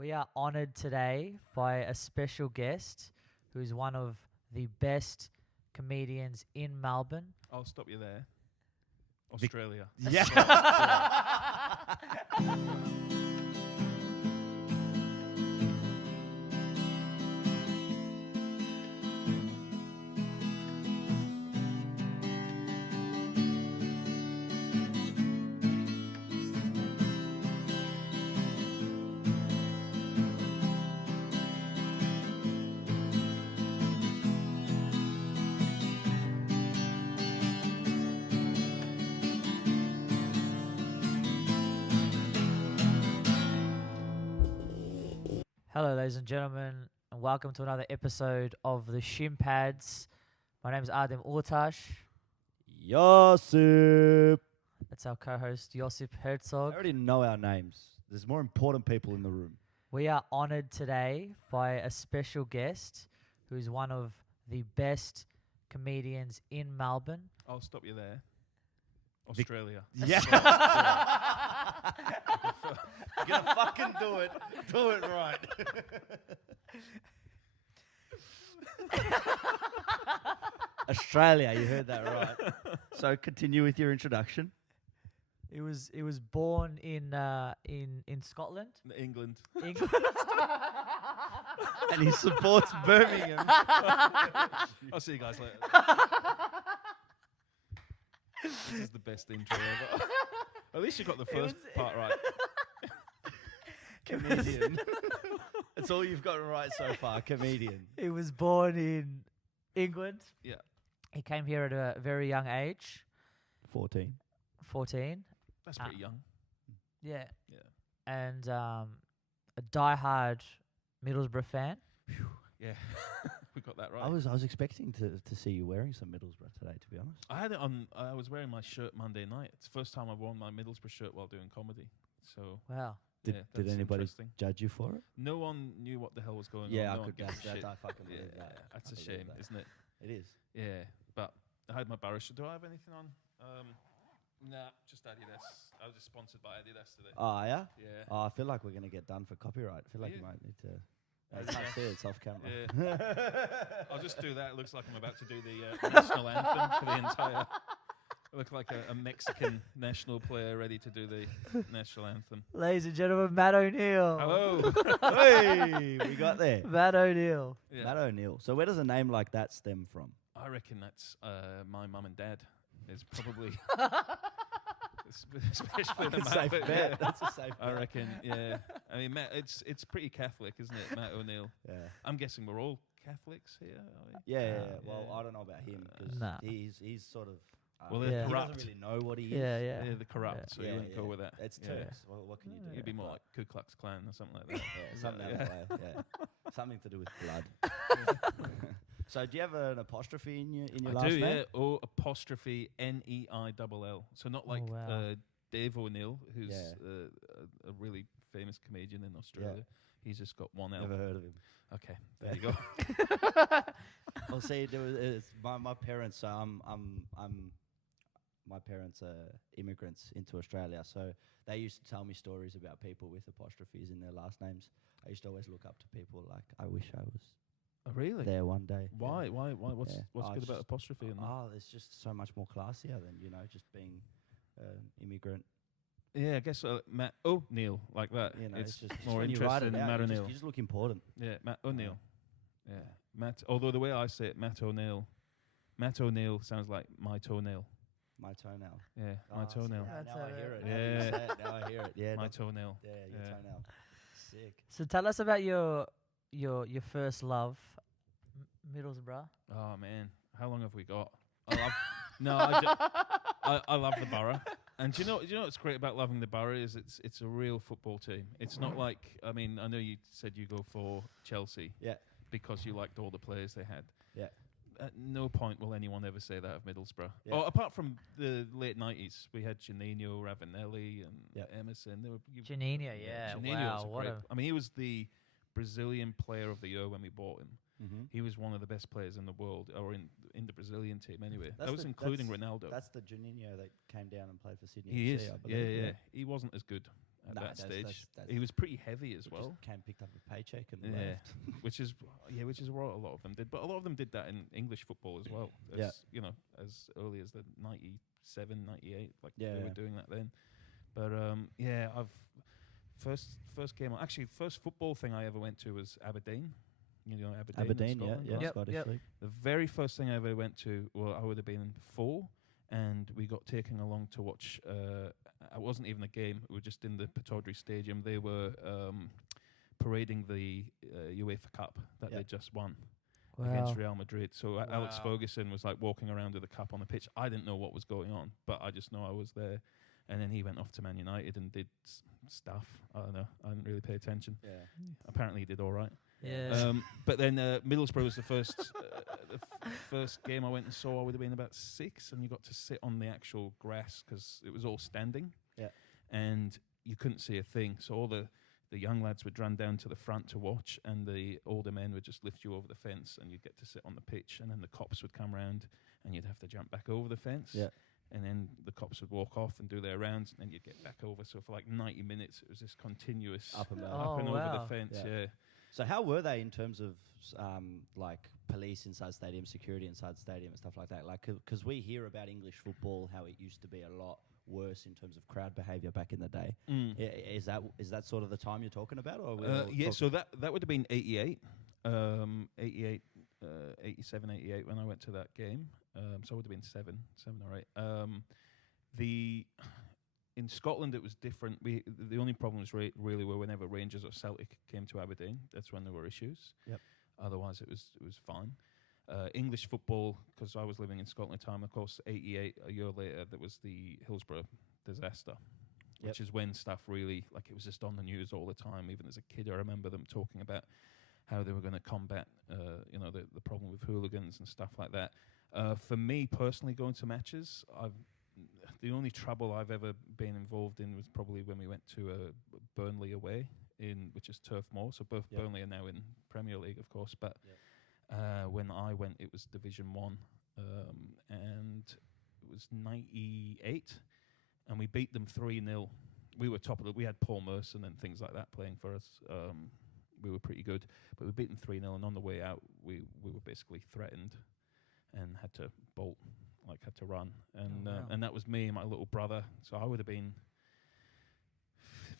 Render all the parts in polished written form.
We are honoured today by a special guest who's one of the best comedians in Melbourne. I'll stop you there. Australia. Yeah. Hello, ladies and gentlemen, and welcome to another episode of the Schin Pads. My name is Adem Urtash. Josip. That's our co-host, Josip I Herzog. already know our names. There's more important people in the room. We are honoured today by a special guest who's one of the best comedians in Melbourne. I'll stop you there. Australia. Yeah. You're gonna fucking do it. Do it right. Australia, you heard that right. So continue with your introduction. He was born in Scotland. England. England. And he supports Birmingham. I'll see you guys later. This is the best intro ever. At least you got the first part right. Comedian. That's all you've gotten right so far, comedian. He was born in England. Yeah. He came here at a very young age, 14. 14. That's pretty young. Yeah. Yeah. And a diehard Middlesbrough fan. Yeah. We got that right. I was expecting to see you wearing some Middlesbrough today, to be honest. I had it on. I was wearing my shirt Monday night. It's the first time I've worn my Middlesbrough shirt while doing comedy. So Wow. Did that's anybody interesting. judge you for it? No one knew what the hell was going Yeah, on. I No one could gave a guess that. shit. I fucking believe Yeah, that. that's I a believe shame, that. isn't it? It is. Yeah, but I had my Barrow shirt. Do I have anything on? Nah, just Adidas. I was just sponsored by Adidas today. Oh, yeah? Yeah. Oh, I feel like we're going to get done for copyright. I feel like Yeah. you might need to... I Yeah. can't see it. It's off camera. Yeah. I'll just do that. It looks like I'm about to do the national anthem for the entire... I look like a Mexican national player ready to do the national anthem. Ladies and gentlemen, Matt O'Neill. Hello. Hey, we got there. Matt O'Neill. Yeah. Matt O'Neill. So where does a name like that stem from? I reckon that's my mum and dad. Is probably... especially the That's a safe Matt, bet. yeah. That's a safe bet. I reckon, yeah. I mean, Matt, it's pretty Catholic, isn't it, Matt O'Neill? Yeah. I'm guessing we're all Catholics here, are we? Yeah. Well, yeah. I don't know about him because Nah. he's sort of... Well, they're he corrupt. doesn't really know what he is. Yeah, yeah. Yeah, the corrupt, so Yeah, you wouldn't go yeah. with that. It's yeah. Turks. Well, what can you do? You'd be more But- like Ku Klux Klan or something like that. Yeah, something Yeah. that way. Yeah, something to do with blood. So, do you have an apostrophe in your I last do, name? yeah. O apostrophe NEILL. So not like wow. Dave O'Neill, who's Yeah. a really famous comedian in Australia. He's just got one L. Never heard of him. Okay, there you go. Well, see, it's my parents. So my parents are immigrants into Australia, so they used to tell me stories about people with apostrophes in their last names. I used to always look up to people like, I wish I was Oh, really? there one day. Why? Why? What's Yeah. what's Oh, good it's about just- apostrophe? And that? Oh, it's just so much more classier than just being immigrant. Yeah, I guess Matt O'Neill like that. It's It's just more when you write interesting it than out, Matt you just, O'Neill. you just look important. Yeah, Matt O'Neill. Yeah, Matt. Although the way I say it, Matt O'Neill sounds like my toenail. My toenail. Yeah, my Oh, see, toenail. Now, That's now I it. hear it. Yeah. Now you say it, now I hear it. Yeah, My no- toenail. yeah, your Yeah. toenail. Sick. So tell us about your first love, Middlesbrough. Oh man, how long have we got? I love. No, I love the Borough. And do you know what's great about loving the Borough is it's a real football team. It's not like, I mean, I know you said you go for Chelsea Yeah. because you liked all the players they had. Yeah. At no point will anyone ever say that of Middlesbrough. Yeah. Oh, apart from the late 90s, we had Janino, Ravanelli, and Yeah. Emerson. They were, Janino, yeah. Janino Wow, was what great. a... I mean, he was the Brazilian player of the year when we bought him. Mm-hmm. He was one of the best players in the world, or in the Brazilian team anyway. That's That was the- including that's- Ronaldo. That's the Juninho that came down and played for Sydney. He FC, is, I believe, yeah. He wasn't as good. at Nah, that that's- stage. that's- He was pretty heavy as He well. just came, picked up a paycheck and Yeah, left. which is what a lot of them did. But a lot of them did that in English football as well. As, Yeah. you know, as early as the 97, 98, like Yeah, they were yeah. doing that then. But I've first game. Actually, first football thing I ever went to was Aberdeen. You know Aberdeen. in Aberdeen, Scotland, yeah, right? Yep, Scottish yep. League. The very first thing I ever went to, well, I would have been 4, and we got taken along to watch. It wasn't even a game; we were just in the Pittodrie Stadium. They were parading the UEFA Cup that they Yep. just won Wow. against Real Madrid. So Alex Wow. Ferguson was like walking around with the cup on the pitch. I didn't know what was going on, but I just know I was there. And then he went off to Man United and did stuff. I don't know. I didn't really pay attention. Yeah. Apparently, he did all right. Yeah. But then Middlesbrough was the first first game I went and saw. I would have been about 6, and you got to sit on the actual grass because it was all standing. Yeah. And you couldn't see a thing. So all the young lads would run down to the front to watch, and the older men would just lift you over the fence, and you'd get to sit on the pitch. And then the cops would come round, and you'd have to jump back over the fence. Yeah. And then the cops would walk off and do their rounds, and then you'd get back over. So for like 90 minutes, it was this continuous Up and down. Oh, and wow. over the fence. Yeah. Yeah. So how were they in terms of like police inside stadium, security inside stadium, and stuff like that? Like, because we hear about English football, how it used to be a lot worse in terms of crowd behaviour back in the day. Mm. Is that sort of the time you're talking about, or Yeah, so that would have been 88, 88, 87, 88 when I went to that game. So I would have been 7 or 8. In Scotland it was different. The only problems really were whenever Rangers or Celtic came to Aberdeen. That's when there were issues. Yep. Otherwise it was fine. English football, because I was living in Scotland at the time, of course, 88, a year later, there was the Hillsborough disaster, which is when stuff really, like, it was just on the news all the time. Even as a kid, I remember them talking about how they were going to combat, the problem with hooligans and stuff like that. For me personally, going to matches, the only trouble I've ever been involved in was probably when we went to Burnley away, which is Turf Moor. So both Burnley are now in Premier League, of course, but when I went, it was Division 1, and it was 98, and we beat them 3-0. We were top of we had Paul Merson and things like that playing for us. We were pretty good, but we beat them 3-0, and on the way out, we were basically threatened and had to bolt, had to run. And wow. and that was me and my little brother. So I would have been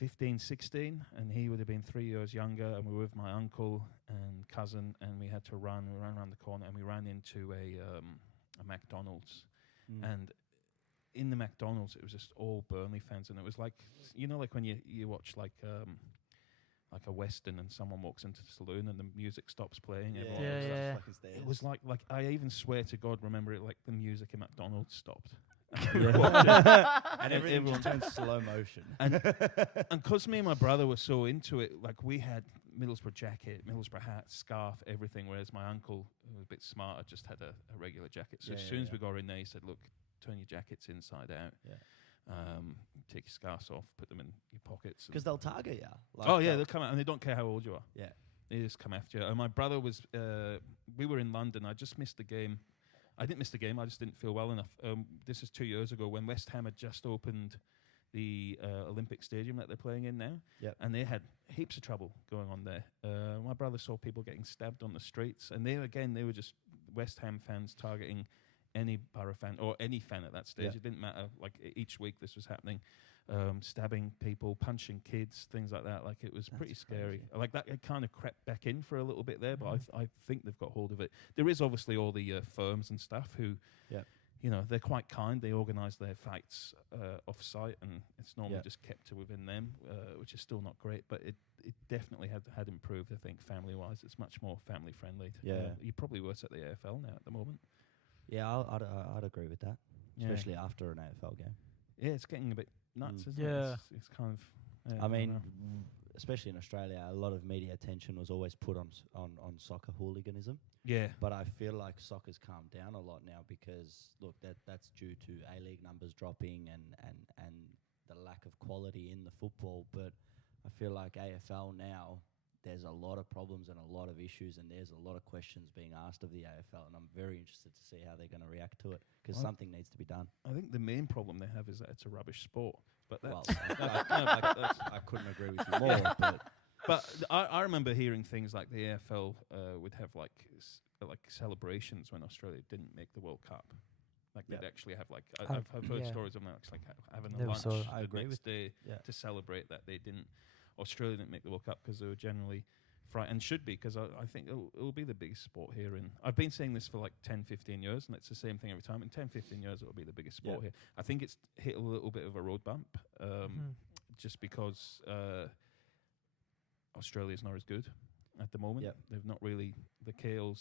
15, 16, and he would have been 3 years younger, and we were with my uncle and cousin, and we had to run. We ran around the corner, and we ran into a McDonald's. And in the McDonald's, it was just all Burnley fans, and it was like, like when you watch like a Western and someone walks into the saloon and the music stops playing. Everyone Yeah, was yeah. it was like I even swear to God, remember it like the music in McDonald's stopped. And everyone turned slow motion. And because me and my brother were so into it, like we had Middlesbrough jacket, Middlesbrough hat, scarf, everything, whereas my uncle, who was a bit smarter, just had a regular jacket. So as soon as we got in there, he said, look, turn your jackets inside out. Yeah. Take your scarves off, put them in your pockets. Because they'll target you. They'll come out, and they don't care how old you are. Yeah. They just come after you. And my brother was, we were in London. I just missed the game. I didn't miss the game. I just didn't feel well enough. This is 2 years ago when West Ham had just opened the Olympic Stadium that they're playing in now. Yep. And they had heaps of trouble going on there. My brother saw people getting stabbed on the streets. And they were just West Ham fans targeting any Borough fan or any fan at that stage. Yeah. It didn't matter. Like each week this was happening. Stabbing people, punching kids, things like that. Like it was pretty scary. crazy. Like that, it kind of crept back in for a little bit there, but I think they've got hold of it. There is obviously all the firms and stuff who, they're quite kind. They organise their fights off-site, and it's normally just kept to within them, which is still not great, but it definitely had improved. I think family-wise, it's much more family-friendly. You're probably worse at the AFL now at the moment. Yeah, I'd agree with that, especially after an AFL game. Yeah, it's getting a bit nuts, isn't Yeah. it? It's kind of. Yeah, I don't mean, know. especially in Australia, a lot of media attention was always put on soccer hooliganism. Yeah. But I feel like soccer's calmed down a lot now because, look, that's due to A-League numbers dropping and the lack of quality in the football. But I feel like AFL now, there's a lot of problems and a lot of issues, and there's a lot of questions being asked of the AFL, and I'm very interested to see how they're going to react to it, because something needs to be done. I think the main problem they have is that it's a rubbish sport. But Well, that's I couldn't agree with you more. But I remember hearing things like the AFL would have like celebrations when Australia didn't make the World Cup. Like they'd actually have like I've heard stories of them actually having a lunch the next day to celebrate that they didn't. Australia didn't make the World Cup because they were generally frightened, and should be, because I think it'll be the biggest sport here. I've been saying this for like 10, 15 years, and it's the same thing every time. In 10, 15 years, it'll be the biggest sport here. I think it's hit a little bit of a road bump, just because Australia's not as good at the moment. They've not really, Kale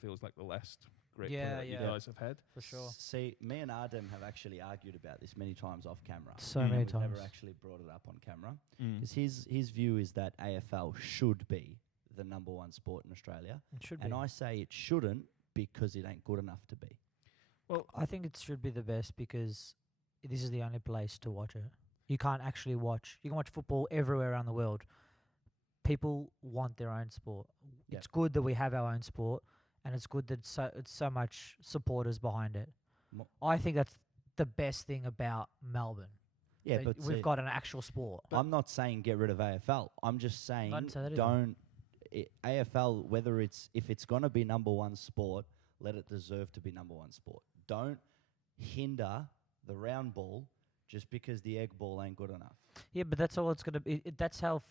feels like the last great player that you guys have had. For sure. See, me and Artem have actually argued about this many times off camera. So many We've times. never actually brought it up on camera. Because his view is that AFL should be the number one sport in Australia. It should be. And I say it shouldn't because it ain't good enough to be. Well, I think it should be the best because this is the only place to watch it. You can't actually watch. You can watch football everywhere around the world. People want their own sport. It's good that we have our own sport. And it's good that it's so much supporters behind it. I think that's the best thing about Melbourne. Yeah, but we've got an actual sport. I'm not saying get rid of AFL. I'm just saying AFL, if it's going to be number one sport, let it deserve to be number one sport. Don't hinder the round ball just because the egg ball ain't good enough. Yeah, but that's all it's going to be. That's how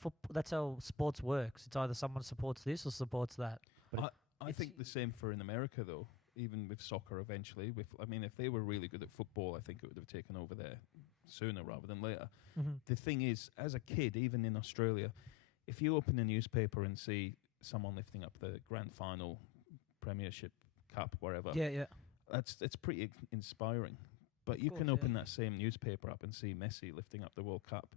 sports works. It's either someone supports this or supports that. But I think the same for in America, though, even with soccer eventually. If they were really good at football, I think it would have taken over there sooner rather than later. The thing is, as a kid, even in Australia, if you open a newspaper and see someone lifting up the grand final, Premiership Cup, wherever, it's pretty inspiring. But you can open that same newspaper up and see Messi lifting up the World Cup.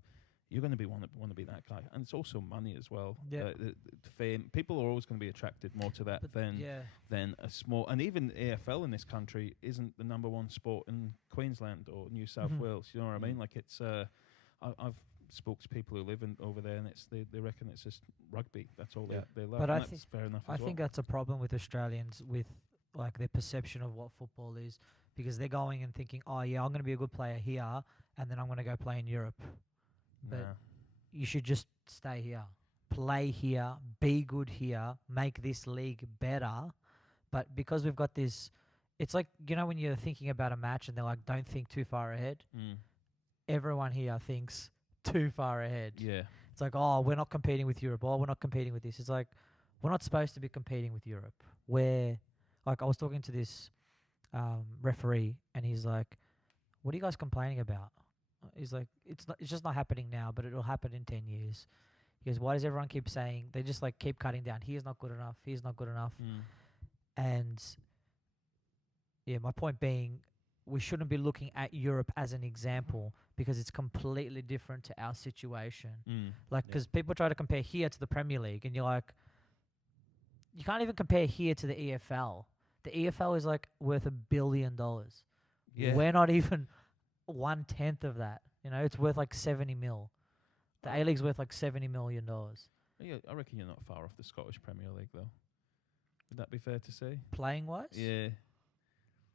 You're going to want to be that guy, and it's also money as well. The fame. People are always going to be attracted more to that than a small. And even AFL in this country isn't the number one sport in Queensland or New South Wales. You know what I mean? Like it's. I've spoke to people who live over there, and they reckon it's just rugby. That's all they love. But and that's fair enough. I think that's a problem with Australians with like their perception of what football is, because they're going and thinking, oh yeah, I'm going to be a good player here, and then I'm going to go play in Europe. But you should just stay here, play here, be good here, make this league better. But because we've got this, it's like, when you're thinking about a match and they're like, don't think too far ahead. Everyone here thinks too far ahead. Yeah. It's like, oh, we're not competing with Europe. Oh, we're not competing with this. It's like, we're not supposed to be competing with Europe. I was talking to this referee, and he's like, what are you guys complaining about? He's like, it's just not happening now, but it'll happen in 10 years. He goes, why does everyone keep saying, they just like keep cutting down, he's not good enough, he's not good enough. And my point being, we shouldn't be looking at Europe as an example because it's completely different to our situation. Because people try to compare here to the Premier League, and you're like, you can't even compare here to the EFL. The EFL is like worth $1 billion. We're not even 1/10 of that. It's worth like 70 mil. The A-League's worth like $70 million. Yeah, I reckon you're not far off the Scottish Premier League, though. Would that be fair to say? Playing wise? Yeah.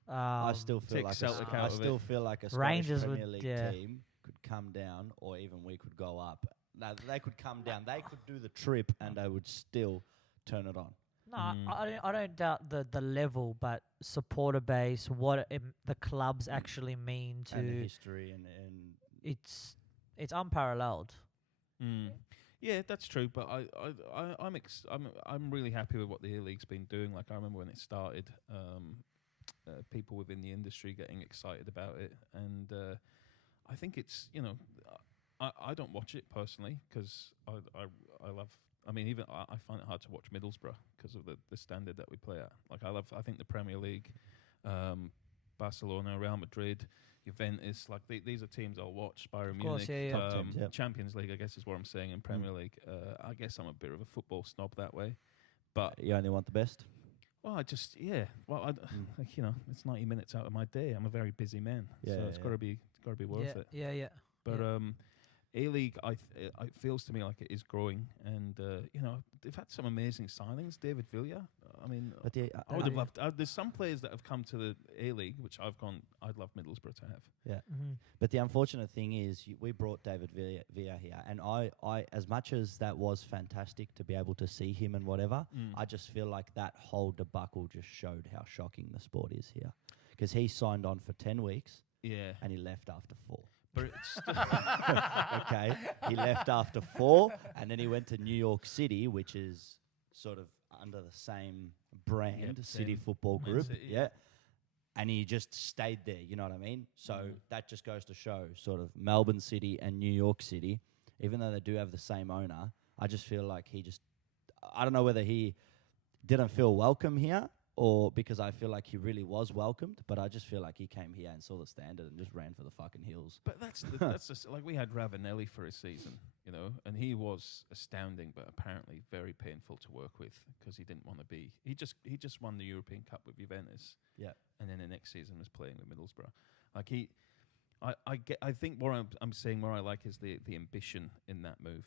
I still feel like a Scottish Rangers Premier League team could come down, or even we could go up. No, they could come down. They could do the trip, and they would still turn it on. No, I don't doubt the level, but supporter base, what the clubs actually mean to and the history and it's unparalleled. Yeah, that's true. But I'm really happy with what the A-League's been doing. Like I remember when it started, people within the industry getting excited about it, and I think it's I don't watch it personally because I love. I mean, even I find it hard to watch Middlesbrough because of the standard that we play at. Like I think the Premier League, Barcelona, Real Madrid, Juventus, like these are teams I'll watch. Bayern Munich, teams, Champions League, I guess is what I'm saying. In Premier League, I guess I'm a bit of a football snob that way. But you only want the best. Well, like it's 90 minutes out of my day. I'm a very busy man, so it's got to be worth it. Yeah. But A-League, it feels to me like it is growing, and they've had some amazing signings. David Villa, I mean, But I would have loved. There's some players that have come to the A-League, which I've gone. I'd love Middlesbrough to have. Yeah. Mm-hmm. But the unfortunate thing is, we brought David Villa here, and I, as much as that was fantastic to be able to see him and whatever, I just feel like that whole debacle just showed how shocking the sport is here, because he signed on for 10 weeks, and he left after 4. But it's Okay, he left after 4, and then he went to New York City, which is sort of under the same brand, City Football Man Group. City, Yeah. And he just stayed there, you know what I mean? So that just goes to show sort of Melbourne City and New York City, even though they do have the same owner, I just feel like I don't know whether he didn't feel welcome here, or because I feel like he really was welcomed, but I just feel like he came here and saw the standard and just ran for the fucking hills. But that's just, like, we had Ravanelli for a season, and he was astounding, but apparently very painful to work with, because he didn't want to be. He just won the European Cup with Juventus. Yeah. And then the next season was playing with Middlesbrough. Like I think what I'm saying, what I like is the ambition in that move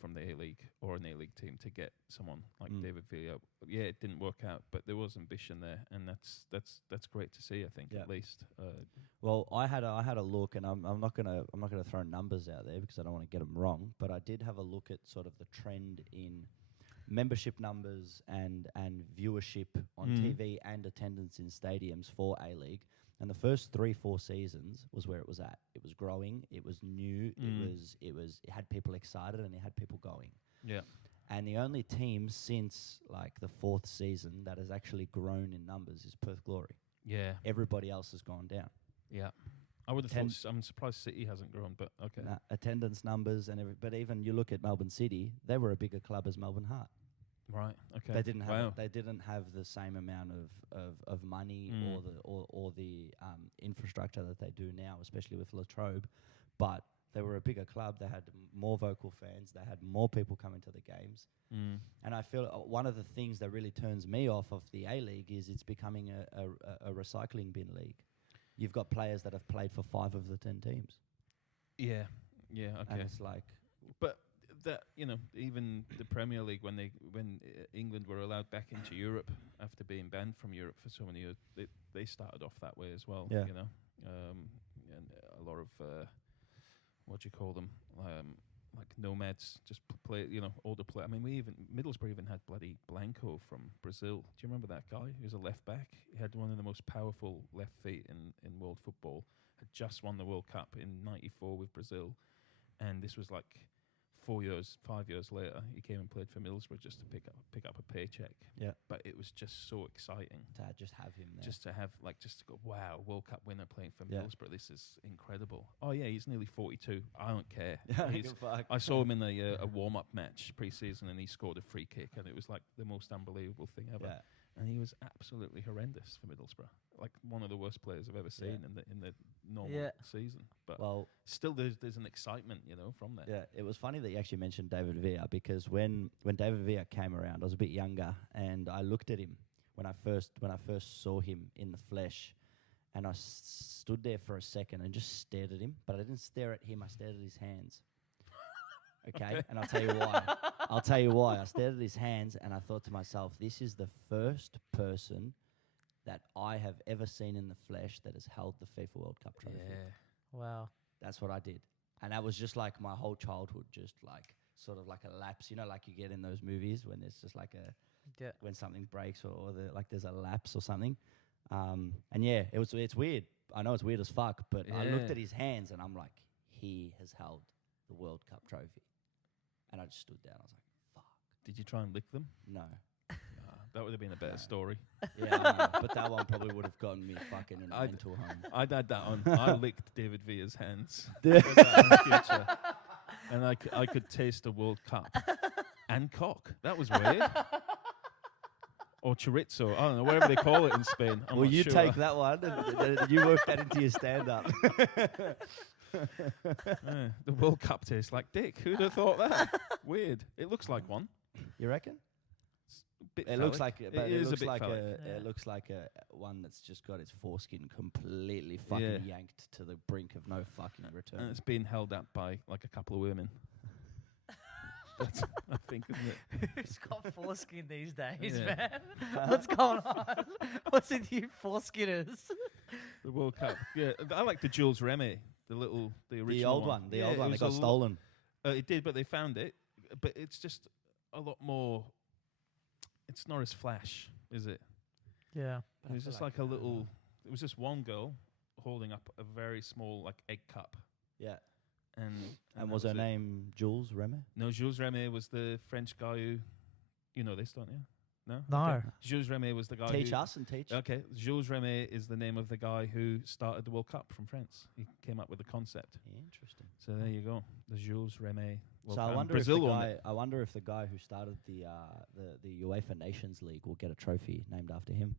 from the A-League or an A-League team to get someone like David Villa. Yeah, it didn't work out, but there was ambition there, and that's great to see. I think at least. Well, I had a look, and I'm not gonna throw numbers out there because I don't want to get them wrong. But I did have a look at sort of the trend in membership numbers and viewership on TV and attendance in stadiums for A-League. And the first 3-4 seasons was where it was at. It was growing. It was new. It had people excited, and it had people going. Yeah. And the only team since like the 4th season that has actually grown in numbers is Perth Glory. Yeah. Everybody else has gone down. Yeah. I would have thought. I'm surprised City hasn't grown, but okay. Attendance numbers but even you look at Melbourne City, they were a bigger club as Melbourne Heart. Right. Okay. They didn't have the same amount of money or the infrastructure that they do now, especially with Latrobe. But they were a bigger club. They had more vocal fans. They had more people coming to the games. And I feel one of the things that really turns me off of the A-League is it's becoming a recycling bin league. You've got players that have played for 5 of the 10 teams. Yeah. Yeah. Okay. And it's like, but that even the Premier League, when England were allowed back into Europe after being banned from Europe for so many years, they started off that way as well. Yeah. And a lot of what do you call them? Like nomads, just play. Older play. I mean, Middlesbrough even had bloody Blanco from Brazil. Do you remember that guy? He was a left back. He had one of the most powerful left feet in world football. Had just won the World Cup in '94 with Brazil, and this was like 5 years later, he came and played for Middlesbrough just to pick up a paycheck. Yeah. But it was just so exciting to just have him there. Just to go, wow, World Cup winner playing for Middlesbrough. This is incredible. Oh yeah, he's nearly 42. I don't care. I saw him in a warm-up match pre-season, and he scored a free kick, and it was like the most unbelievable thing ever. Yeah. And he was absolutely horrendous for Middlesbrough. Like one of the worst players I've ever seen in the normal season. But still, there's an excitement, from that. Yeah, it was funny that you actually mentioned David Villa, because when David Villa came around, I was a bit younger, and I looked at him when I first saw him in the flesh, and I stood there for a second and just stared at him. But I didn't stare at him; I stared at his hands. Okay, and I'll tell you why. I stared at his hands, and I thought to myself, this is the first person that I have ever seen in the flesh that has held the FIFA World Cup trophy. Yeah. Wow. That's what I did. And that was just like my whole childhood, just like sort of like a lapse, like you get in those movies when there's just like when something breaks or there's a lapse or something. And yeah, it's weird. I know it's weird as fuck, but I looked at his hands and I'm like, he has held the World Cup trophy. And I just stood there and I was like, fuck. Did you try and lick them? No. That would have been a better story. Yeah, but that one probably would have gotten me fucking in a mental home. I'd had that on. I licked David Villa's hands. Put that in the future. And I could taste the World Cup. And cock. That was weird. Or chorizo. I don't know, whatever they call it in Spain. I'm well, not you sure. take that one and you work that into your stand-up. The World Cup tastes like dick. Who'd have thought that? Weird. It looks like one. You reckon? It's a bit It looks phallic. like, but It it is a looks bit like phallic. it looks like a one that's just got its foreskin completely fucking yanked to the brink of no fucking And return. it's being held up by like a couple of women. That's, I think, isn't it? Who's got foreskin these days, Yeah. man? What's going on? What's with you foreskinners? The World Cup. Yeah, I like the Jules Remy, the original The old one, Yeah, that it was got a stolen. It did, but they found it. But it's just a lot more. It's not as flash, is it? Yeah. It was just like a little. It was just one girl holding up a very small like egg cup, Yeah. and And that was her it. name Jules Remy? No, Jules Remy was the French guy who, you know this, don't you? No. No. Okay. Jules Remy was the guy. Teach who, us and teach. Okay, Jules Remy is the name of the guy who started the World Cup from France. He came up with the concept. Interesting. So there you go, the Jules Remy. World So Cup. I And wonder Brazil if the won guy, it. I wonder if the guy who started the UEFA Nations League will get a trophy named after him.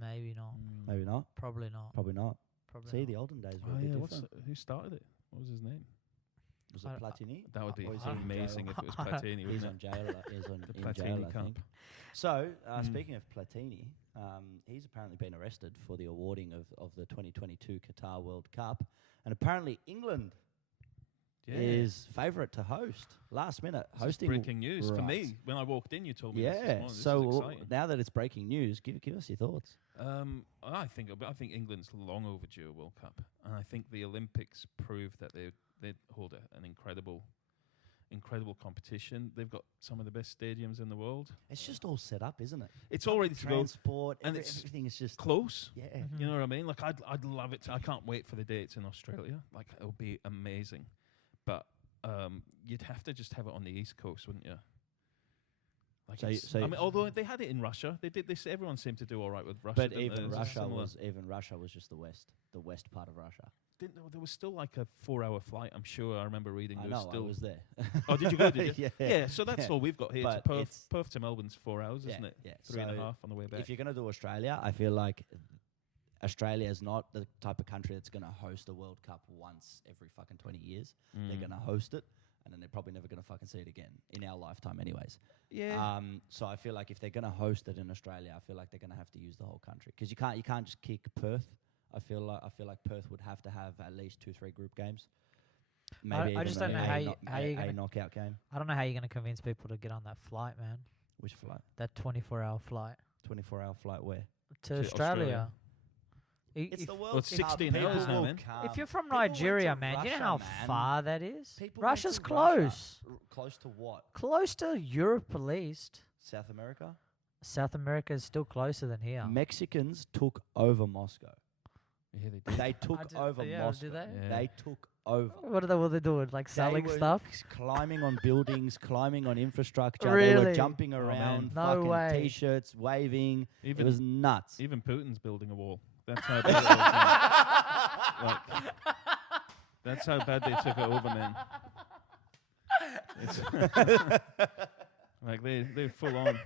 Maybe not. Maybe not. Probably not. Probably not. Probably See, not. the olden days were Oh a bit yeah, different. who started it? What was his name? Was I- it Platini? That would be Or is he in amazing jail? if it was Platini, He's wouldn't on it? jail. He's on The in jail, Platini I Cup. think. So, Mm. speaking of Platini, he's apparently been arrested for the awarding of the 2022 Qatar World Cup, and apparently England Yeah. is favourite to host. Last minute This is hosting. breaking news for right. me. When I walked in, you told me this Yeah. morning. This is So exciting. now that it's breaking news, give us your thoughts. I think England's long overdue a World Cup, and I think the Olympics proved that they hold an incredible competition. They've got some of the best stadiums in the world. It's just all set up, isn't it? It's all ready to go. Transport, and it's everything is just Close. yeah. Mhm. You know what I mean? Like I'd love it. I can't wait for the day it's in Australia. Like it'll be amazing. But you'd have to just have it on the East Coast, wouldn't you? Like So it's- I mean, although they had it in Russia, they did this. Everyone seemed to do all right with Russia. But didn't they? even It was a Russia similar- was just the west part of Russia. There was still like a 4-hour flight. I'm sure. I remember reading. I there know, was I still. was there. Oh, did you go? Did you? Yeah. So that's Yeah. all we've got here. But To it's- Perth to Melbourne's 4 hours, Yeah, isn't it? yeah. 3.5 So on the way back. if you're going to do Australia, I feel like Australia is not the type of country that's going to host a World Cup once every fucking 20 years. They're going to host it, and then they're probably never going to fucking see it again in our lifetime, anyways. Yeah. So I feel like if they're going to host it in Australia, I feel like they're going to have to use the whole country because you can't just kick Perth. I feel like Perth would have to have at least 2-3 group games. Maybe I just even don't know a how no- you're a gonna. knockout game. I don't know how you're gonna convince people to get on that flight, man. Which flight? That 24-hour flight 24-hour flight where? to To Australia. It's the World Well, it's Cup. 16 People hours now, will man. come. If you're from People went Nigeria, to man, you know Russia, how man. far that is. People went Russia's to close. Russia. Close to what? Close to Europe, at least. South America? South America is still closer than here. Mexicans took over Moscow. Yeah, they did. They took over Moscow. Did they? Yeah. They took over. What are they doing? Like selling They were stuff? climbing on buildings, climbing on infrastructure. They Really? were jumping man. around, No fucking way. T-shirts, waving. Even it was nuts. even Putin's building a wall. That's how bad it was, man. Like, that's how bad they took it over, man. It's like they're full on.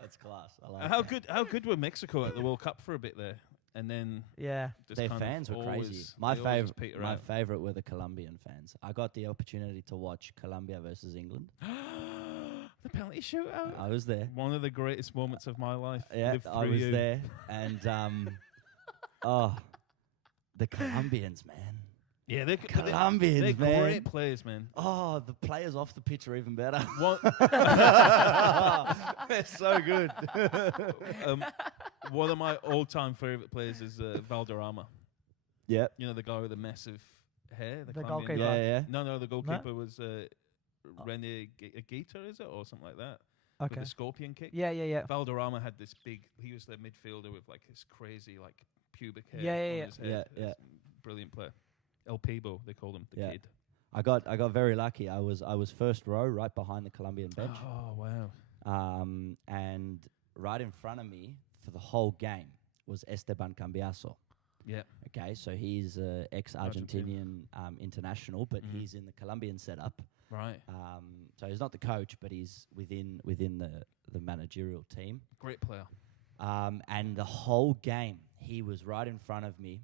That's class. I like How good were Mexico at the World Cup for a bit there, and then Yeah. just Their kind of fans were always- crazy. My they always just favorite, peter my out. favorite were the Colombian fans. I got the opportunity to watch Colombia versus England. The penalty shootout. I was there. One of the greatest moments of my life. Yeah, lived I through was you. there, and the Colombians, man. Yeah, they're Colombians, they're man. great players, man. Oh, the players off the pitch are even better. One, They're so good. one of my all-time favorite players is Valderrama. Yep. You know, the guy with the massive hair. The Colombian goalkeeper. guy? Yeah. No, the goalkeeper was Rene Gita, is it, or something like that? Okay. With the scorpion kick. Yeah. Valderrama had this big. He was the midfielder with like this crazy like pubic hair Yeah, yeah, on yeah. his head. Yeah. It's a brilliant player. El Pibo, they called him, the Yeah. kid. I got very lucky. I was first row, right behind the Colombian bench, Oh wow! and right in front of me for the whole game was Esteban Cambiaso. Yeah, Okay, so he's ex-Argentinian international, but Mhm. he's in the Colombian setup. right. So he's not the coach, but he's within the managerial team. Great player. And the whole game, he was right in front of me,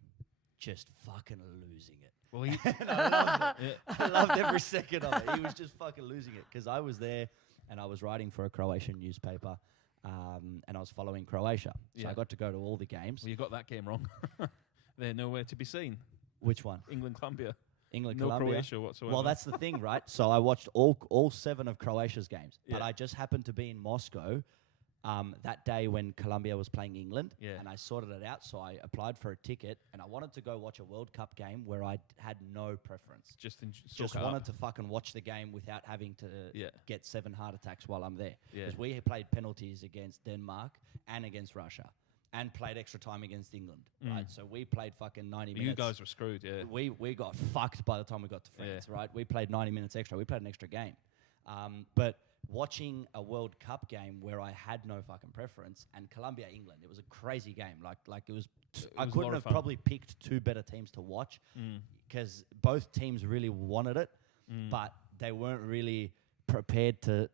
just fucking losing it. Well, he. And I loved it. Yeah. I loved every second of it. He was just fucking losing it because I was there and I was writing for a Croatian newspaper, and I was following Croatia. So I got to go to all the games. Well, you got that game wrong. They're nowhere to be seen. Which one? England, Colombia. England, No Colombia. Croatia whatsoever. Well, that's the thing, right? So I watched all 7 of Croatia's games, but Yeah. I just happened to be in Moscow that day when Colombia was playing England, Yeah. and I sorted it out. So I applied for a ticket, and I wanted to go watch a World Cup game where I had no preference. just Just wanted to fucking watch the game without having to Yeah. get 7 heart attacks while I'm there. Yeah. Because we played penalties against Denmark and against Russia, and played extra time against England, right? So we played fucking 90 minutes. You guys were screwed, yeah. We got fucked by the time we got to France, right? We played 90 minutes extra. We played an extra game. But watching a World Cup game where I had no fucking preference, and Colombia, England, it was a crazy game. Like it was, I was a couldn't lot of have fun. probably picked 2 better teams to watch because both teams really wanted it, but they weren't really prepared to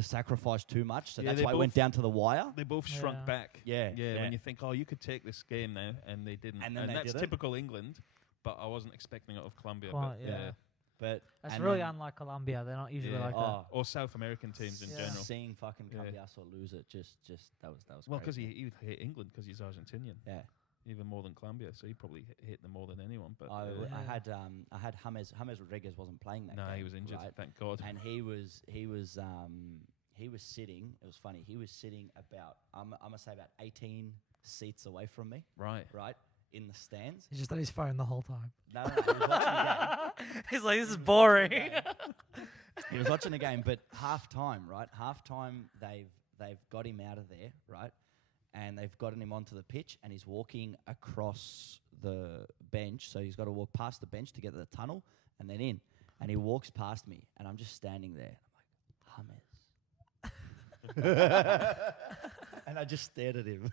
sacrifice too much. So Yeah, that's they why it went both- down to the wire. They both shrunk Yeah. back. Yeah, yeah. When you think, oh, you could take this game now, and they didn't. And then they that's didn't. typical England, but I wasn't expecting it of Colombia. Quite, but yeah. But That's and really then- unlike Colombia. They're not usually Yeah. like that. Or South American teams in Yeah. general. Seeing fucking Yeah. Cambiasso lose it, just that was Well, because crazy. he would hate England because he's Argentinian, Yeah. even more than Colombia. So he probably hit them more than anyone. But I Yeah. had James Rodriguez wasn't playing that no, game. he was injured. right? Thank God. And he was sitting. It was funny. He was sitting about I'm gonna say about 18 seats away from me, Right. right in the stands. He's just on his phone the whole time. No, he was watching the game. He's like, this is boring. He was watching the game, but half time, they've got him out of there, right? And they've gotten him onto the pitch, and he's walking across the bench. So he's got to walk past the bench to get to the tunnel, and then in. And he walks past me, and I'm just standing there. I'm like, James. And I just stared at him.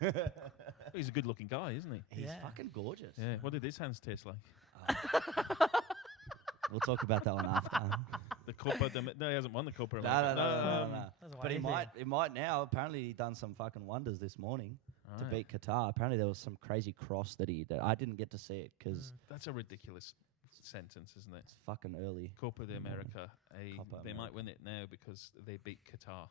He's a good-looking guy, isn't he? He's Yeah. fucking gorgeous. Yeah. What did his hands taste like? We'll talk about that one after. The Copa. No, he hasn't won the Copa. No. That's But he why might now. Apparently, he done some fucking wonders this morning to Right. beat Qatar. Apparently, there was some crazy cross that I didn't get to see it because That's a ridiculous sentence, isn't it? it's fucking early. Copa de America. Copa They might America. win it now because they beat Qatar.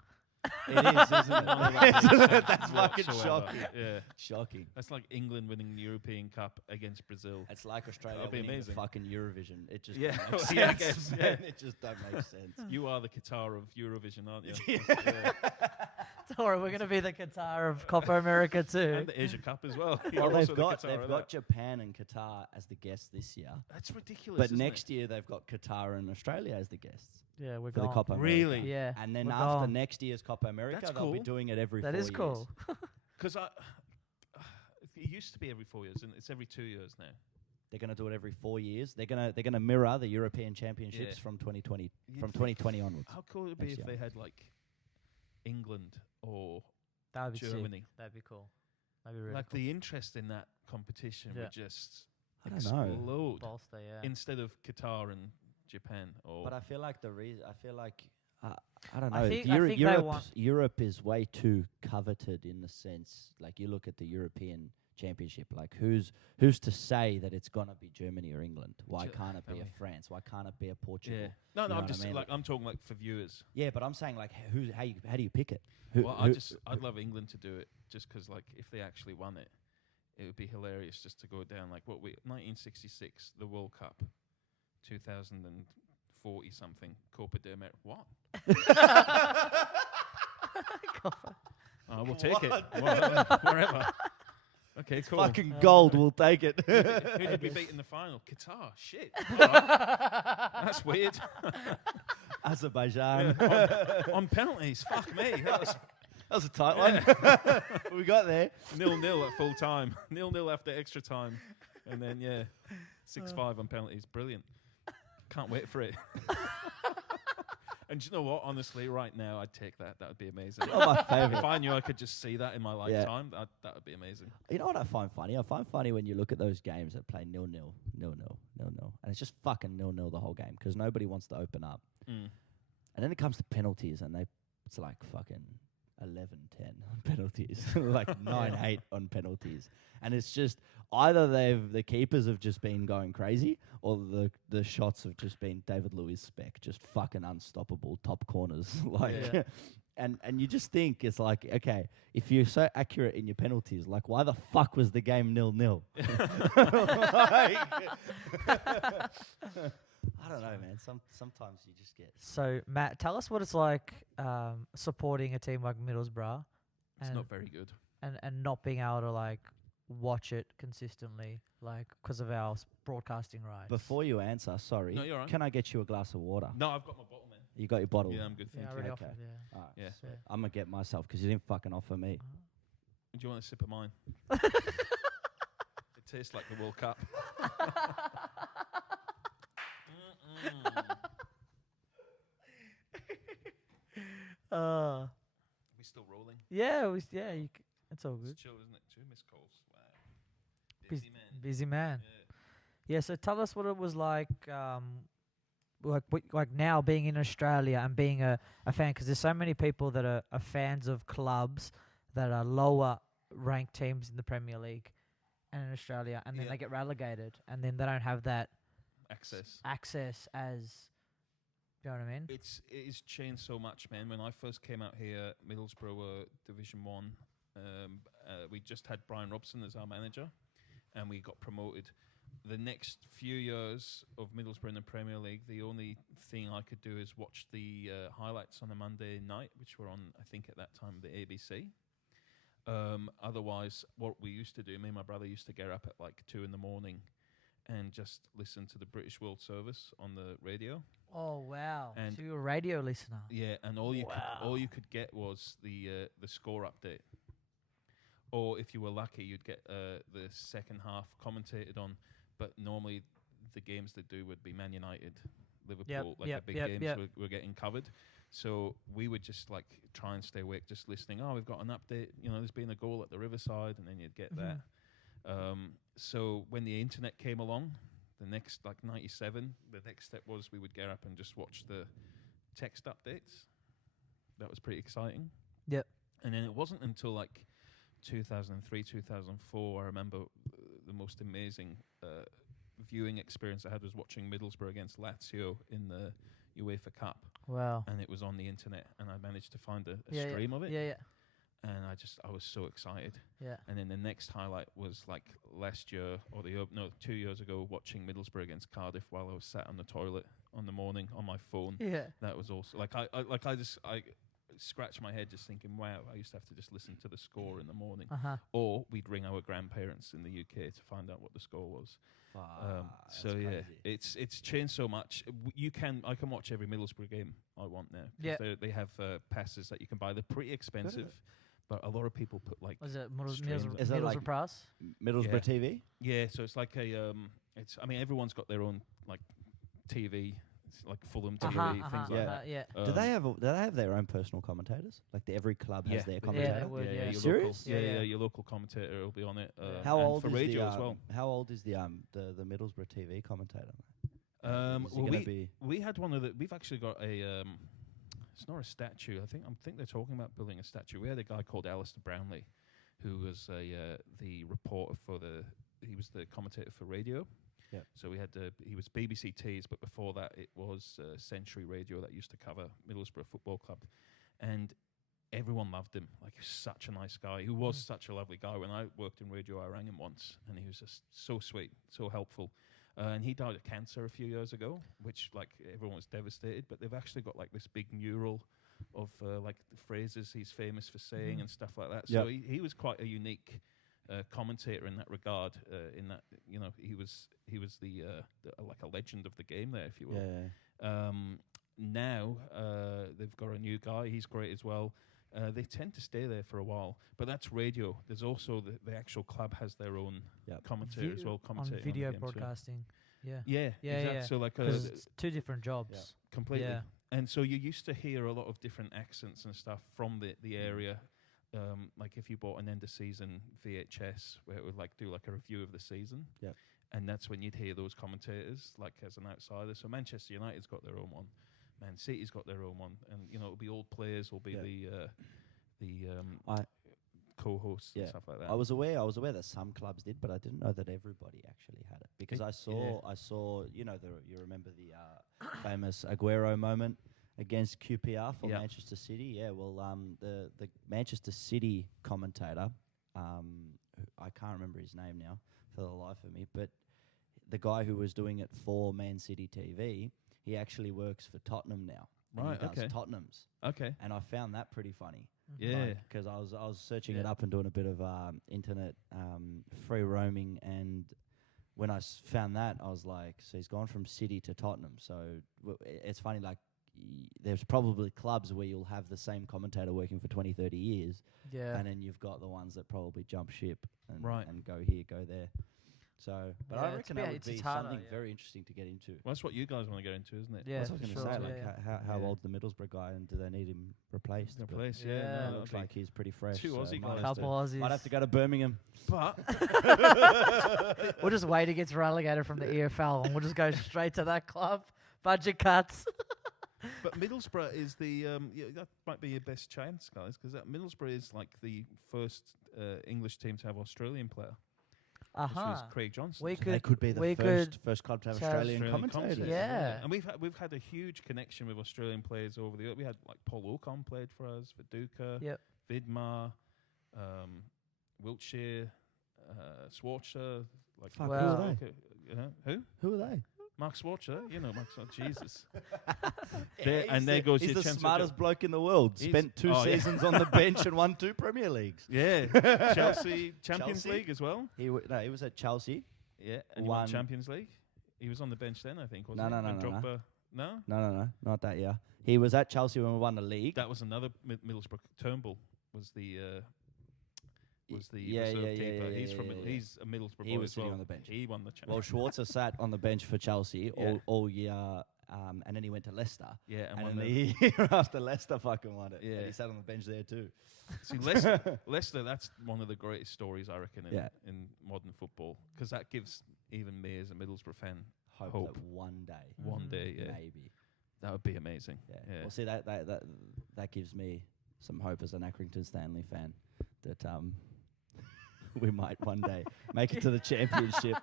It is, isn't it? None of that makes sense That's fucking whatsoever. shocking. Yeah. Shocking. That's like England winning the European Cup against Brazil. It's like Australia That'd be winning the amazing. fucking Eurovision. It just Yeah, don't make well, yeah, I sense. guess, man. yeah. It just don't make sense. You are the Qatar of Eurovision, aren't you? Yeah. Don't worry, we're going to be the Qatar of Copa America too. And the Asia Cup as well. You're Well, also the Qatar they've of got that. Japan and Qatar as the guests this year, That's ridiculous. but isn't next it? year they've got Qatar and Australia as the guests Yeah, we're for the gone. Copa America. Really? Yeah. And then we're after gone. next year's Copa America, That's they'll be cool. doing it every 4 That years. is cool. Because it used to be every 4 years, and it's every 2 years now. They're going to do it every 4 years. They're going to mirror the European Championships Yeah. from 2020 You'd from think- 2020 onwards. How cool would it be Next if year. they had like England or That would be sick. Germany? That'd be cool. That'd be really Like cool. the interest in that competition Yeah. would just I don't know. explode Bolster, yeah. instead of Qatar and Japan. Or But I feel like I don't I know. think- I think they want- Europe is way too coveted in the sense, like you look at the European Championship, like who's to say that it's gonna be Germany or England? Why can't it be a Definitely. France? Why can't it be a Portugal? yeah, no, You know I'm what I just mean? like I'm talking like for viewers. Yeah, but I'm saying like how do you pick it? Well, I'd love England to do it just because like if they actually won it, it would be hilarious just to go down like 1966 the World Cup, 2040 something Copa de America. What? We'll take it. Wherever. Okay, cool. fucking gold. We'll take it. Who did we beat in the final? Qatar. Shit. All right. That's weird. Azerbaijan. On penalties. Fuck me. That was a tight one. We got there. 0-0 at full time. 0-0 after extra time. And then, 6-5 on penalties. Brilliant. Can't wait for it. And do you know what? Honestly, right now, I'd take that. That would be amazing. Oh, my favourite. If I knew I could just see that in my lifetime, that would be amazing. You know what I find funny? I find funny when you look at those games that play 0-0, 0-0, 0-0, and it's just fucking 0-0 the whole game because nobody wants to open up. Mm. And then it comes to penalties, and it's like fucking 11-10 on penalties, like 9-8 on penalties. And it's just either the keepers have just been going crazy, or the shots have just been David Luiz spec, just fucking unstoppable top corners. And you just think it's like, okay, if you're so accurate in your penalties, like why the fuck was the game 0-0? I don't know, man. Sometimes you just get. So Matt, tell us what it's like supporting a team like Middlesbrough, It's and not very good. and not being able to like watch it consistently, like because of our broadcasting rights. Before you answer, sorry, No, you're right. can I get you a glass of water? No, I've got my bottle, man. You got your bottle? Yeah, I'm good. yeah, Thank I you. already Okay. offered. Yeah. All right. Yeah. Yeah. I'm going to get myself because you didn't fucking offer me. Do you want a sip of mine? It tastes like the World Cup. Are we still rolling? Yeah, it was. Yeah, it's all good. It's chill, isn't it? 2 missed calls. Wow. Bus- Busy man. Busy man. Yeah. Yeah. So tell us what it was like. Like now being in Australia and being a fan, because there's so many people that are fans of clubs that are lower ranked teams in the Premier League and in Australia, and then Yeah. they get relegated, and then they don't have that Access. as, you know what I mean? It is changed so much, man. When I first came out here, Middlesbrough were Division 1. We just had Brian Robson as our manager, and we got promoted. The next few years of Middlesbrough in the Premier League, the only thing I could do is watch the highlights on a Monday night, which were on, I think at that time, the ABC. Otherwise, what we used to do, me and my brother used to get up at like 2 a.m. and just listen to the British World Service on the radio. Oh wow! And so you're a radio listener. Yeah, and all you could get was the score update, or if you were lucky, you'd get the second half commentated on. But normally, the games they do would be Man United, Liverpool, the big games were getting covered. So we would just like try and stay awake, just listening. Oh, we've got an update. You know, there's been a goal at the Riverside, and then you'd get that. So when the internet came along, the next, like 97, the next step was we would get up and just watch the text updates. That was pretty exciting. Yep. And then it wasn't until like 2003, 2004, I remember the most amazing viewing experience I had was watching Middlesbrough against Lazio in the UEFA Cup. Wow. And it was on the internet, and I managed to find a Yeah, stream of it. Yeah. And I was so excited. Yeah. And then the next highlight was like last year, or 2 years ago, watching Middlesbrough against Cardiff while I was sat on the toilet on the morning on my phone. Yeah. That was also like I scratched my head just thinking, wow, I used to have to just listen to the score in the morning, or we'd ring our grandparents in the UK to find out what the score was. So yeah, it's changed so much. I can watch every Middlesbrough game I want now. Yeah. They have passes that you can buy. They're pretty expensive. But a lot of people put like. Was it streams. Is that like Middlesbrough Press? Middlesbrough TV? Yeah, so it's like everyone's got their own like TV. It's like Fulham TV, things like that. Yeah. Do they have their own personal commentators? Like every club has their they commentator. Yeah, they would, yeah. Your Serious? local, Yeah. your local commentator will be on it. How and old for is radio the as well? How old is the Middlesbrough TV commentator? We had one of the. We've actually got a. It's not a statue. I think they're talking about building a statue. We had a guy called Alistair Brownlee, who was the reporter for he was the commentator for radio. Yeah. So he was BBC Tees, but before that it was Century Radio that used to cover Middlesbrough Football Club, and everyone loved him. Like, he was such a nice guy. He was such a lovely guy. When I worked in radio, I rang him once, and he was just so sweet, so helpful. And he died of cancer a few years ago, which, like, everyone was devastated. But they've actually got, like, this big mural of, like, the phrases he's famous for saying and stuff like that. So he was quite a unique commentator in that regard. In that, you know, he was the like a legend of the game there, if you will. Yeah. Now they've got a new guy. He's great as well. They tend to stay there for a while, but that's radio. There's also the actual club has their own commentator as well, on commentating video on the game broadcasting. Yeah, Yeah, exactly. yeah. So like It's two different jobs. completely. Yeah. And so you used to hear a lot of different accents and stuff from the area. Like if you bought an end of season VHS where it would like do like a review of the season. Yeah. And that's when you'd hear those commentators like as an outsider. So Manchester United's got their own one. Man City's got their own one, and you know it'll be old players will be the I- co-hosts Yeah. and stuff like that. I was aware that some clubs did, but I didn't know that everybody actually had it because I saw you remember the famous Aguero moment against QPR for Yeah. Manchester City. Yeah, well, the Manchester City commentator, I can't remember his name now for the life of me, but the guy who was doing it for Man City TV, he actually works for Tottenham now. And Right, he does okay. Tottenham's, Okay. and I found that pretty funny. Yeah. Because I was searching it Yeah. up and doing a bit of internet free roaming, and when I found that, I was like, so he's gone from City to Tottenham. So it's funny, like there's probably clubs where you'll have the same commentator working for 20, 30 years, Yeah. and then you've got the ones that probably jump ship and, Right. and go here, go there. So, but Yeah, I it's reckon a that bit- would be it's harder, something yeah. very interesting to get into. Well, that's what you guys want to get into, isn't it? Yeah, That's what I was for going to sure, say. yeah, Like, yeah. how Yeah. old's the Middlesbrough guy, and do they need him replaced? The But place, Yeah. yeah. No, looks that'd like he's pretty fresh. Two so Aussie might guys. have to- Couple Aussies. Might have to go to Birmingham. be- But We'll just wait to get relegated from the EFL, and we'll just go straight to that club. Budget cuts. But Middlesbrough is the that might be your best chance, guys, because Middlesbrough is like the first English team to have Australian player, which was Craig Johnson. We So they could- could be the we first club to have to have Australian commentators. Yeah. And we've had a huge connection with Australian players over the years. We had like Paul Wilcon played for us, for Duca, Yep. Vidmar, Wiltshire, Swartzer. Like Fuck, Wow. who are they? Who? Who are they? Mark Swartzer. You know Mark Swartzer. Jesus. He's there goes he's your the chance of smartest bloke in the world. He's- Spent 2 oh, yeah. seasons on the bench and won 2 Premier Leagues. Yeah, Chelsea Champions Chelsea? League as well. He was at Chelsea. Yeah, and he won Won- Champions League. He was on the bench then, I think. No, Wasn't no, he? no, When no, no. Drogba- no. No, not that year. He was at Chelsea when we won the league. That was another Middlesbrough. Turnbull was the Yeah, reserve yeah, keeper. yeah, He's yeah, from yeah, yeah. He's a Middlesbrough He boy was as well. sitting on the bench. He won the Well, Champions. Schwarzer sat on the bench for Chelsea Yeah. all year, and then he went to Leicester. Yeah, and And won then the the year after Leicester fucking won it. Yeah. And he sat on the bench there too. See, Leicester, that's one of the greatest stories I reckon in, Yeah. in modern football, because that gives even me as a Middlesbrough fan Hope that one day, one day. Yeah, maybe. that would be amazing. Yeah. Yeah. Well, see that gives me some hope as an Accrington Stanley fan that we might one day make it to the championship.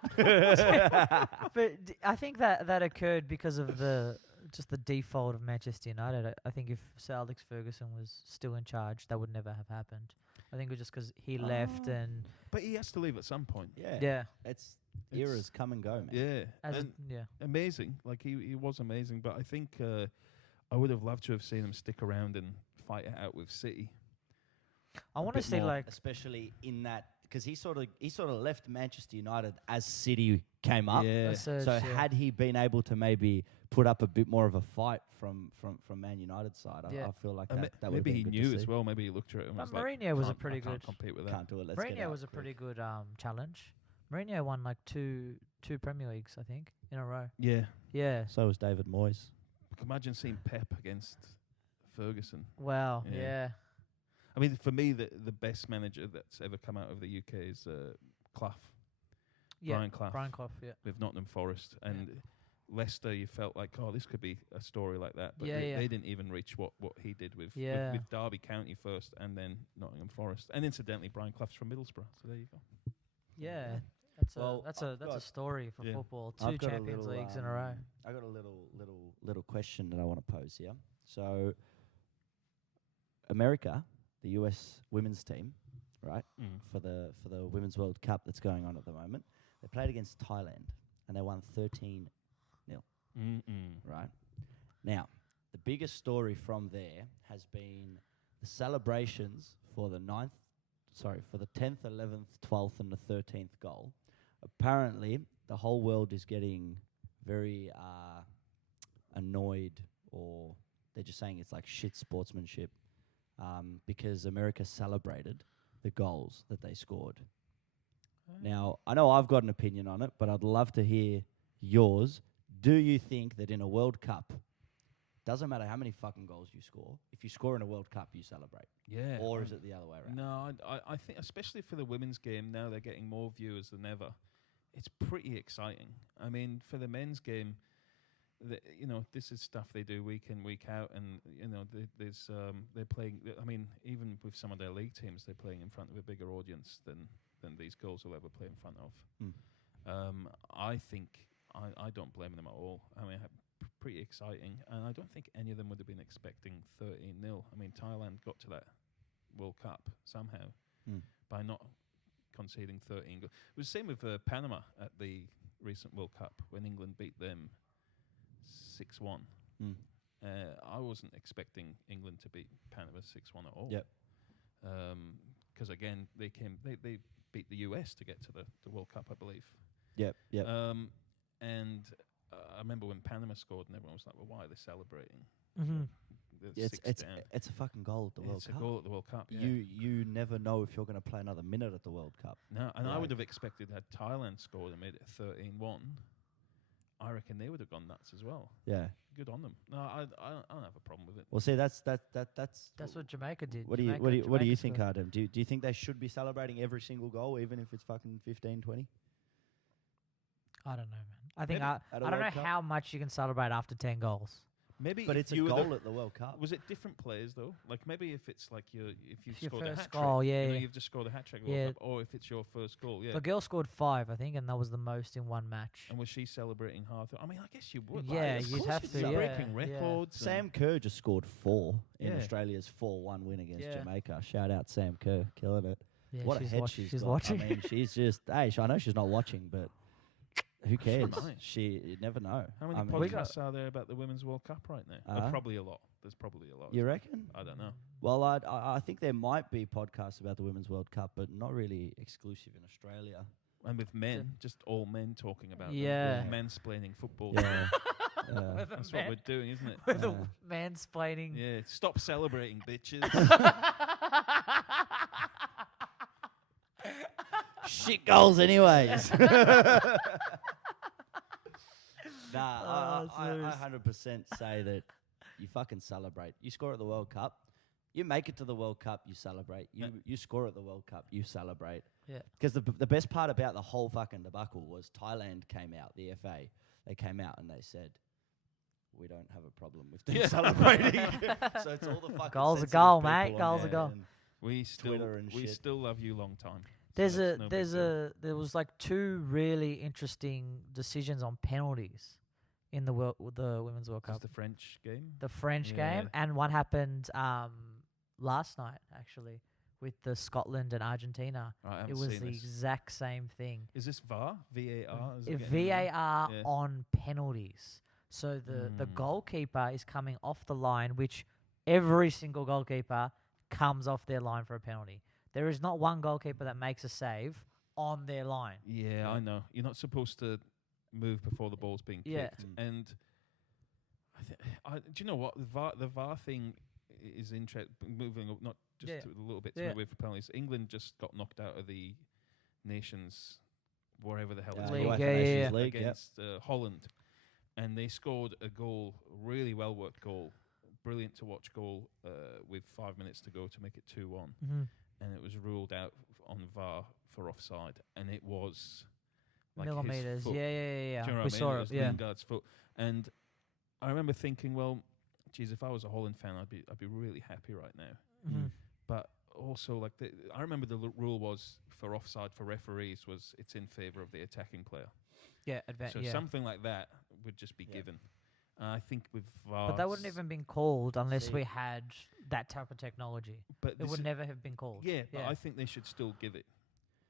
But I think that occurred because of the default of Manchester United. I think if Sir Alex Ferguson was still in charge, that would never have happened. I think it was just because he left and But he has to leave at some point. yeah, It's eras come and go, man. Yeah, as and yeah. amazing. Like he was amazing. But I think I would have loved to have seen him stick around and fight it out with City. I A want to bit see more, like especially in that, because he sort of left Manchester United as City came up. Yeah. a surge, So yeah. had he been able to maybe put up a bit more of a fight from Man United's side, Yeah. I feel like And that would maybe have he been good knew to as see. well. Maybe he looked at it and But was like, Mourinho was a "Can't- pretty I can't good- compete with that." Can't do it. Let's get Mourinho out was a quick. pretty good challenge. Mourinho won like two Premier Leagues, I think, in a row. Yeah. Yeah. So was David Moyes. Imagine seeing Pep against Ferguson. Wow. Yeah. Yeah. I mean, for me, the best manager that's ever come out of the UK is Clough, Yeah. Brian Clough, Brian Clough. Yeah. with Nottingham Forest. And Leicester, you felt like, oh, this could be a story like that. But Yeah, they, yeah. they didn't even reach what he did with Yeah. Derby County first and then Nottingham Forest. And incidentally, Brian Clough's from Middlesbrough. So there you go. Yeah. Well, That's I've a got- story for Yeah. football. I've 2 got a Champions little, Leagues in a row. I got a little question that I want to pose here. So, America, the US women's team, right, for the Women's World Cup that's going on at the moment, they played against Thailand and they won 13-0. Right now, the biggest story from there has been the celebrations for the 10th, 11th, 12th, and the 13th goal. Apparently, the whole world is getting very annoyed, or they're just saying it's like shit sportsmanship, because America celebrated the goals that they scored. Now, I know I've got an opinion on it, but I'd love to hear yours. Do you think that in a World Cup, doesn't matter how many fucking goals you score, if you score in a World Cup, you celebrate? Yeah. Or is it the other way around? No, I think, especially for the women's game, now they're getting more viewers than ever. It's pretty exciting. I mean, for the men's game, this is stuff they do week in, week out, and is they're playing. I mean, even with some of their league teams, they're playing in front of a bigger audience than these girls will ever play in front of. I think I don't blame them at all. I mean, pretty exciting, and I don't think any of them would have been expecting 13-0. I mean, Thailand got to that World Cup somehow by not conceding 13 goals. It was the same with Panama at the recent World Cup when England beat them 6-1. I wasn't expecting England to beat Panama 6-1 at all. Yep. Because again, they beat the US to get to the World Cup, I believe. Yep. And I remember when Panama scored, and everyone was like, "Well, why are they celebrating?" It's a fucking goal at the World Cup. It's a goal at the World Cup. Yeah. You never know if you're going to play another minute at the World Cup. No, and I would have expected had Thailand scored and made it 13-1. I reckon they would have gone nuts as well. Yeah. Good on them. No, I don't have a problem with it. Well, see, that's what Jamaica did. What do you think, Adam? Do you think they should be celebrating every single goal, even if it's fucking 15, 20? I don't know, man. I think Maybe I don't know how much you can celebrate after 10 goals. Maybe, but it's a goal at the World Cup. Was it different players though? Like maybe if it's like if you've scored a hat goal, trick, you've just scored a hat trick, World Cup, or if it's your first goal, The girl scored 5, I think, and that was the most in one match. And was she celebrating hard? I mean, I guess you would. Yeah, like, you'd have to. Breaking records. Sam Kerr just scored 4 in Australia's 4-1 win against Jamaica. Shout out Sam Kerr, killing it. Yeah, what a head she's got. watching. I mean, she's just. Hey, I know she's not watching, but. Who cares? Nice. You never know. How many podcasts are there about the Women's World Cup right now? Probably a lot. There's probably a lot. You reckon? I don't know. Well, I think there might be podcasts about the Women's World Cup, but not really exclusive in Australia. And with men, just all men talking about mansplaining football. Yeah. That's what we're doing, isn't it? With the mansplaining. Yeah, stop celebrating, bitches. Shit goals anyways. I 100% say that you fucking celebrate. You score at the World Cup. You make it to the World Cup, you celebrate. You score at the World Cup, you celebrate. Yeah. Because the best part about the whole fucking debacle was Thailand came out, the FA. They came out and they said, we don't have a problem with them celebrating. So it's all the fucking goal's a goal, mate. Goal's a goal. We still love you long time. There was like 2 really interesting decisions on penalties in the Women's World Cup. The French game? The French game, and one happened last night, actually, with the Scotland and Argentina. Right, it was the exact same thing. Is this VAR? VAR? VAR on penalties. So the goalkeeper is coming off the line, which every single goalkeeper comes off their line for a penalty. There is not one goalkeeper that makes a save on their line. Yeah, I know. You're not supposed to move before the ball's being kicked. And do you know what? The VAR thing is interesting. Moving up, not just a little bit to the way for penalties. England just got knocked out of the Nations, wherever the hell it's called, against Holland. And they scored a goal, really well-worked goal, brilliant to watch goal with 5 minutes to go to make it 2-1. Mm-hmm. And it was ruled out on VAR for offside, and it was like millimeters. his foot. Yeah. Do you know what I mean? It was Lingard's foot, and I remember thinking, well, geez, if I was a Holland fan, I'd be really happy right now. Mm-hmm. But also, like, I remember the rule was for offside for referees was it's in favour of the attacking player. Yeah, so something like that would just be given. I think with VAR, but that wouldn't even been called unless we had that type of technology. But it would never have been called. Yeah, but I think they should still give it.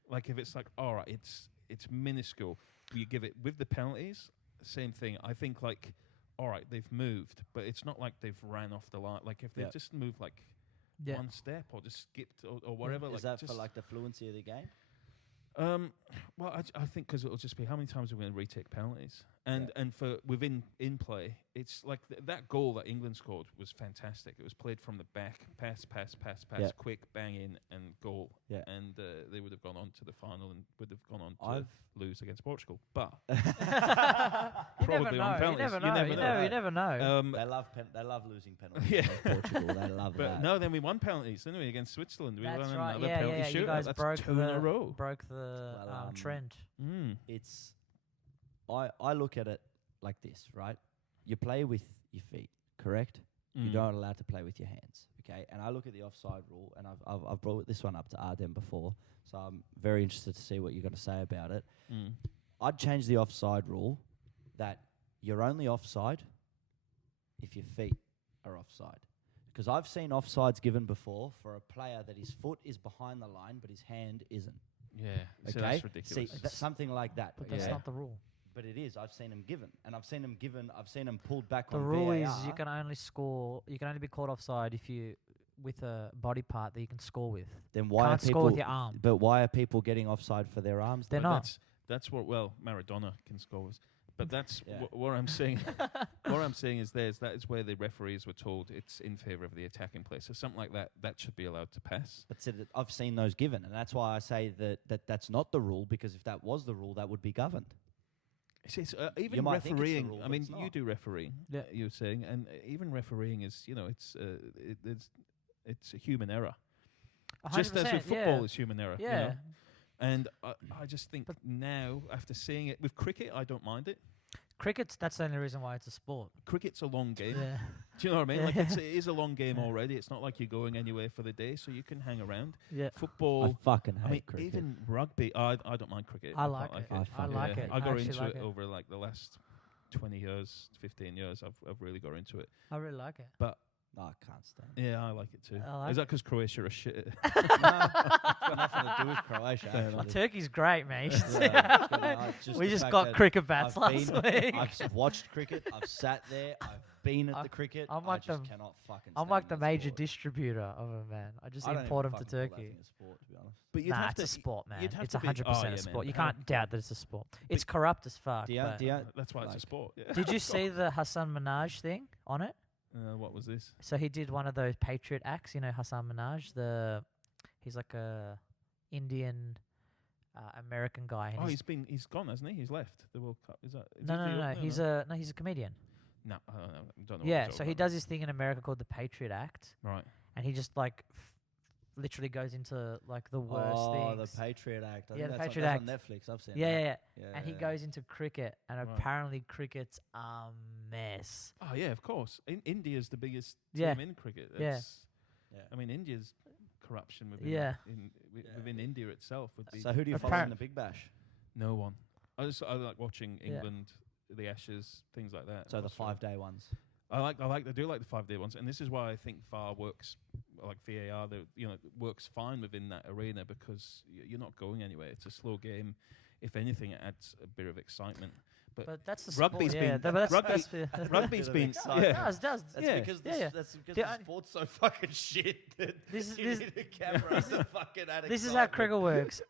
Like if it's like, all right, it's minuscule, you give it with the penalties. Same thing. I think like, all right, they've moved, but it's not like they've ran off the line. Like if they've just moved like one step or just skipped or whatever. Is that for like the fluency of the game? Well, I think because it'll just be how many times are we going to retake penalties, and for within in play, it's like that goal that England scored was fantastic. It was played from the back, pass, quick, bang in, and goal. Yeah. And they would have gone on to the final and would have gone on to lose against Portugal, but probably on penalties. You never know. They love losing penalties. Against Portugal, they love that. But no, then we won penalties, didn't we, against Switzerland? We won another penalty shootout. You guys That's broke 2 in a row. Broke the trend. It's I look at it like this, right? You play with your feet, correct? You're not allowed to play with your hands. Okay, and I look at the offside rule, and I've brought this one up to Arden before, so I'm very interested to see what you're going to say about it. I'd change the offside rule that you're only offside if your feet are offside. Because I've seen offsides given before for a player that his foot is behind the line but his hand isn't. Yeah, Okay, so that's ridiculous. See, something like that. But that's not the rule. But it is. I've seen them given, and I've seen them given. I've seen them pulled back The on rule VAR. is you can only score. You can only be caught offside if you with a body part that you can score with. Then why Can't are score people? with your arm. But why are people getting offside for their arms? They're then? not. That's what. Well, Maradona can score with. But that's Yeah. what I'm saying. What I'm saying is that is where the referees were told it's in favour of the attacking player. So something like that should be allowed to pass. But I've seen those given, and that's why I say that's not the rule. Because if that was the rule, that would be governed. It's even You might think it's the refereeing. rule, I but mean, it's you not. do refereeing. Yeah. You're saying, and even refereeing is, it's a human error. Just as with football is human error. Yeah. You know? And I just think now, after seeing it with cricket, I don't mind it. Cricket's that's the only reason why it's a sport. Cricket's a long game. Yeah. Do you know what I mean? Yeah. Like it is a long game already. It's not like you're going anywhere for the day, so you can hang around. Yeah. Football. I fucking hate I mean, cricket. even rugby. I don't mind cricket. I quite like it. I like it. I got actually into like it over like the last 20 years, 15 years. I've really got into it. I really like it. But No, I can't stand. yeah, I like it too. I like Is that because Croatia are shit? No, it's got nothing to do with Croatia. Fair Actually. Turkey's great, mate. Yeah, it's got- We the just fact got that cricket bats I've last been- week. I've watched cricket. I've sat there. I've been at the cricket. I'm like I just the- cannot fucking. I'm stand like the that major sport. distributor of them, man. I just I don't import even them to fucking call that Turkey. thing a sport, to be honest. But Nah, it's a sport, man. you'd have It's to be- 100% oh, yeah, a man. sport. You How- can't doubt that it's a sport. It's corrupt as fuck. Do you, but- do you, That's why it's a like- sport. Yeah. Did you see the Hassan Minaj thing on it? What was this? So he did one of those Patriot acts. You know Hassan Minaj, he's like a Indian American guy. And Oh, he's gone, hasn't he? He's left the World Cup. Is that? Is no, he no, no, no. He's a comedian. No, I don't know. Don't know. Yeah, so he does this thing in America called the Patriot Act, Right. and he just like literally goes into like the worst Oh, things. the Patriot Act. I Yeah, think the that's Patriot on Netflix. I've seen yeah, that. yeah, Yeah, and he yeah. goes into cricket, and Right. apparently cricket's a mess. Oh yeah, of course. India's the biggest Yeah. team in cricket. Yeah. That's- Yeah. I mean, India's corruption within Yeah. Yeah. within India itself would be So who do you follow in Apparent- the Big Bash? no one. I like watching Yeah. England, the Ashes, things like that. So the Australia. 5-day ones. I do like the 5-day ones, and this is why I think VAR works, like VAR, works fine within that arena because you're not going anywhere. It's a slow game. If anything, it adds a bit of excitement. But that's the Rugby's sport. Yeah, been- that's, rugby- that's the- Rugby's Bit of been excitement. yeah. does. That's Yeah. because Yeah, yeah. that's because The the only- sport's so fucking shit that This is- you this- need a camera to fucking add This is how excitement. cricket works.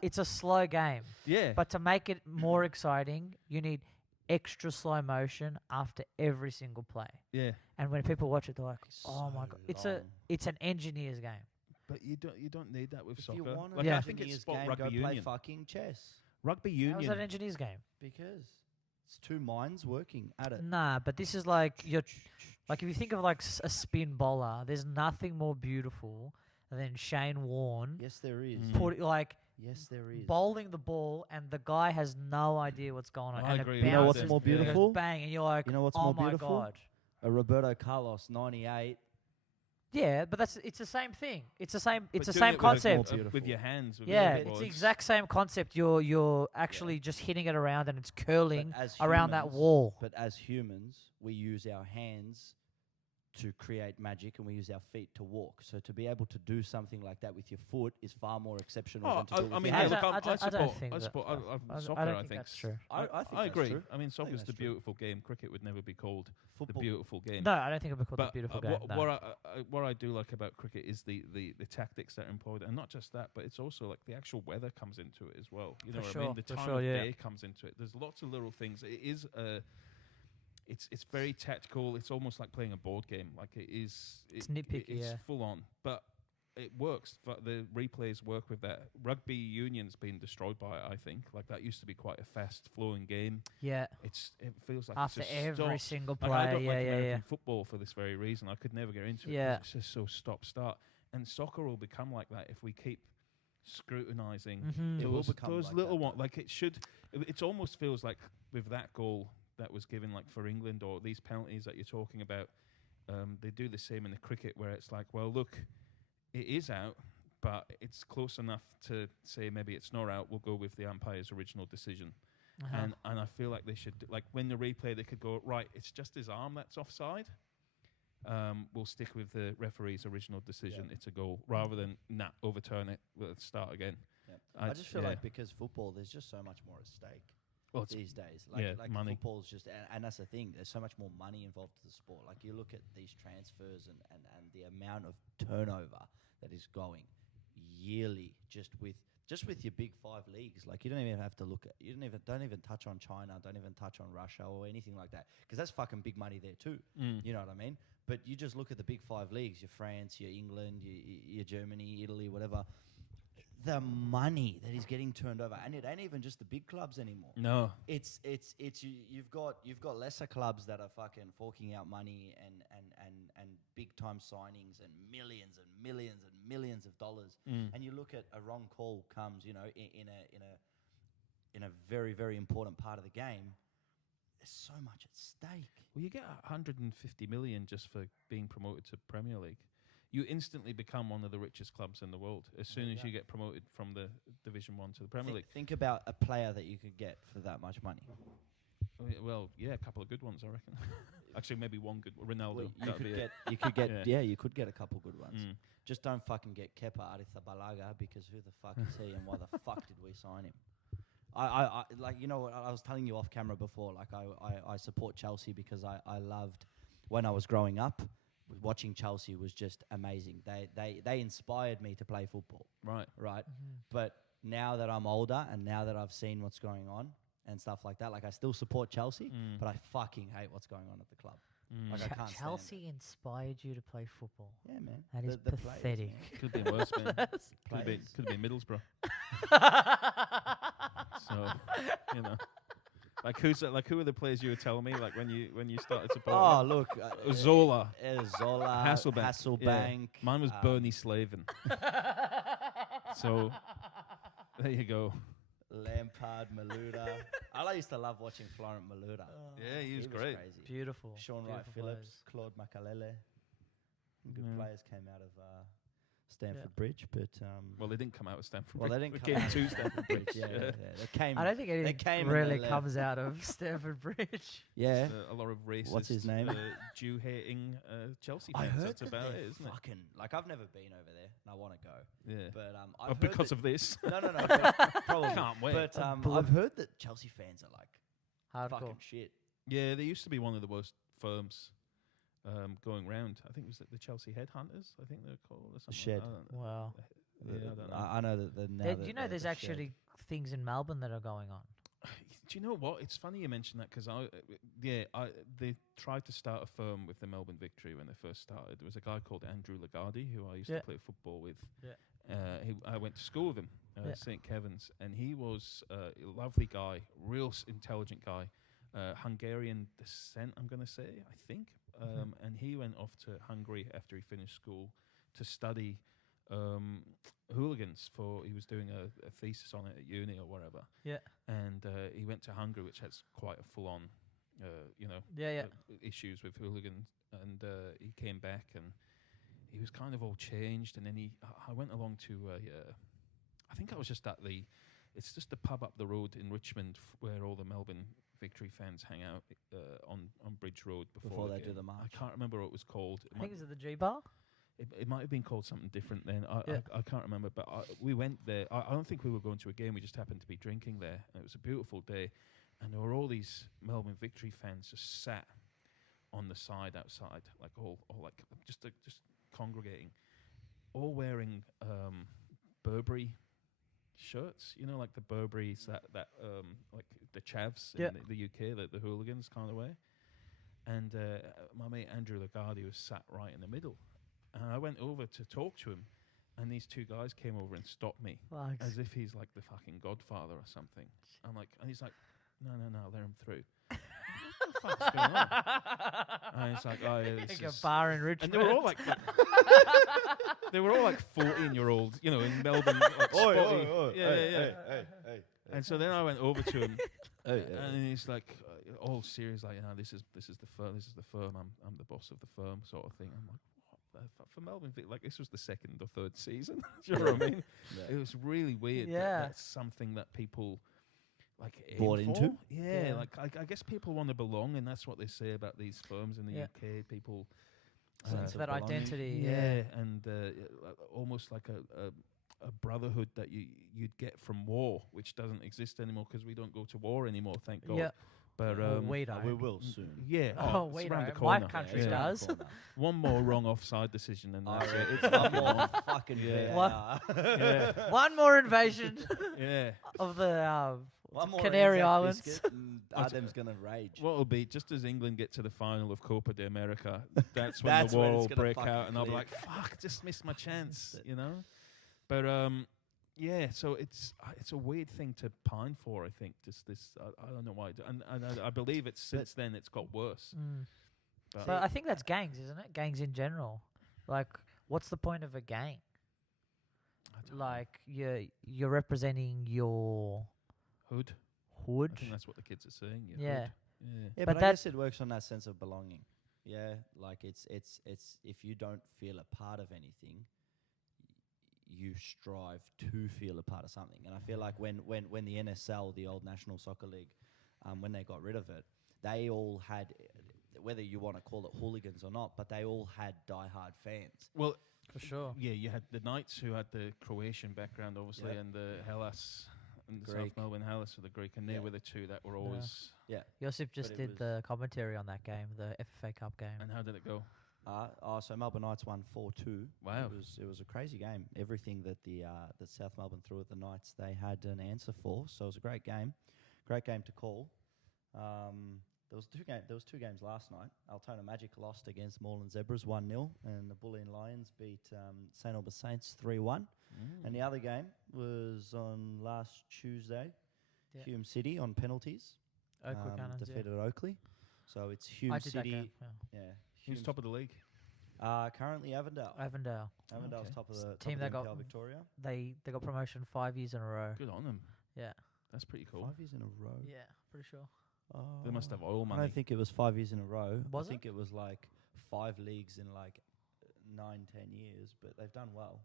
It's a slow game, Yeah. but to make it more exciting, you need extra slow motion after every single play. yeah. And when people watch it, they're like, It's "Oh my so god, long. it's an engineer's game." But you don't need that with If soccer. you want Like, Yeah. I think it's engineer's sport game, rugby go play union. fucking chess Rugby How is that union. an engineer's game? because it's two minds working at it. Nah, but this is like like if you think of like a spin bowler, there's nothing more beautiful than Shane Warne Yes, there is. Mm. Yes, there is. bowling the ball, and the guy has no idea what's going on. I and agree it with You know what's bounces, more Yeah. it goes beautiful? bang, and you're like, You know what's "Oh more my beautiful? god." A Roberto Carlos 98. Yeah, but it's the same thing. It's the same. It's But the doing same it with- concept. Beautiful. with your hands. With Yeah, your it's balls. the exact same concept. You're actually just hitting it around, and it's curling But as around that humans- wall. But as humans, we use our hands to create magic, and we use our feet to walk. So to be able to do something like that with your foot is far more exceptional Oh, than to do it I with mean, your yeah, hands. look, I I don't support. think I that- support. I Soccer, don't I think think that's true. I think I that's agree. true. I mean, soccer's that's the true. beautiful game. Cricket would never be called the Football. beautiful game. No, I don't think it would be called But a beautiful game. what, no. what I do like about cricket is the tactics that are employed, and not just that, but it's also like the actual weather comes into it as well. You know For what I sure, mean? The for time sure, of yeah. day comes into it. There's lots of little things. It is it's very tactical. It's almost like playing a board game. Like it is. It's nitpicky, It's yeah. full on, but it works. But the replays work with that. Rugby union's been destroyed by it. I think like that used to be quite a fast flowing game. Yeah, It feels like after it's just every stopped. single Like, play. I don't yeah, like yeah, American yeah. football for this very reason. I could never get into it. 'cause Yeah. It's just so stop-start. And soccer will become like that if we keep scrutinising Mhm. It will those, become those like little that. ones. Like it should. It almost feels like with that goal that was given, like for England, or these penalties that you're talking about, they do the same in the cricket, where it's like, well, look, it is out, but it's close enough to say maybe it's not out. We'll go with the umpire's original decision. And I feel like they should, like when the replay, they could go, right, it's just his arm that's offside. We'll stick with the referee's original decision. It's a goal, rather than overturn it. Let's start again. I just feel like because football, there's just so much more at stake these days. Like money. Football's just, and that's the thing. There's so much more money involved in the sport. Like you look at these transfers and the amount of turnover that is going yearly just with your big 5 leagues. Like you don't even have to look at, don't even touch on China, don't even touch on Russia or anything like that, because that's fucking big money there too. You know what I mean? But you just look at the big 5 leagues, your France, your England, your Germany, Italy, whatever. The money that is getting turned over, and it ain't even just the big clubs anymore. No, it's you've got lesser clubs that are fucking forking out money and big time signings and millions and millions and millions of dollars. And you look at a wrong call comes, in a very, very important part of the game. There's so much at stake. Well, you get 150 million just for being promoted to Premier League. You instantly become one of the richest clubs in the world as soon as you get promoted from the Division 1 to the Premier League. Think about a player that you could get for that much money. Well, yeah, a couple of good ones, I reckon. Actually, maybe one good Ronaldo. Well, you could get a couple good ones. Just don't fucking get Kepa Arrizabalaga, because who the fuck is he and why the fuck did we sign him? I like, I was telling you off camera before, like I support Chelsea because I loved, when I was growing up, watching Chelsea was just amazing. They inspired me to play football. Right. But now that I'm older and now that I've seen what's going on and stuff like that, like I still support Chelsea, but I fucking hate what's going on at the club. Like I can't Chelsea inspired you to play football. Yeah, man. That is pathetic. Could be worse, man. Could be Middlesbrough. So, who are the players you were telling me, like when you started supporting? Oh, look, Zola, Hasselbank. Yeah. Mine was Bernie Slaven. So there you go. Lampard, Maluda. I used to love watching Florent Maluda. Yeah, he was great. Crazy. Beautiful. Sean Wright-Phillips, Claude Makalele. Good players came out of Stamford Bridge, but well, they didn't come out of Stamford Well, Bridge. they didn't came come out to Stamford Bridge. They came. I don't think anything really comes out of Stamford Bridge. Yeah, a lot of racist. What's his name? Jew-hating Chelsea fans. I heard that's about it, isn't it? Fucking, like, I've never been over there, and I want to go. Yeah, but I've heard because of this. No, probably Can't wait. But I've heard that Chelsea fans are like hardcore fucking shit. Yeah, they used to be one of the worst firms going round. I think it was the Chelsea Headhunters. I think they're called. Or something. Shed. Wow. Yeah, I don't know. I know that now. Do you know there's actually things in Melbourne that are going on? Do you know what? It's funny you mention that, because they tried to start a firm with the Melbourne Victory when they first started. There was a guy called Andrew Lagarde who I used to play football with. I went to school with him, St. Kevin's, and he was a lovely guy, real intelligent guy, Hungarian descent, I'm going to say, I think. And he went off to Hungary after he finished school to study hooligans. He was doing a thesis on it at uni or whatever. Yeah. And he went to Hungary, which has quite a full-on, issues with hooligans. And he came back and he was kind of all changed. And then I went along to, I think I was just at it's just the pub up the road in Richmond where all the Melbourne Victory fans hang out on Bridge Road before they do the march. I can't remember what it was called. I think it was at the G-Bar. It might have been called something different then. I can't remember, but we went there. I don't think we were going to a game. We just happened to be drinking there. And it was a beautiful day, and there were all these Melbourne Victory fans just sat on the side outside, like all like just congregating, all wearing Burberry shirts. You know, like the Burberrys that like the chavs in the UK, the hooligans kind of way. And my mate Andrew Lagarde was sat right in the middle. And I went over to talk to him, and these two guys came over and stopped me, as if he's like the fucking Godfather or something. I'm like, and he's like, no, let him through. What the fuck's going on? And it's like, oh, yeah, like a bar in Richmond. And they were all like, 14-year-old, in Melbourne. Like, Oi. Hey. And so then I went over to him, and he's like, all serious, like, this is the firm. I'm the boss of the firm, sort of thing. I'm like, what? For Melbourne, like this was the second or third season. Do you know what I mean? Yeah. It was really weird. Yeah. That's something that people like bought aim into. for. Yeah, Yeah. like I guess people want to belong, and that's what they say about these firms in the UK. People. Sense of that belonging. identity. Yeah, and almost like a brotherhood that you'd get from war, which doesn't exist anymore because we don't go to war anymore, thank God. Yeah. But Well, we don't. we will soon. Yeah. Oh, it's we around the don't. My corner. country Yeah. does. One more wrong offside decision, and that's it. It's one more fucking Yeah. VAR. Yeah. One more invasion Yeah. of the One more Canary Anzac Islands. biscuit and Adam's gonna rage. What will be just as England get to the final of Copa de America, that's when That's the when war it's will gonna break fucking out, and I'll be click. like, "Fuck, just missed my chance," you know. But yeah. So it's a weird thing to pine for. I think just this. I don't know why, and I believe it's since then it's got worse. Mm. But But I think that's gangs, isn't it? Gangs in general. Like, what's the point of a gang? I don't know. Like, you're representing your hood. hood. I think that's what the kids are saying. your Yeah. hood. Yeah. Yeah, But but I that- guess it works on that sense of belonging. Yeah, like it's if you don't feel a part of anything, you strive to feel a part of something. And I feel like when the NSL, the old National Soccer League, when they got rid of it, they all had, whether you want to call it hooligans or not, but they all had diehard fans. Well, For sure. yeah, you had the Knights who had the Croatian background, obviously, Yep. and the Hellas, and the South Greek. Melbourne Hellas were the Greek, and they Yeah. were the two that were always. Josip just it did was- the commentary on that game, the FFA Cup game. And how did it go? So Melbourne Knights won 4-2. Wow. It was a crazy game. Everything that that South Melbourne threw at the Knights, they had an answer for. So it was a great game to call. There was two games last night. Altona Magic lost against Moreland Zebras 1-0, and the Bulleen Lions beat St Albans Saints 3-1. And the other game was on last Tuesday. Yeah. Hume City on penalties Oakwood Cannons, defeated Oakley. So it's Hume I did City. that game. Yeah. Yeah. Who's top of the league? Currently Avondale. Avondale. Avondale's Okay. top of the Team top that of the got NPL Victoria. They got promotion 5 years in a row. Good on them. Yeah. That's pretty cool. 5 years in a row. Yeah, pretty sure. They must have oil I money. don't think it was 5 years in a row. Was I think it was like 5 leagues in like 9-10 years, but they've done well.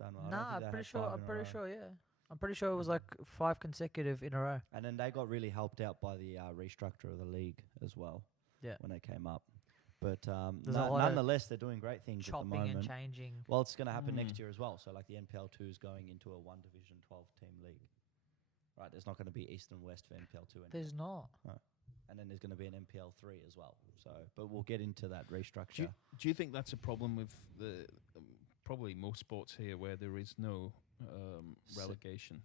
I don't think Nah, they I'm pretty had sure. 5 I'm in a pretty row. sure. Yeah, I'm pretty sure it was like 5 consecutive in a row. And then they got really helped out by the restructure of the league as well. Yeah. When they came up, but There's a lot of nonetheless, they're doing great things at the Chopping moment. and changing. Well, it's going to happen Mm. next year as well. So like the NPL 2 is going into a 1 Division 12 team league. Right, there's not going to be East and West for NPL 2 anymore. There's not. And then there's going to be an NPL 3 as well. So, but we'll get into that restructure. Do you think that's a problem with the probably most sports here where there is no relegation?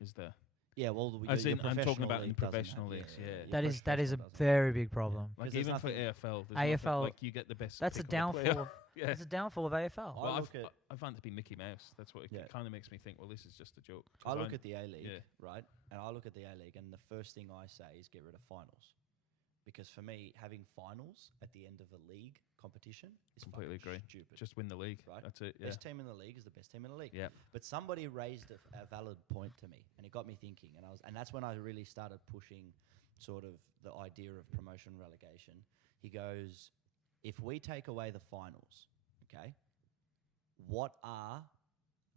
Is there? Yeah, well, As your in, I'm talking professional about in league doesn't professional have- leagues, yeah. your That is a professional doesn't. very big problem. Like 'Cause there's even for nothing- AFL, there's AFL nothing, like you get the best. That's a pick of the player. downfall. Yeah. It's a downfall of AFL. I Well, look at- I find it to be Mickey Mouse. That's what it Yeah. kind of makes me think. Well, this is just a joke. 'Cause I look I'm- at the A League, yeah. right? And I look at the A League, and the first thing I say is get rid of finals, because for me, having finals at the end of a league competition is Completely fucking agree. stupid. Just win the league. Right. That's it. Yeah. Best team in the league is the best team in the league. Yeah. But somebody raised a valid point to me, and it got me thinking. And that's when I really started pushing sort of the idea of promotion relegation. He goes, if we take away the finals, okay, what are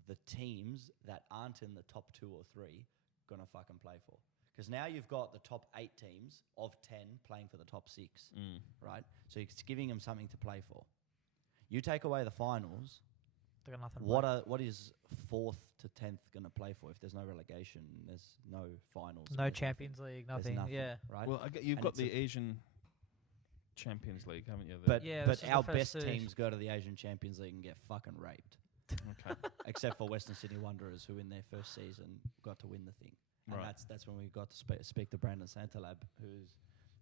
the teams that aren't in the top 2 or 3 gonna fucking play for? Because now you've got the top 8 teams of 10 playing for the top 6, right? So it's giving them something to play for. You take away the finals, They got nothing. what is 4th to 10th going to play for if there's no relegation, there's no finals, No there's Champions League. there's Nothing. Yeah. right? Well, you've And got it's the Asian Champions League, haven't you? but Yeah, but this is our the best first teams go to the Asian Champions League and get fucking raped, Okay. except for Western Sydney Wanderers, who in their first season got to win the thing. And Right. that's when we got to speak to Brandon Santalab, who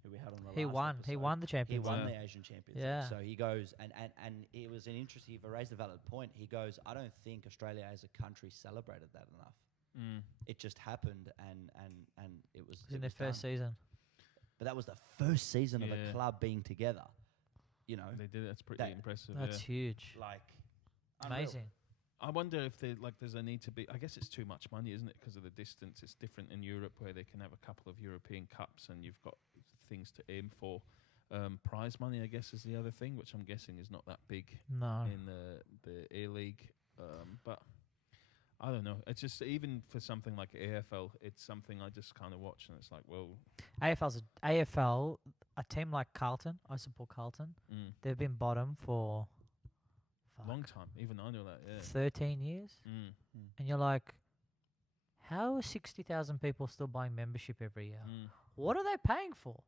we had on the He last won. He episode. won the He Champions won League. the Asian Champions Yeah. League. So he goes, and it was an interesting, he raised a valid point. He goes, I don't think Australia as a country celebrated that enough. It just happened, and it was It was in their first done. season. But that was the first season of Yeah. a club being together. You know, They did it. That's pretty That- impressive. That's yeah. huge. like unreal. Amazing. I wonder if there's a need to be. I guess it's too much money, isn't it? Because of the distance. It's different in Europe where they can have a couple of European Cups and you've got things to aim for. Prize money, I guess, is the other thing, which I'm guessing is not that big in the A League. But I don't know. It's just even for something like AFL, it's something I just kind of watch and it's like, well, AFL. A team like Carlton, I support Carlton. They've been bottom for long time. Even I know that. Yeah, 13 years. And you're like, how are 60,000 people still buying membership every year? What are they paying for?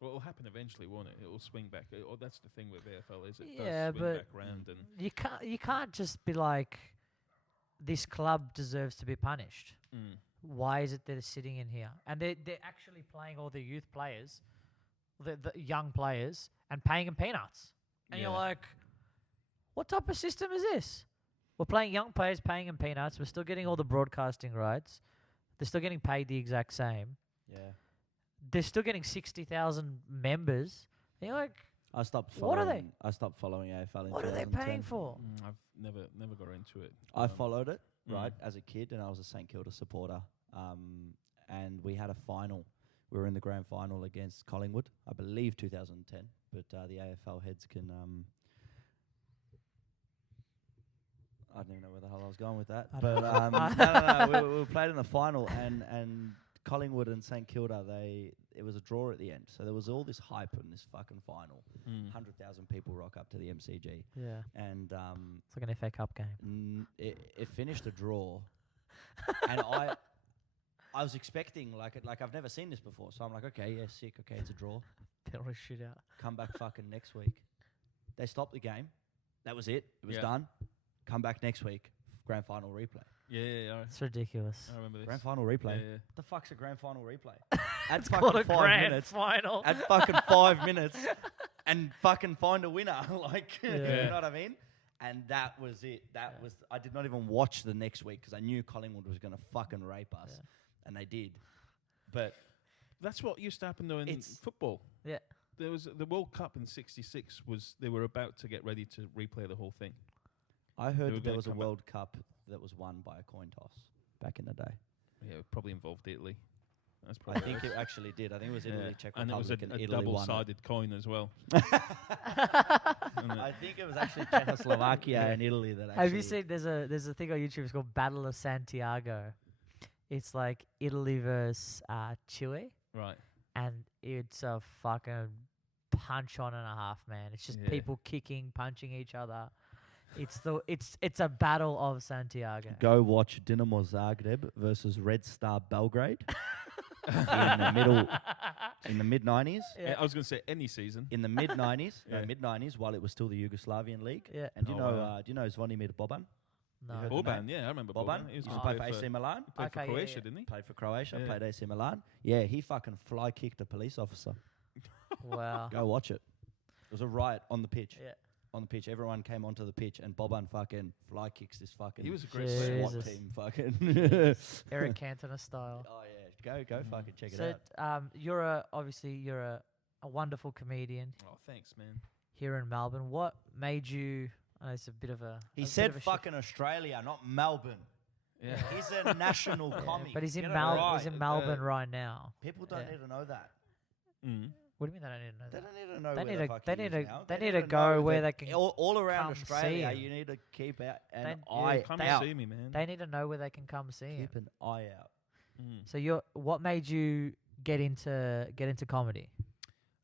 Well, it'll happen eventually, won't it? It'll swing back. That's the thing with AFL, is it Yeah, does swing but back round. And you can't just be like, this club deserves to be punished. Why is it that they're sitting in here? And they're actually playing all the youth players, the young players, and paying them peanuts. And you're like, what type of system is this? We're playing young players, paying them peanuts. We're still getting all the broadcasting rights. They're still getting paid the exact same. Yeah. They're still getting 60,000 members. And you're like, I stopped What are following. I stopped following AFL in what are they 2010. paying for? I've never got into it. I followed it, right, as a kid, and I was a St Kilda supporter. And we had a final. We were in the grand final against Collingwood, I believe 2010. But the AFL heads can... I don't even know where the hell I was going with that. But no. We played in the final, and Collingwood and St Kilda, it was a draw at the end. So there was all this hype in this fucking final. 100,000 people rock up to the MCG. Yeah. And It's like an FA Cup game. it finished a draw. And I was expecting, like I've never seen this before. So I'm like, okay, yeah, sick. Okay, it's a draw. Penalty shootout. Come back fucking next week. They stopped the game. That was it. It was done. Come back next week. Grand final replay. Yeah. It's ridiculous. I remember this. Grand final replay. Yeah. What the fuck's a grand final replay? At It's fucking called a 5 grand minutes. final. At fucking 5 minutes. And fucking find a winner. You Yeah. know what I mean? And that was it. I did not even watch the next week because I knew Collingwood was going to fucking rape us. Yeah. And they did. But That's what used to happen though in football. Yeah. There was the World Cup in '66. They were about to get ready to replay the whole thing. I heard that there gonna was a come World Cup that was won by a coin toss back in the day. Yeah, it probably involved Italy. That's I probably think it actually did. I think it was Italy, Czech and it was a Republic, and Italy won it. double-sided coin as well. I think it was actually Czechoslovakia and Italy that actually... Have you seen, there's a thing on YouTube, it's called Battle of Santiago. It's like Italy versus Chile. Right. And it's a fucking punch on and a half, man. It's just people kicking, punching each other. It's a battle of Santiago. Go watch Dinamo Zagreb versus Red Star Belgrade in the mid-90s. Yeah. I was going to say any season. In the mid-90s, while it was still the Yugoslavian league. Yeah. And do you know Zvonimir Boban? No. You heard Boban, yeah, I remember Boban. He He was used going to to play for AC Milan. He played for Okay, yeah, Croatia, yeah. didn't he? Played for Croatia, Yeah. played AC Milan. Yeah, he fucking fly kicked a police officer. Wow. Go watch it. It was a riot on the pitch. Yeah. On the pitch, everyone came onto the pitch, and Boban fucking fly kicks this fucking He was a great Jesus. player. SWAT team. Fucking. Eric Cantona style. Oh yeah, go fucking check it So out. you're a wonderful comedian Oh, thanks, man. here in Melbourne. What made you? It's a bit of a. He a bit said of a fucking Australia, not Melbourne. Yeah. He's a national Yeah, comic. but he's in Get it Melbourne. right. He's in Melbourne right now. People don't Yeah. need to know that. Mm. What do you mean they don't need to know They that? don't need to know They where need the to- fuck they he need is to- now. they They need need to to go know where that they can all around come see Australia. him. You need to keep an They- eye Come out. and see me, man. They need to know where they can come see him. Keep an eye out. Mm. So what made you get into comedy?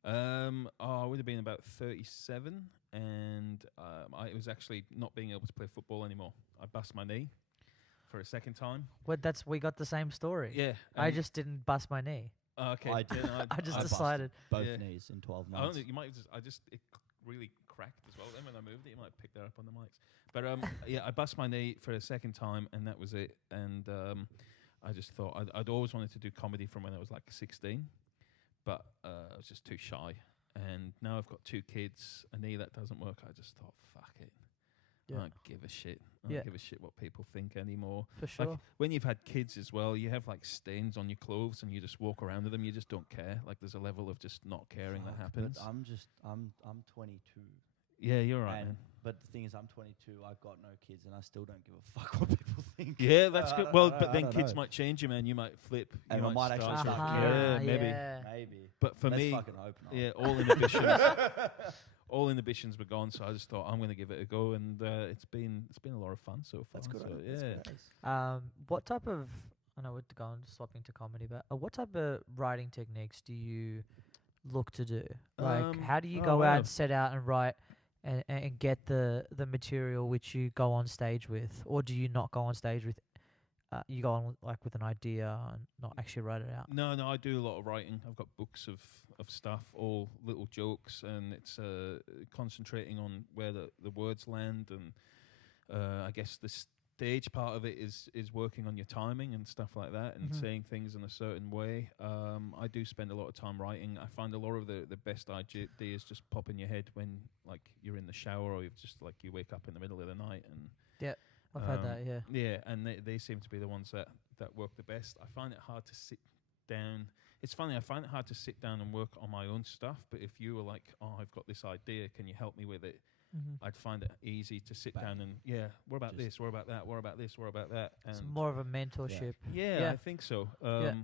I would have been about 37, and it was actually not being able to play football anymore. I bust my knee for a second time. Well, we got the same story. Yeah. I just didn't bust my knee. Okay. I did. I just I decided. Both Yeah. knees in 12 I don't months. think you might it really cracked as well. Then when I moved it, you might pick that up on the mics. But yeah, I bust my knee for a second time, and that was it. And I just thought I'd always wanted to do comedy from when I was like 16, but I was just too shy. And now I've got 2 kids, a knee that doesn't work. I just thought, fuck it. Yeah. I don't give a shit. I Yeah. don't give a shit what people think anymore. For sure. Like when you've had kids as well, you have like stains on your clothes, and you just walk around with them. You just don't care. Like there's a level of just not caring that Fuck, happens. but I'm 22. Yeah, you're right, And man. but the thing is, I'm 22. I've got no kids, and I still don't give a fuck what people think. Yeah, that's I good. don't- Well, I but then don't kids know. might change you, man. You might flip. And you I might actually start Aha, caring. maybe. yeah. Maybe. But for Let's me, fucking hope not. yeah, all inhibitions, all inhibitions were gone. So I just thought I'm going to give it a go, and it's been a lot of fun so far. That's good. So, That's yeah. good. What type of, I know we're going swapping to comedy, but what type of writing techniques do you look to do? Like, how do you go out and set out and write and get the material which you go on stage with? Or do you not go on stage with, you go on with an idea and not actually write it out? No, I do a lot of writing. I've got books of stuff, all little jokes, and it's concentrating on where the words land, and I guess the stage part of it is working on your timing and stuff like that, and saying things in a certain way. I do spend a lot of time writing. I find a lot of the best ideas just pop in your head when like you're in the shower, or you've just like you wake up in the middle of the night and I've heard that, yeah. yeah, and they seem to be the ones that work the best. I find it hard to sit down. It's funny, I find it hard to sit down and work on my own stuff, but if you were like, oh, I've got this idea, can you help me with it? I'd find it easy to sit down and, what about this, what about that, what about this, what about that? And It's more of a mentorship. yeah, I think so. Yeah.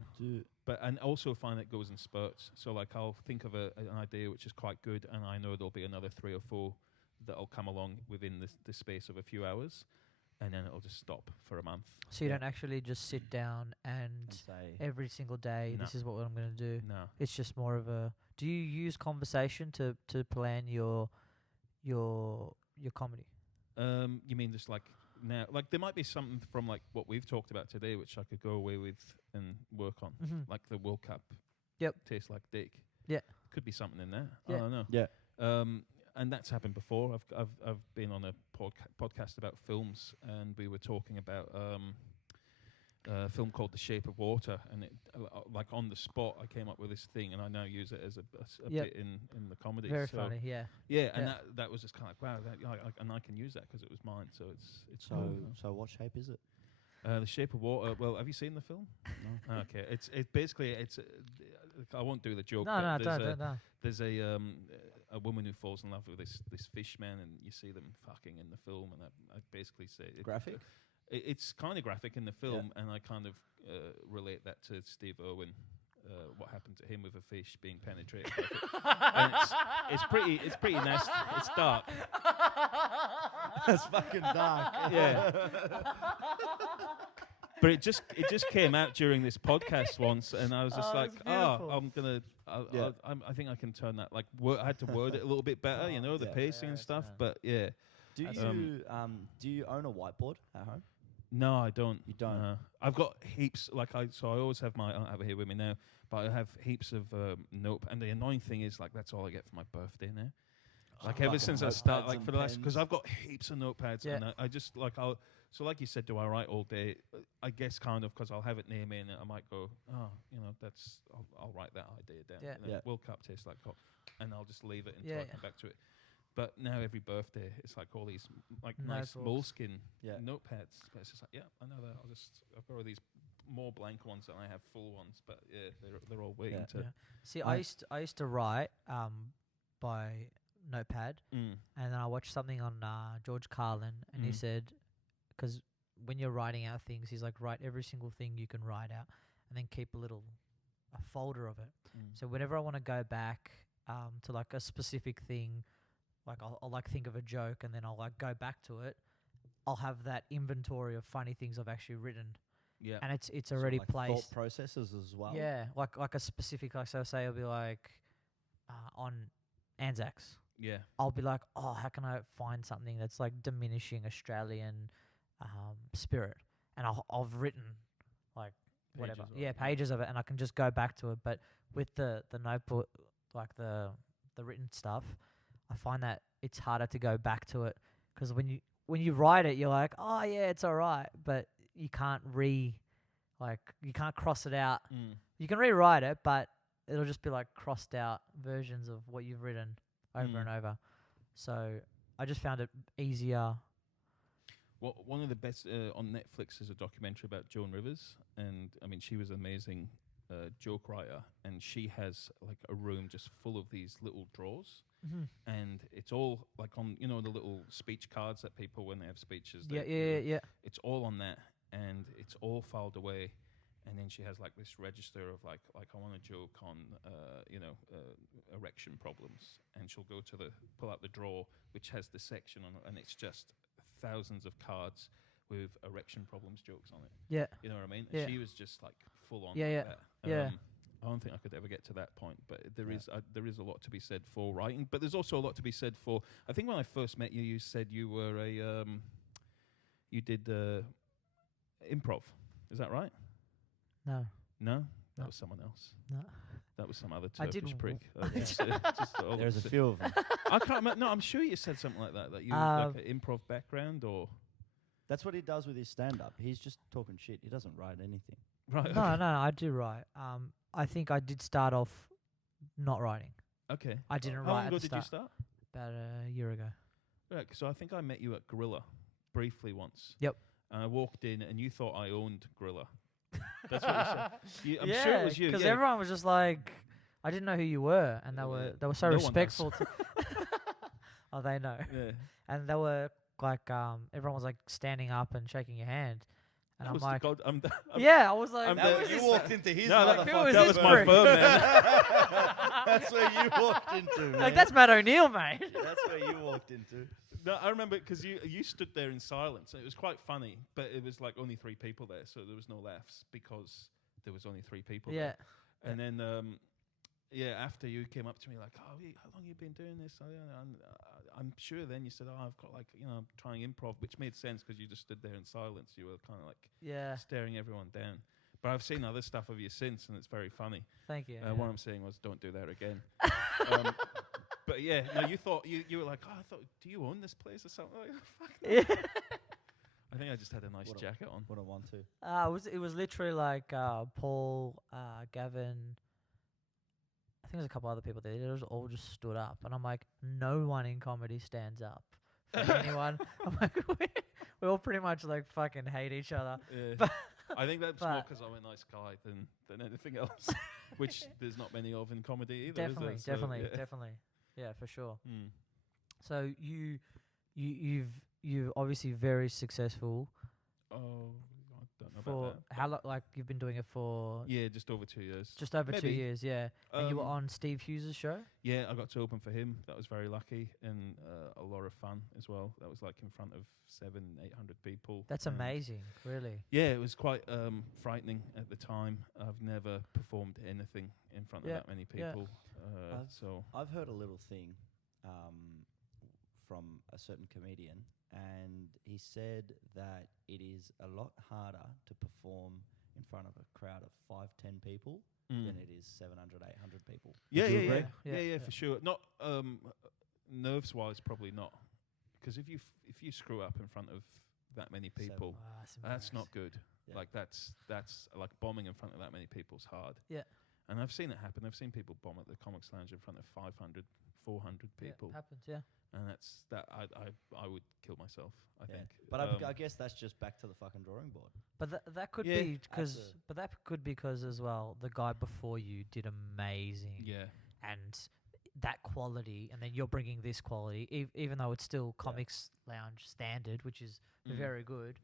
But and also find it goes in spurts. So like I'll think of an idea which is quite good, and I know there'll be another 3 or 4 that'll come along within the space of a few hours, and then it'll just stop for a month. So you don't actually just sit down and say every single day, No. this is what I'm going to do. No. It's just more of a. Do you use conversation to plan your comedy? You mean just like now? Like there might be something from like what we've talked about today, which I could go away with and work on, like the World Cup. Yep. Tastes like dick. Yeah. Could be something in there. Yeah. I don't know. Yeah. And that's happened before. I've been on a podcast about films, and we were talking about a film called The Shape of Water, and it like on the spot I came up with this thing, and I now use it as a bit in the comedy. Very so funny, yeah. Yeah, and Yeah. that was just kind of like wow, and I can use that because it was mine. So it's so what shape is it? The Shape of Water. Well, have you seen the film? No. Okay, it's basically I won't do the joke. No, but don't. there's a woman who falls in love with this fish man, and you see them fucking in the film, and I basically say Graphic? It's kind of graphic in the film, and I kind of relate that to Steve Irwin, what happened to him with a fish being penetrated. And it's pretty nasty. It's dark. That's fucking dark. Yeah. But it just came out during this podcast once, and I was just like, I'm gonna. I think I can turn that. Like, I had to word it a little bit better, the pacing and stuff. But yeah. Do you own a whiteboard at home? No, I don't. You don't? I've got heaps. I always have I don't have it here with me now, but I have heaps of note. And the annoying thing is, like, that's all I get for my birthday now. Like ever since I started, like for the last, because I've got heaps of notepads, and I just like So like you said, do I write all day? I guess kind of, because I'll have it near me, and I might go, I'll write that idea down. Yeah. And then World Cup tastes like cock, and I'll just leave it until I come back to it. But now every birthday, it's like all these like nice moleskin notepads. But it's just like, I know that. I've got all these more blank ones than I have full ones. But they're all waiting to. See, I used to write by notepad, and then I watched something on George Carlin, and he said, because when you're writing out things, he's like, write every single thing you can write out, and then keep a folder of it. So whenever I want to go back to like a specific thing, like I'll like think of a joke, and then I'll like go back to it. I'll have that inventory of funny things I've actually written. Yeah, and it's already like placed. Thought processes as well. Yeah, like a specific, like, so say it'll be like on Anzacs. Yeah, I'll be like, oh, how can I find something that's like diminishing Australian spirit? And I've written like whatever, pages of it, and I can just go back to it. But with the notebook, like the written stuff, I find that it's harder to go back to it, because when you write it, you're like, oh yeah, it's all right, but you can't you can't cross it out. You can rewrite it, but it'll just be like crossed out versions of what you've written over and over. So I just found it easier. Well, one of the best on Netflix is a documentary about Joan Rivers, and I mean, she was amazing joke writer, and she has like a room just full of these little drawers, and it's all like on the little speech cards that people when they have speeches. Yeah. It's all on that, and it's all filed away. And then she has like this register of like I want a joke on erection problems, and she'll go to pull out the drawer which has the section on it, and it's just thousands of cards with erection problems jokes on it. Yeah. You know what I mean? Yeah. She was just like full on. Yeah, like yeah. That. Yeah. I don't think I could ever get to that point, but there is a lot to be said for writing. But there's also a lot to be said for. I think when I first met you, you said you were you did improv. Is that right? No. No, that No. was someone else. No. That was some other I Turkish did prick. There's a few of them. I can't remember. No, I'm sure you said something like that. That you like an improv background, or That's what he does with his stand-up. He's just talking shit. He doesn't write anything. right? No, I do write. I think I did start off not writing. Okay. I didn't How write long at ago the did you start. start? About a year ago. Right. So I think I met you at Gorilla briefly once. Yep. And I walked in, and you thought I owned Gorilla. That's what you said. I'm sure it was you. Because Yeah. everyone was just like, I didn't know who you were, and they were so No one does. respectful. Oh, they know. Yeah. And they were like, everyone was like standing up and shaking your hand, and That I'm was like, I'm yeah, I was like, I'm that the- was you this- walked into his No, like, who was that this was my prick? firm, man. That's where you walked into, man. like that's Matt O'Neill, mate. That's where you walked into. No, I remember because you stood there in silence. It was quite funny, but it was like only 3 people there, so there was no laughs because there was only 3 people Yeah. there. And then, after you came up to me like, oh, how long you been doing this? I'm sure then you said, oh, I've got like, trying improv, which made sense because you just stood there in silence. You were kind of like Yeah. staring everyone down. But I've seen other stuff of you since, and it's very funny. Thank you. What I'm saying was, don't do that again. But yeah, no, you thought you were like, oh, I thought, do you own this place or something? Like, fuck no. Yeah. I think I just had a nice jacket on. What a 1-2. It was literally like Paul, Gavin. I think there's a couple other people there. They just all just stood up, and I'm like, no one in comedy stands up for anyone. I'm like, we all pretty much like fucking hate each other. Yeah. But- I think that's more but- because I'm a nice guy than anything else, which there's not many of in comedy either. Definitely, is there? So, yeah. definitely. Yeah, for sure. Mm. So you've obviously very successful. Oh, I don't know For about that. how long? Like you've been doing it for Yeah, just over 2 years. just over 2 Maybe. years, yeah. And you were Um, on Steve Hughes' show. Yeah, I got to open for him. That was very lucky, and a lot of fun as well. That was like in front of 700-800 people. That's and amazing, really. Yeah, it was quite frightening at the time. I've never performed anything in front Yeah, of that many yeah. people. So I've heard a little thing from a certain comedian, and he said that it is a lot harder to perform in front of a crowd of 5-10 people than it is 700-800 people. Yeah, Would you yeah, agree? yeah, Yeah, yeah. for sure. Not nerves-wise, probably not, because if you screw up in front of that many people, that's not good. Yeah. Like that's like bombing in front of that many people is hard. Yeah. And I've seen it happen. I've seen people bomb at the Comics Lounge in front of 500, 400 people, Yeah, happens, yeah. and I would kill myself. I think. But I guess that's just back to the fucking drawing board. But that could Yeah. be because as well the guy before you did amazing. Yeah. And that quality, and then you're bringing this quality, even though it's still Comics Lounge standard, which is very good.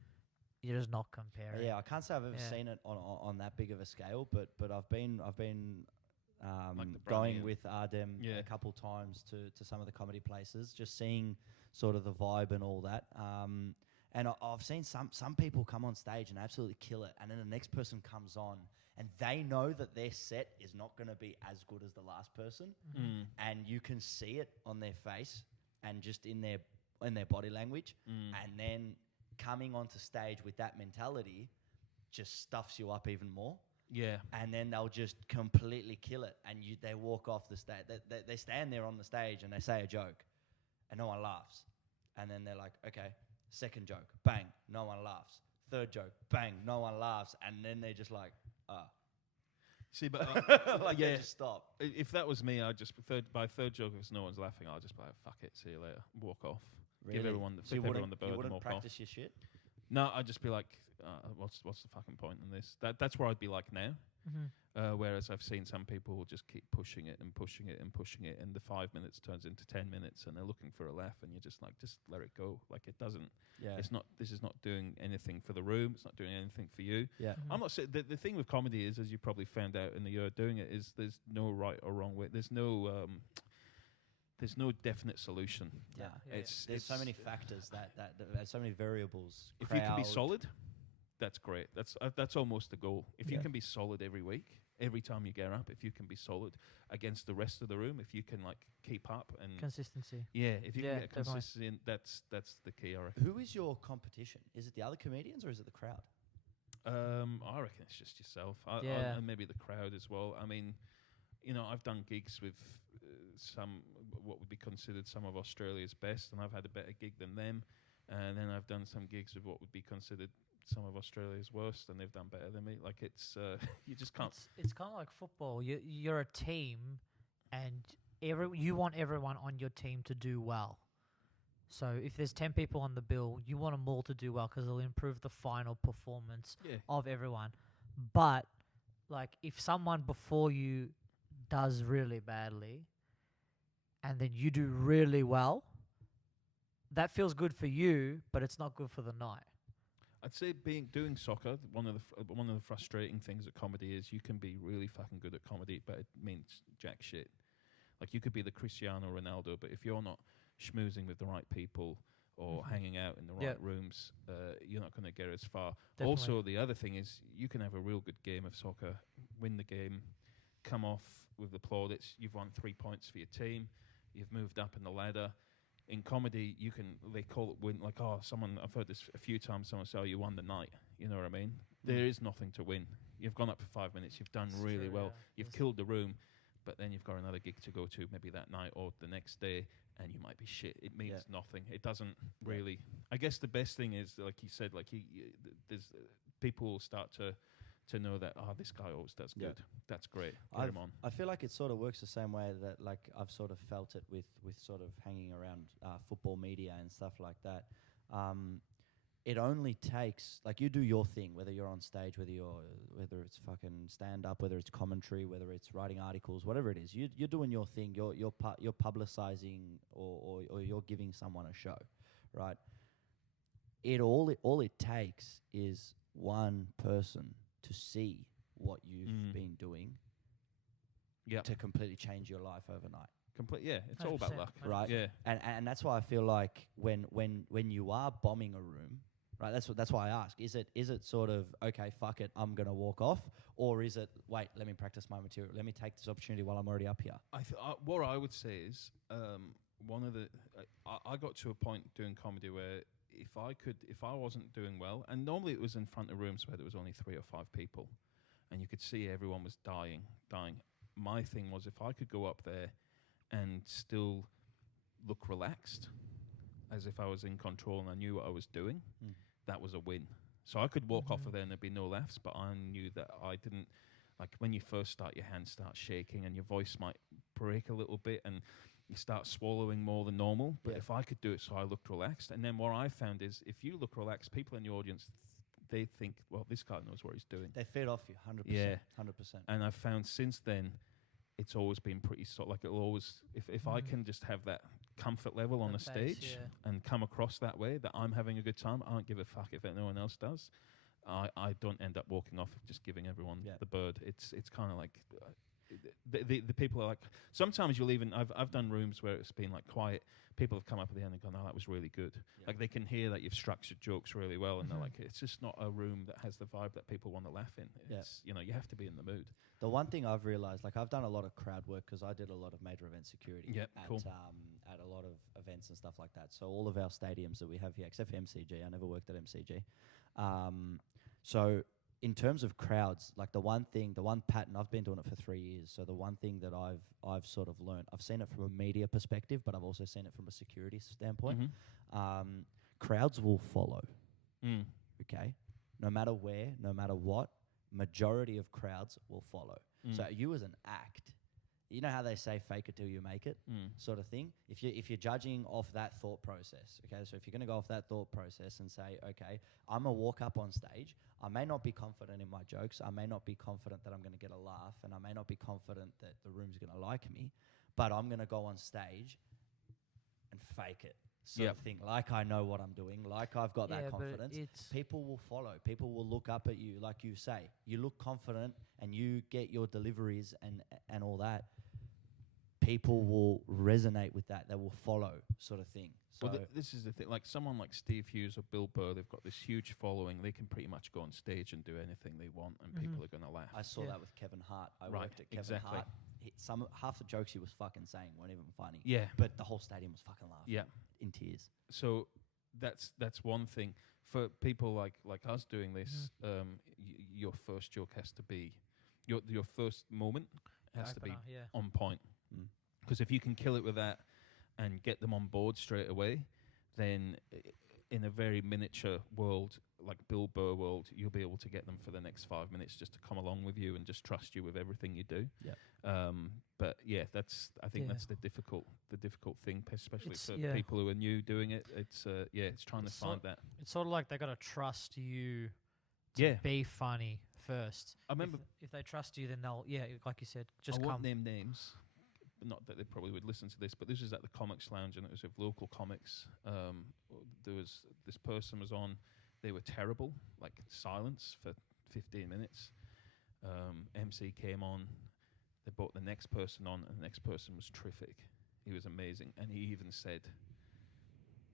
You're just not comparing. Yeah, I can't say I've ever Yeah. seen it on that big of a scale, but I've been Like the going Brownie with Ardem Yeah. a couple times to some of the comedy places, just seeing sort of the vibe and all that. And I've seen some people come on stage and absolutely kill it, and then the next person comes on and they know that their set is not going to be as good as the last person, and you can see it on their face and just in their body language, and then coming onto stage with that mentality just stuffs you up even more. Yeah. And then they'll just completely kill it, and they walk off the stage. They stand there on the stage and they say a joke, and no one laughs. And then they're like, okay, second joke, bang, no one laughs. Third joke, bang, no one laughs. And then they're just like, See, but like yeah. they just stop. If that was me, I'd just by third joke, if no one's laughing, I'll just be like, fuck it, see you later, walk off. Give everyone the So you flip everyone wouldn't, the bird you and wouldn't walk off. practice your shit? No, I'd just be like, what's the fucking point in this? That's where I'd be like now. Whereas I've seen some people who just keep pushing it and pushing it and pushing it, and the 5 minutes turns into 10 minutes, and they're looking for a laugh, and you're just like, just let it go. Like it doesn't. Yeah. It's not. This is not doing anything for the room. It's not doing anything for you. Yeah. I'm not saying the thing with comedy is, as you probably found out in the year doing it, is there's no right or wrong way. There's no definite solution. Yeah. There's so many factors that so many variables. If you can be solid, that's great. That's almost the goal. If you can be solid every week, every time you get up, if you can be solid against the rest of the room, if you can like keep up and consistency. Yeah, if you can get definitely. consistency, in, that's the key. I reckon. Who is your competition? Is it the other comedians or is it the crowd? I reckon it's just yourself. And maybe the crowd as well. I mean, I've done gigs with some what would be considered some of Australia's best, and I've had a better gig than them. And then I've done some gigs with what would be considered some of Australia's worst, and they've done better than me. Like it's you just can't. It's kind of like football. You're a team, and you want everyone on your team to do well. So if there's 10 people on the bill, you want them all to do well because it'll improve the final performance of everyone. But like if someone before you does really badly, and then you do really well, that feels good for you, but it's not good for the night. I'd say doing soccer, one of the frustrating things at comedy is you can be really fucking good at comedy, but it means jack shit. Like you could be the Cristiano Ronaldo, but if you're not schmoozing with the right people or hanging out in the right rooms, you're not going to get as far. Definitely. Also, the other thing is you can have a real good game of soccer, win the game, come off with the plaudits. You've won 3 points for your team. You've moved up in the ladder. In comedy, they call it win. Like, I've heard this a few times. Someone say, you won the night. You know what I mean? There is nothing to win. You've gone up for 5 minutes. You've done really well. You've killed the room, but then you've got another gig to go to, maybe that night or the next day, and you might be shit. It means nothing. It doesn't really. I guess the best thing is, like you said, like there's people will start to know that this guy always does good. That's great. Get him on. I feel like it sort of works the same way that like I've sort of felt it with sort of hanging around football media and stuff like that. It only takes like you do your thing, whether you're on stage, whether it's fucking stand up, whether it's commentary, whether it's writing articles, whatever it is. You're doing your thing. You're publicizing or you're giving someone a show, right? All it takes is one person to see what you've been doing to completely change your life overnight. It's all about luck. Right? Yeah. And that's why I feel like when you are bombing a room, right, that's why I ask, is it sort of, okay, fuck it, I'm going to walk off, or is it, wait, let me practice my material, let me take this opportunity while I'm already up here? What I would say is I got to a point doing comedy where if I wasn't doing well, and normally it was in front of rooms where there was only 3 or 5 people, and you could see everyone was dying. My thing was if I could go up there and still look relaxed, as if I was in control and I knew what I was doing, that was a win. So I could walk off of there and there'd be no laughs, but I knew that I didn't, like when you first start, your hands start shaking and your voice might break a little bit and you start swallowing more than normal. But if I could do it so I looked relaxed, and then what I found is if you look relaxed, people in the audience, they think, well, this guy knows what he's doing. They feed off you, 100%. Yeah. 100%. And I've found since then, it's always been pretty like it'll always, if I can just have that comfort level on the stage and come across that way, that I'm having a good time, I don't give a fuck if no one else does. I don't end up walking off just giving everyone the bird. It's kind of like the people are like, sometimes you'll even, I've done rooms where it's been like quiet, people have come up at the end and gone, oh, that was really good. Like they can hear that you've structured jokes really well, and they're like, it's just not a room that has the vibe that people want to laugh in. It's, you have to be in the mood. The one thing I've realized, like I've done a lot of crowd work because I did a lot of major event security at a lot of events and stuff like that. So all of our stadiums that we have here, except for MCG, I never worked at MCG. So in terms of crowds, like the one pattern, I've been doing it for 3 years. So the one thing that I've sort of learned, I've seen it from a media perspective, but I've also seen it from a security standpoint. Crowds will follow. Okay, no matter where, no matter what, majority of crowds will follow. So you as an act, you know how they say fake it till you make it sort of thing. If you're judging off that thought process, okay, so if you're going to go off that thought process and say, okay, I'm going to walk up on stage, I may not be confident in my jokes, I may not be confident that I'm going to get a laugh, and I may not be confident that the room's going to like me, but I'm going to go on stage and fake it sort of thing, like I know what I'm doing, like I've got that confidence. People will follow. People will look up at you, like you say. You look confident and you get your deliveries and all that. People will resonate with that. They will follow, sort of thing. So well, this is the thing. Like someone like Steve Hughes or Bill Burr, they've got this huge following. They can pretty much go on stage and do anything they want, and people are going to laugh. I saw that with Kevin Hart. I worked at Kevin Hart. Half the jokes he was fucking saying weren't even funny. Yeah. But the whole stadium was fucking laughing. Yeah. In tears. So that's one thing. For people like us doing this, your first joke has to be your first moment has to be on point. Because if you can kill it with that and get them on board straight away, then in a very miniature world, like Bill Burr world, you'll be able to get them for the next 5 minutes just to come along with you and just trust you with everything you do. Yeah. But yeah, I think that's the difficult thing, especially for people who are new doing it. It's trying to find that. It's sort of like they got to trust you to be funny first. I remember if they trust you, then they'll like you said, just I come. won't name names. Not that they probably would listen to this, but this was at the Comics Lounge, and it was with local comics. There was this person was on. They were terrible, like silence for 15 minutes. MC came on. They brought the next person on, and the next person was terrific. He was amazing, and he even said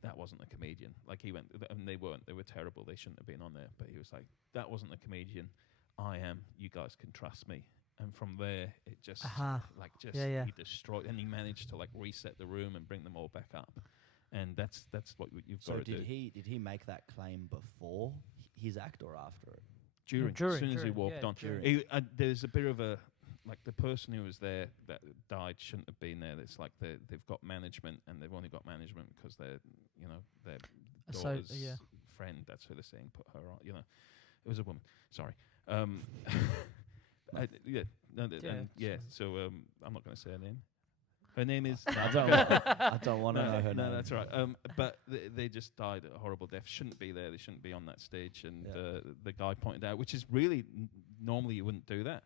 that wasn't a comedian. Like he went, and they weren't. They were terrible. They shouldn't have been on there. But he was like, that wasn't a comedian. I am. You guys can trust me. And from there, it just he destroyed, and he managed to like reset the room and bring them all back up. And that's what you've got to do. So did he make that claim before his act or after it? During as soon as he walked on. There's a bit of a like the person who was there that died shouldn't have been there. It's like they've got management, and they've only got management because their daughter's friend. That's who they're saying put her on. It was a woman. Sorry. So I'm not going to say her name. Her name is. I don't want to know her name. No, that's all right. But they just died a horrible death. Shouldn't be there. They shouldn't be on that stage. And the guy pointed out, which is really normally you wouldn't do that,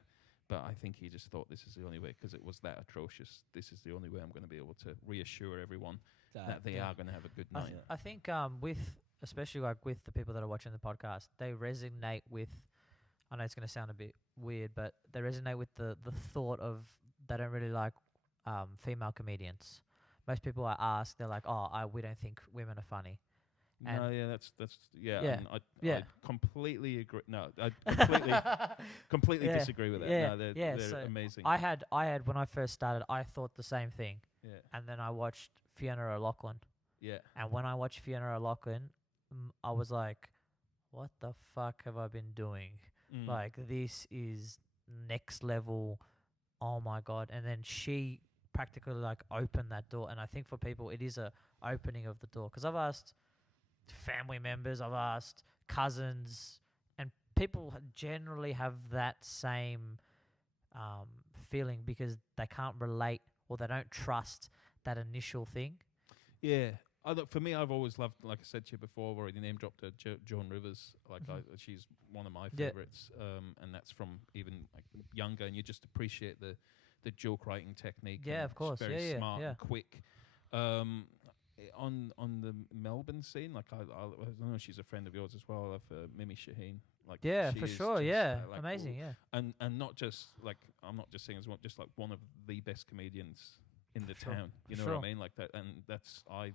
but I think he just thought this is the only way because it was that atrocious. This is the only way I'm going to be able to reassure everyone that they are going to have a good night. I think especially like with the people that are watching the podcast, they resonate with. I know it's going to sound a bit weird, but they resonate with the thought of they don't really like female comedians. Most people I ask, they're like, we don't think women are funny. And And I completely agree. No, I completely disagree with that. Yeah, no, they're amazing. I had when I first started, I thought the same thing. Yeah. And then I watched Fiona O'Loughlin. Yeah. And when I watched Fiona O'Loughlin, I was like, what the fuck have I been doing? Like, this is next level. Oh my God. And then she practically like opened that door. And I think for people, it is a opening of the door. Because I've asked family members, I've asked cousins, and people generally have that same feeling because they can't relate or they don't trust that initial thing. Yeah. For me, I've always loved, like I said to you before, I've already name dropped her, Joan Rivers. Like she's one of my favorites, and that's from even like younger. And you just appreciate the joke writing technique. Yeah, of course. She's very smart and quick. On the Melbourne scene, like I know she's a friend of yours as well. I love Mimi Shaheen. Like for sure. Like amazing. And not just like I'm not just saying as well, just like one of the best comedians in the town. You know what I mean? Like that, and that's I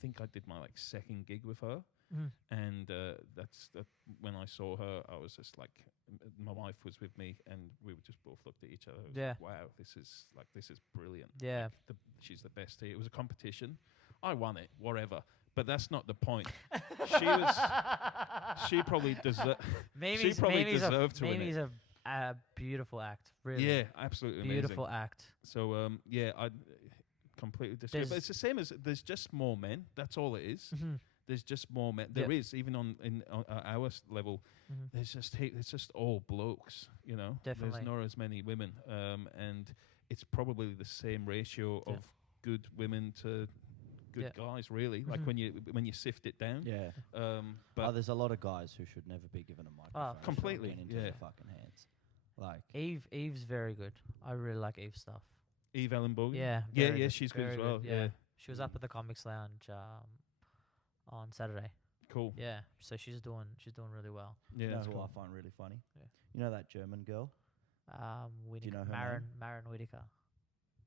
think I did my like second gig with her, and that's when I saw her, I was just like, my wife was with me, and we just both looked at each other. Like, wow, this is brilliant. Yeah, like she's the best here. It was a competition. I won it, whatever. But that's not the point. She probably deserved. She probably deserved to win it. Mimi's a beautiful act. Really. Yeah, absolutely beautiful amazing. Act. So I completely disagree. But it's the same as there's just more men. That's all it is. There's just more men. There is even on our level. There's just it's just all blokes. You know, Definitely. There's not as many women. And it's probably the same ratio of good women to good guys, really. Like when you sift it down. Yeah. But there's a lot of guys who should never be given a microphone. Completely, into their fucking hands. Like Eve's very good. I really like Eve's stuff. Eve Ellenbogen. Yeah. Yeah, she's good as well. Yeah. She was up at the Comics Lounge on Saturday. Cool. Yeah. So she's doing really well. Yeah, you know that's who cool. I find really funny? Yeah. You know that German girl? Whittaker. Do you know her Maren Whittaker.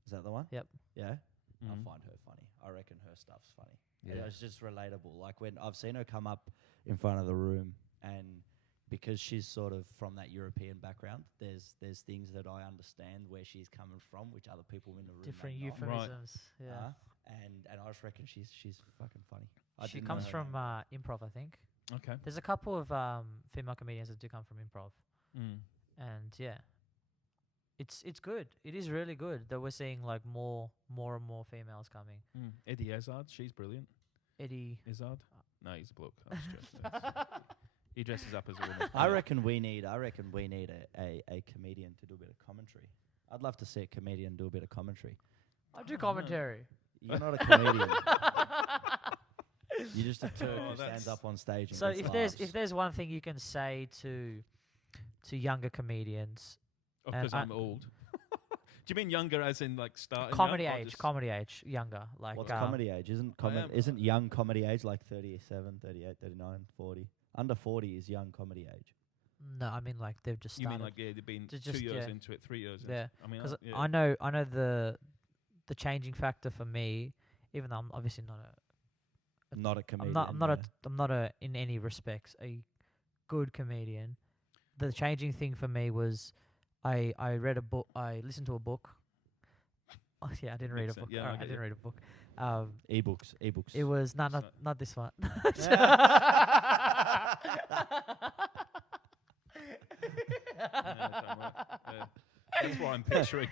Is that the one? Yep. Yeah. I Mhm. find her funny. I reckon her stuff's funny. Yeah. It's just relatable. Like when I've seen her come up in front of the room, and because she's sort of from that European background, there's things that I understand where she's coming from, which other people in the room Different may not. euphemisms. Yeah. And I just reckon she's fucking funny. She comes from improv, I think. Okay. There's a couple of female comedians that do come from improv, and yeah, it's good. It is really good that we're seeing like more and more females coming. Eddie Izzard, she's brilliant. Eddie Izzard? No, he's a bloke. He dresses up as a woman. I reckon we need a comedian to do a bit of commentary. I'd love to see a comedian do a bit of commentary. I do commentary. You're not a comedian. You're just a Turk who stands up on stage. And So gets if there's one thing you can say to younger comedians, because I'm old. Do you mean younger as in like starting? comedy age, younger, like what's comedy age? Isn't young comedy age like 37, 38, 39, 40? Under 40 is young comedy age. No, I mean like they've just You started. mean like they've been Just 2 years yeah. into it, 3 years into Yeah. it? I mean, Because yeah. I know the changing factor for me, even though I'm obviously Not a comedian. I'm not a in any respects a good comedian. The changing thing for me was I read a book. I listened to a book. Oh, yeah, I didn't read a Makes book. sense. Yeah, Alright, I I get didn't you. read a book. ebooks. It was not What's not this one. That's what I'm picturing.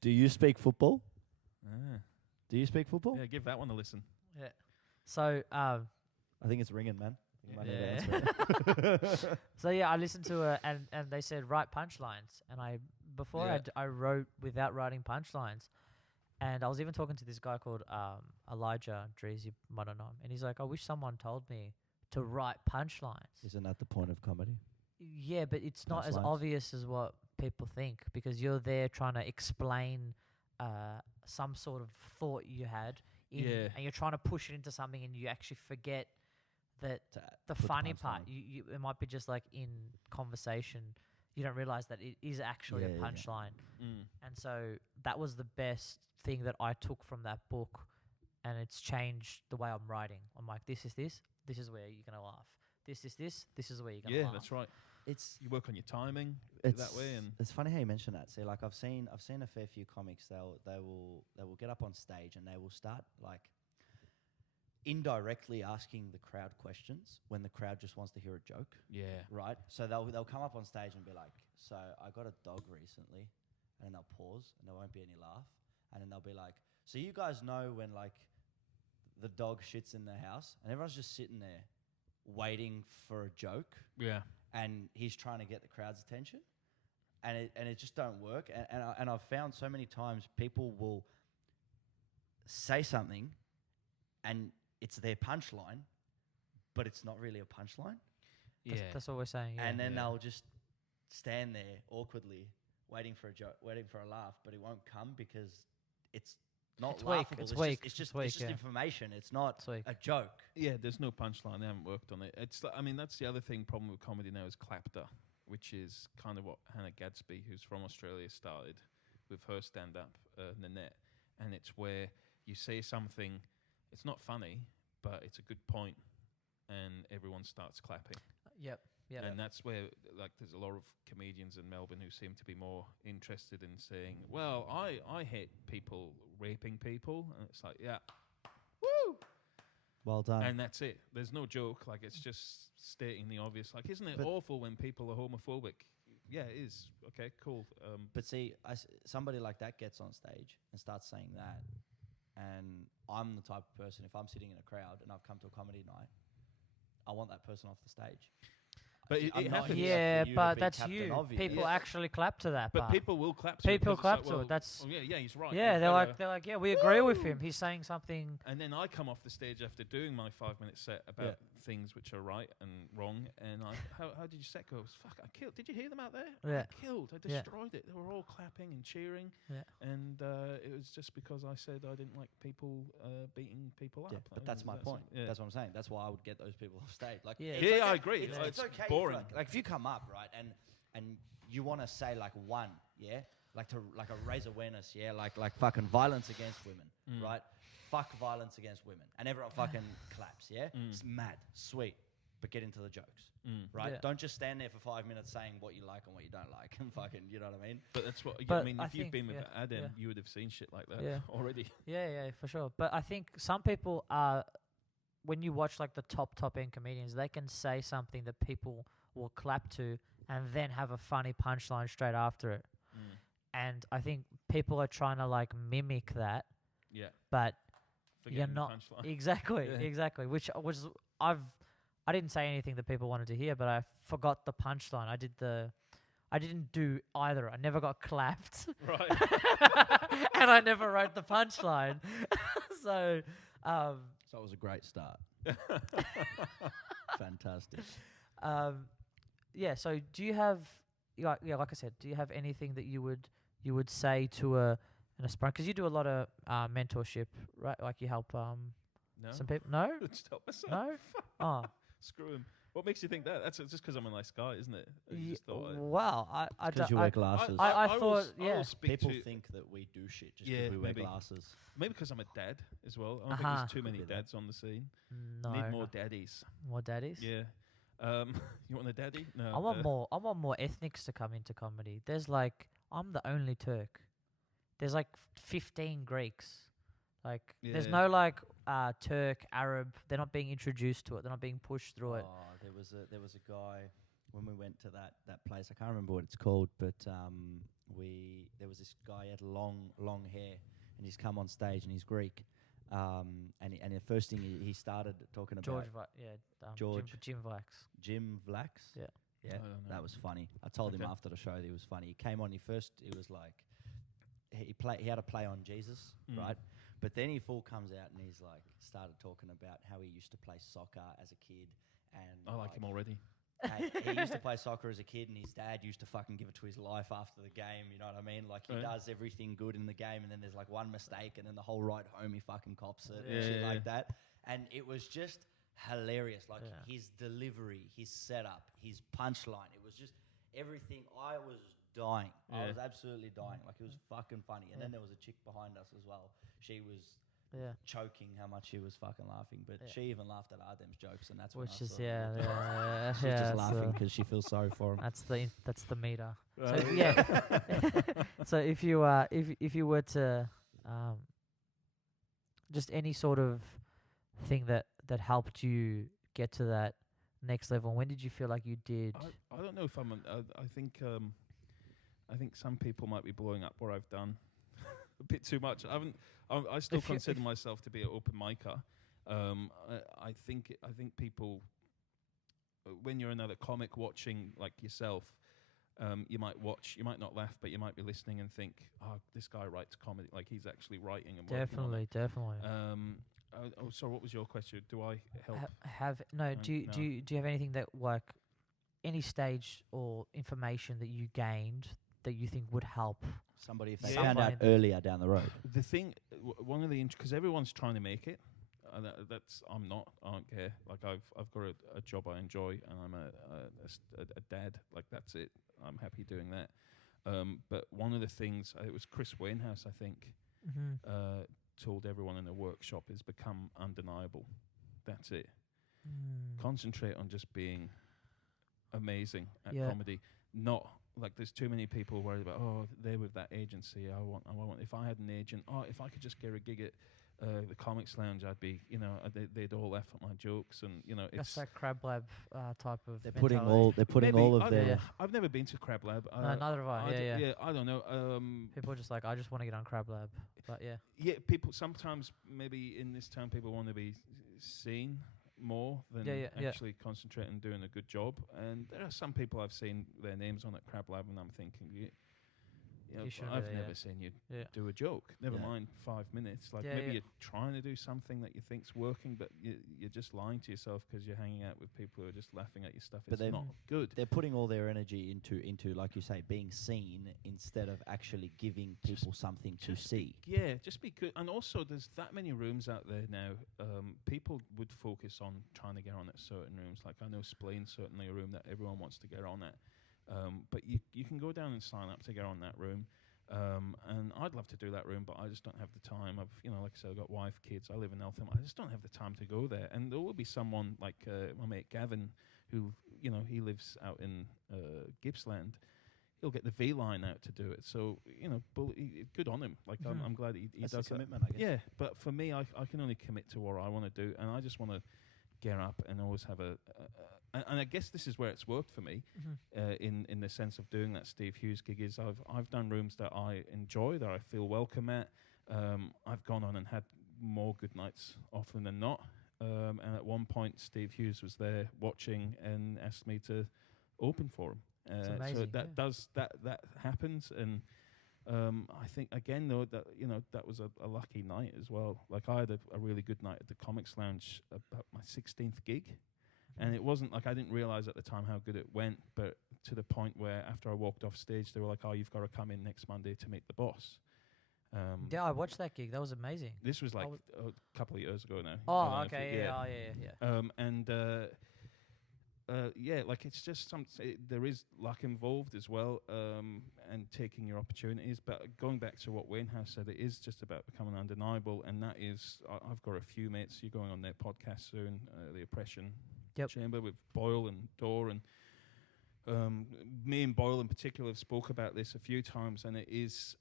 Do you speak football? Ah. Do you speak football? Yeah, give that one a listen. Yeah. So I think it's ringing, man. You might need to Yeah. answer it. so yeah, I listened to it and they said write punchlines, and I wrote without writing punchlines, and I was even talking to this guy called Elijah Dries, you might not know him, and he's like, I wish someone told me to write punchlines. Isn't that the point of comedy? Yeah, but it's not as Punchlines? obvious as what people think, because you're there trying to explain some sort of thought you had, and you're trying to push it into something, and you actually forget that the put funny punchline. part, it might be just like in conversation, you don't realize that it is actually a Yeah, yeah, yeah. punchline. And so that was the best thing that I took from that book, and it's changed the way I'm writing. I'm like, this is where you're going to laugh. This is where you're going to laugh. That's right. It's You work on your timing it's that way, and it's funny how you mention that. See, like I've seen a fair few comics. They will get up on stage and they will start like indirectly asking the crowd questions when the crowd just wants to hear a joke. yeah, Right. So they'll come up on stage and be like, "So I got a dog recently," and then they'll pause and there won't be any laugh, and then they'll be like, "So you guys know when like the dog shits in the house and everyone's just sitting there waiting for a joke." yeah. And he's trying to get the crowd's attention, and it just don't work. And I've found so many times people will say something, and it's their punchline, but it's not really a punchline. That's what we're saying. Yeah. And then they'll just stand there awkwardly, waiting for a joke, waiting for a laugh, but it won't come because it's not It's weak, laughable. it's weak, It's just it's weak, yeah. information. It's not It's weak. a joke. Yeah, there's no punchline. They haven't worked on it. I mean, that's the other problem with comedy now is clapter, which is kind of what Hannah Gadsby, who's from Australia, started with her stand-up, Nanette. And it's where you say something, it's not funny, but it's a good point, and everyone starts clapping. Yep. And that's where, like, there's a lot of comedians in Melbourne who seem to be more interested in saying, well, I hate people raping people. And it's like, yeah, woo! Well done. And that's it. There's no joke. Like, it's just stating the obvious. Like, isn't it But awful when people are homophobic? Yeah, it is. Okay, cool. But see, somebody like that gets on stage and starts saying that, and I'm the type of person, if I'm sitting in a crowd and I've come to a comedy night, I want that person off the stage. But it I'm not happens. here Yeah, for you to but be that's captain you. of you. People Yeah. actually clap to that. But people will clap to it. People 'cause it's clap like, to it. well, That's oh, yeah, he's right. yeah. He's They're better. like, yeah, we agree with him. He's saying something. And then I come off the stage after doing my 5-minute set about things which are right and wrong. And how did your set go? Fuck, I killed. Did you hear them out there? Yeah. I killed. I Yeah. destroyed it. They were all clapping and cheering. Yeah. And it was just because I said I didn't like people beating people up. Yeah, but that's my point. Yeah. That's what I'm saying. That's why I would get those people off stage. Like, Yeah. it's Yeah, okay- I agree. It's, Yeah. it's It's okay. boring. Like if you come up right and you want to say like one, yeah, like to like a raise awareness, yeah, like fucking violence against women, right? Fuck violence against women, and everyone fucking claps, yeah. It's mad, sweet, but get into the jokes, right? Yeah. Don't just stand there for 5 minutes saying what you like and what you don't like, and fucking, you know what I mean? But that's what I But mean. I If you've think, been with yeah, Adam, yeah. you would have seen shit like that Yeah. already. Yeah, for sure. But I think some people are, when you watch like the top end comedians, they can say something that people will clap to and then have a funny punchline straight after it. And I think people are trying to like mimic that, Yeah. but Forgetting you're the not punchline. exactly, Yeah. exactly. Which was I didn't say anything that people wanted to hear, but I forgot the punchline. I didn't do either. I never got clapped. Right. And I never wrote the punchline. So, So it was a great start. Fantastic. yeah. So, do you have, like I said, do you have anything that you would say to an aspirant? Because you do a lot of mentorship, right? Like you help No. some people. No, Just help myself. no. Oh, Screw him. What makes you think that? That's just because I'm a nice guy, isn't it? You just thought wow. I Because don't. you wear glasses. I will thought, s- I will yeah. speak People to think that we do shit just Yeah, because we wear maybe. glasses. maybe because I'm a dad as well. I don't think Uh-huh. there's too Could many be that. dads on the scene. No, Need more no. daddies. More daddies. Yeah. You want a daddy? No. I want more. I want more ethnics to come into comedy. There's like, I'm the only Turk. There's like 15 Greeks. Like there's Yeah. no like Turk, Arab. They're not being introduced to it. They're not being pushed through it. Oh, there was a guy when we went to that place. I can't remember what it's called, but there was this guy. He had long hair, and he's come on stage and he's Greek. And the first thing he started talking George, about George, George. Jim Vax. Jim Vlax. Yeah. Yeah, I don't know. that was funny. I told him Okay. after the show that he was funny. He came on. He was like, he had a play on Jesus, right? But then he comes out and he's like started talking about how he used to play soccer as a kid, and I like him already. he used to play soccer as a kid, and his dad used to fucking give it to his life after the game. You know what I mean? Like he Right. does everything good in the game, and then there's like one mistake, and then the whole ride home he fucking cops it Yeah, and shit yeah, like yeah. that. And it was just hilarious. Like Yeah. his delivery, his setup, his punchline. It was just everything. I was dying. I Yeah. was absolutely dying. Like it was fucking funny. And Yeah. then there was a chick behind us as well. She was Yeah. choking how much she was fucking laughing, but Yeah. she even laughed at Ardem's jokes, and that's when Which I is sort of yeah. looked at her. She's She's just laughing because she feels sorry for him. That's the meter. So Right. yeah. So if you were to just any sort of thing that helped you get to that next level, when did you feel like you did? I don't know if I'm. I think some people might be blowing up what I've done a bit too much. I still If you- consider if- myself to be an open micer. I think people, when you're another comic watching like yourself, you might not laugh, but you might be listening and think, oh, this guy writes comedy, like he's actually writing and working on it. Definitely. So what was your question? Do I help? Do you have anything that like any stage or information that you gained that you think would help? Somebody, if they Yeah. found out Somebody- earlier down the road. The thing, one of the because everyone's trying to make it. I'm not. I don't care. Like I've got a job I enjoy, and I'm a dad. Like that's it. I'm happy doing that. But one of the things, it was Chris Wainhouse, I think, told everyone in the workshop is become undeniable. That's it. Concentrate on just being amazing at Yeah. comedy. Not like there's too many people worried about, oh, they're with that agency. I want. If I had an agent, if I could just get a gig at the Comics Lounge, I'd be, they'd all laugh at my jokes, and That's it's. that Crab Lab type of. They're putting mentality. all of I don't their. know. I've never been to Crab Lab. No, neither have I. Yeah. I don't know. People are just like, I just want to get on Crab Lab, but yeah. Yeah, people sometimes maybe in this town people want to be seen, more than actually concentrating on doing a good job. And there are some people I've seen their names on at Crab Lab, and I'm thinking, I've never seen you do a joke. Never mind 5 minutes. Like maybe you're trying to do something that you think's working, but you're just lying to yourself because you're hanging out with people who are just laughing at your stuff. But it's not good. They're putting all their energy into like you say, being seen instead of actually giving people something to see. Just be good. And also, there's that many rooms out there now. People would focus on trying to get on at certain rooms. Like I know Splain's certainly a room that everyone wants to get on at. But you can go down and sign up to get on that room. And I'd love to do that room, but I just don't have the time. I've, like I said, I've got wife, kids. I live in Eltham. I just don't have the time to go there. And there will be someone like my mate Gavin, who, he lives out in Gippsland. He'll get the V line out to do it. So, good on him. Like I'm glad he does that. Commitment, I guess. Yeah, but for me, I can only commit to what I want to do, and I just want to get up and always have and I guess this is where it's worked for me, in the sense of doing that Steve Hughes gig. Is I've done rooms that I enjoy, that I feel welcome at. I've gone on and had more good nights often than not. And at one point, Steve Hughes was there watching and asked me to open for him. Amazing, so that happens, and I think again though that was a lucky night as well. Like I had a really good night at the Comics Lounge about my 16th gig. And it wasn't like I didn't realize at the time how good it went, but to the point where after I walked off stage, they were like, "Oh, you've got to come in next Monday to meet the boss." I watched that gig. That was amazing. This was like a couple of years ago now. Oh, okay, Like it's just there is luck involved as well, and taking your opportunities. But going back to what Wayne House said, it is just about becoming undeniable, and that is, I've got a few mates. You're going on their podcast soon, the Oppression Chamber with Boyle and Dorr, and me and Boyle in particular have spoke about this a few times, and it is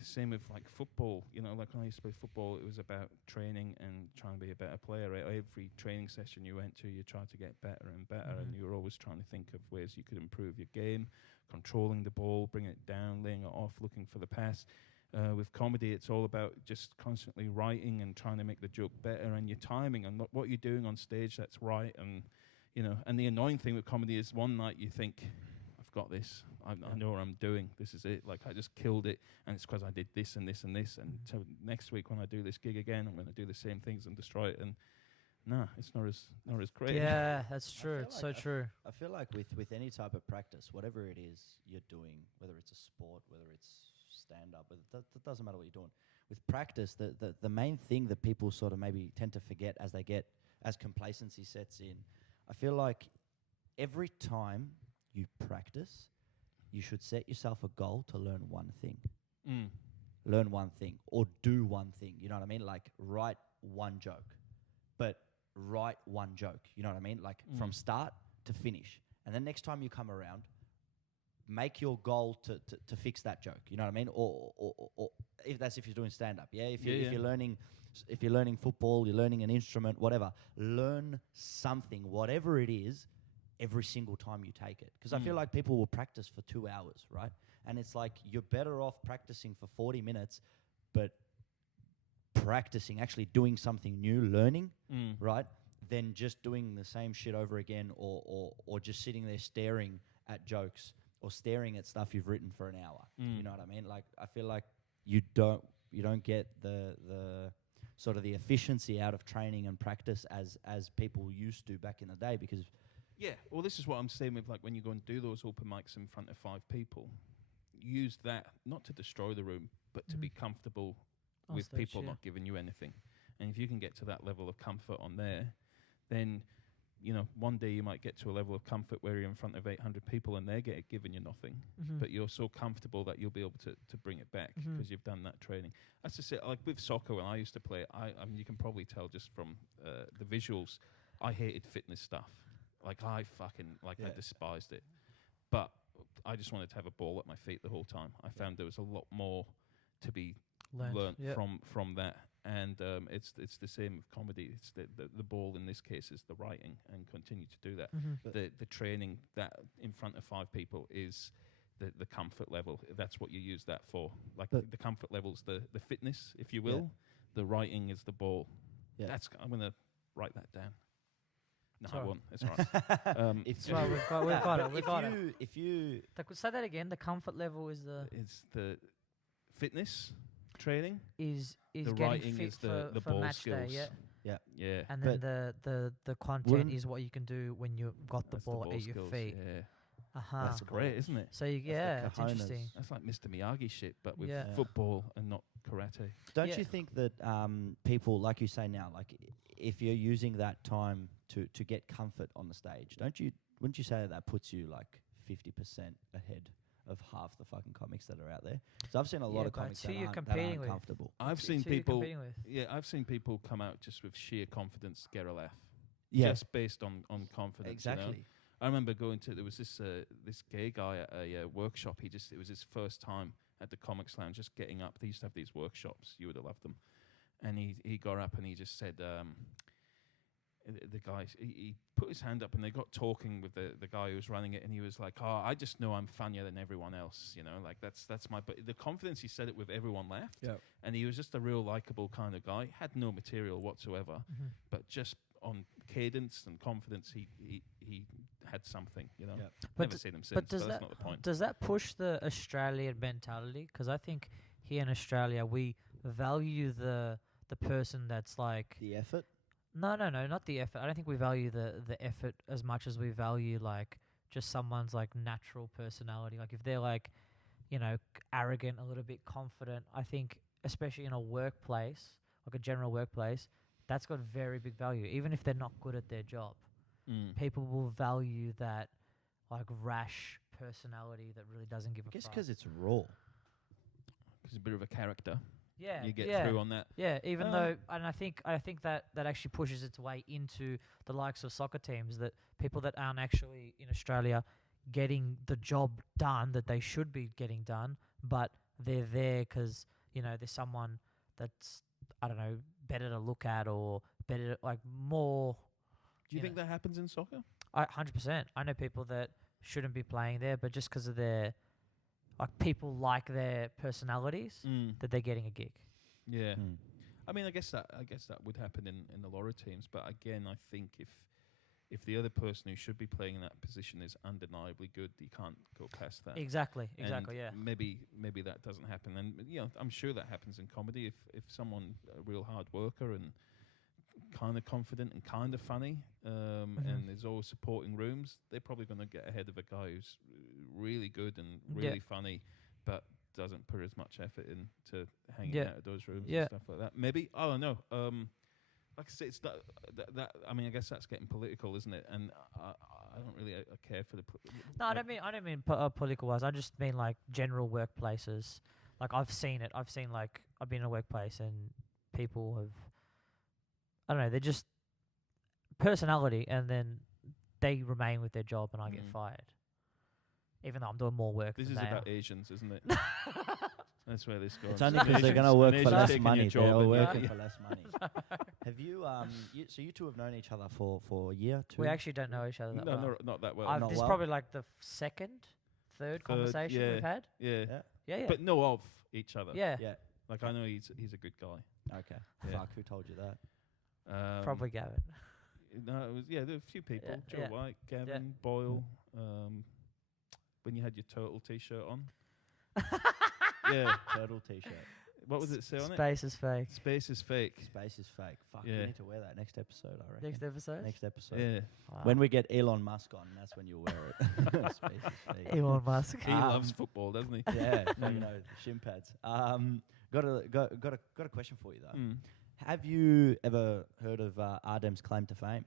same with like football. Like when I used to play football, it was about training and trying to be a better player. Every training session you went to, you tried to get better and better, and you were always trying to think of ways you could improve your game, controlling the ball, bringing it down, laying it off, looking for the pass. With comedy, it's all about just constantly writing and trying to make the joke better, and your timing and what you're doing on stage that's right. And and the annoying thing with comedy is one night you think, I've got this, I know what I'm doing, this is it, like I just killed it, and it's because I did this and this and this, and so next week when I do this gig again, I'm going to do the same things and destroy it, and it's not as great. Yeah, that's true. It's so true. I feel like with any type of practice, whatever it is you're doing, whether it's a sport, whether it's stand-up, it doesn't matter what you're doing. With practice, the main thing that people sort of maybe tend to forget as complacency sets in, I feel like every time you practice, you should set yourself a goal to learn one thing. Learn one thing or do one thing. You know what I mean? Like write one joke, but write one joke. You know what I mean? Like from start to finish. And then next time you come around, make your goal to fix that joke. You know what I mean? Or if you're doing stand-up. Yeah. If you're learning football, you're learning an instrument, whatever. Learn something, whatever it is, every single time you take it. Because I feel like people will practice for 2 hours, right? And it's like you're better off practicing for 40 minutes, but practicing, actually doing something new, learning, right? Than just doing the same shit over again or just sitting there staring at jokes or staring at stuff you've written for an hour. You know what I mean? Like I feel like you don't get the sort of the efficiency out of training and practice as people used to back in the day, because well, this is what I'm saying with like when you go and do those open mics in front of 5 people, use that not to destroy the room, but to be comfortable with stage, people not giving you anything. And if you can get to that level of comfort on there, then one day you might get to a level of comfort where you're in front of 800 people and they're giving you nothing, but you're so comfortable that you'll be able to bring it back because you've done that training. That's just it. Like with soccer, when I used to play, I mean, you can probably tell just from the visuals, I hated fitness stuff. Like I despised it. But I just wanted to have a ball at my feet the whole time. I found there was a lot more to be learned from that. And it's the same with comedy. It's the ball in this case is the writing, and continue to do that. The training that in front of 5 people is the comfort level. That's what you use that for. Like the comfort level's the fitness, if you will. The writing is the ball. I'm gonna write that down. No, Sorry. I won't. It's all right. If Well, we've got it. We've got it. If you Say that again. The comfort level is It's the fitness training. is The getting writing fit is for, the for ball match skills. day, yeah. Yeah. And then the content wouldn't- is what you can do when you got the That's ball at your skills, feet. Yeah. That's Great, isn't it? So yeah, it's cojones. interesting. That's like Mr. Miyagi shit, but with Yeah. football and not karate. don't Yeah. you think that people, like you say now, like if you're using that time to get comfort on the stage, wouldn't you say that puts you like 50% ahead of half the fucking comics that are out there? So I've seen a lot Yeah, of but comics it's who that you're aren't competing with. comfortable. I've It's seen who you're people. competing with. Yeah, I've seen people come out just with sheer confidence to get a laugh. Yeah, Just based on confidence. exactly. You know? I remember going to, there was this gay guy at a workshop. It was his first time at the Comics Lounge, just getting up. They used to have these workshops. You would have loved them. And he got up and he just said, the guy, he put his hand up and they got talking with the guy who was running it, and he was like, "Oh, I just know I'm funnier than everyone else, you know, like that's my." But the confidence he said it with, everyone laughed. Yep. And he was just a real likable kind of guy. Had no material whatsoever, but just on cadence and confidence, he had something, you know. Yep. But Never seen him since, But does that's not the point. that push the Australian mentality? Because I think here in Australia we value the person that's like The effort. no, not the effort. I don't think we value the effort as much as we value like just someone's like natural personality. Like if they're like, you know, arrogant, a little bit confident, I think especially in a workplace, like a general workplace, that's got very big value. Even if they're not good at their job, people will value that like rash personality that really doesn't give I a guess fuck. because it's raw. He's a bit of a character. Yeah, You get yeah. through on that. Yeah, even Um, though, and I think that actually pushes its way into the likes of soccer teams, that people that aren't actually in Australia getting the job done that they should be getting done, but they're there because, you know, there's someone that's, I don't know, better to look at or better, like more. Do you think that happens in soccer? 100%. I know people that shouldn't be playing there, but just because of their, like people like their personalities, that they're getting a gig. Yeah. I mean, I guess that would happen in a lot of teams, but again, I think if the other person who should be playing in that position is undeniably good, you can't go past that. Exactly. And Yeah. Maybe that doesn't happen, and you know, I'm sure that happens in comedy. If someone a real hard worker and kind of confident and kind of funny, and is always supporting rooms, they're probably going to get ahead of a guy who's really good and really funny, but doesn't put as much effort into hanging out of those rooms and stuff like that. Maybe, I don't know. Like I say, it's that. I mean, I guess that's getting political, isn't it? And I don't really care for the. No, I don't mean political wise. I just mean like general workplaces. Like I've seen it. I've seen like I've been in a workplace and people have. I don't know. They're just personality, and then they remain with their job, and I get fired, even though I'm doing more work. This than is they about are. Asians, isn't it? That's where this goes. It's only because they're going to work for less money. They're all working Yeah. for less money. Have you, so you two have known each other for a year, two? We actually don't know each other that well. No, not that well. Not This is well? probably like the third conversation yeah. we've had. Yeah. Yeah. But know of each other. Yeah. Yeah. Like I know he's a good guy. Okay. Yeah. Fuck, who told you that? Probably Gavin. No, it was there were a few people. Yeah, Joe yeah. White, Gavin, Boyle. When you had your turtle T-shirt on. Yeah. Turtle t-shirt. What was it say on it? Space is fake. Space is fake. Space is fake. Fuck, Yeah. we need to wear that next episode, I reckon. Next episode. Next episode. Yeah. Wow. When we get Elon Musk on, that's when you'll wear it. Space is fake. Elon Musk. He loves football, doesn't he? Yeah, you know, the shin pads. Got a question for you though. Have you ever heard of Ardem's claim to fame?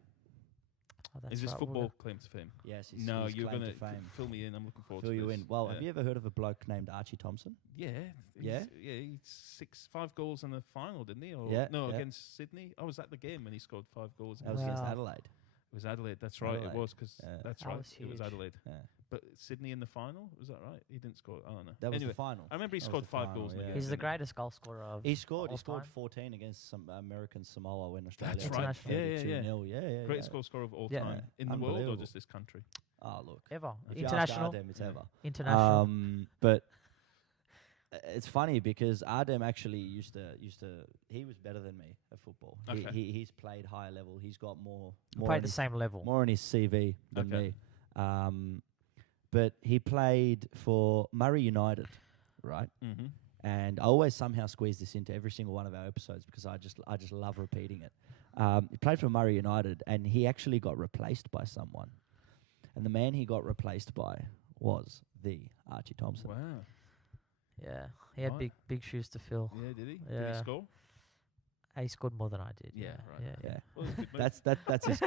Oh, that's Is this right, football claim to fame? Yes, his No, his you're claim gonna to fame. fill me in. I'm looking forward Fill to you this. in. Well, Yeah. have you ever heard of a bloke named Archie Thompson? Yeah. Yeah? He's 5 goals in the final, didn't he? Or Yeah, no, yeah. against Sydney. I was at the game when he scored 5 goals. That was against Wow. Adelaide. It was Adelaide. That's right. Adelaide. It was because Yeah. that's That right. was It was huge. Adelaide. Yeah. But Sydney in the final, was that right? He didn't score. I don't know. That was anyway, the final. I remember he That was scored the 5 final, goals in the yeah. game. He's the didn't greatest goal scorer of. He scored all 14 against some American Samoa when Australia That's right. beat Yeah, yeah, yeah. 32-0. Yeah. Greatest goal scorer of all Yeah. time in the world or Unbelievable. just this country? Oh, look. Ever. If you ask International. Ardem, it's ever. International. But it's funny because Ardem actually used to. He was better than me at football. Okay. He's played higher level. He's got more Played on the his, same level. more on his CV than Okay. me. But he played for Murray United, right? Mm-hmm. And I always somehow squeeze this into every single one of our episodes because I just love repeating it. He played for Murray United, and he actually got replaced by someone. And the man he got replaced by was the Archie Thompson. Wow. Yeah, he had Right. big shoes to fill. Yeah, did he? Did Yeah. he score? He scored more than I did. Yeah, right. Yeah. Yeah, Well, it was a good move.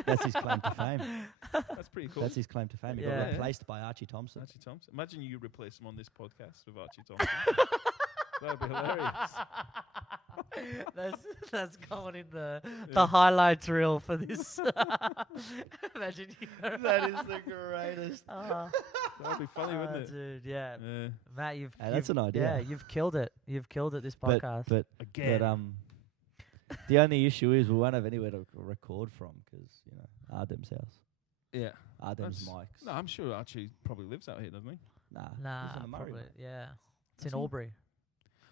that's his claim to fame. That's pretty cool. That's his claim to fame. He Yeah. got replaced by Archie Thompson. Archie Thompson. Imagine you replace him on this podcast with Archie Thompson. That would be hilarious. That's going in the highlights reel for this. Imagine you. That is the greatest. That would be funny, wouldn't it? Dude, yeah. Yeah. Matt, Hey, that's an idea. Yeah, you've killed it. You've killed it this But podcast. but Again. the only issue is we won't have anywhere to record from because Ardem's house, Yeah. Ardem's That's- mics. No, I'm sure Archie probably lives out here, doesn't he? Nah, nah, he's on the Murray, probably. mate. Yeah. It's Does in he? Albury.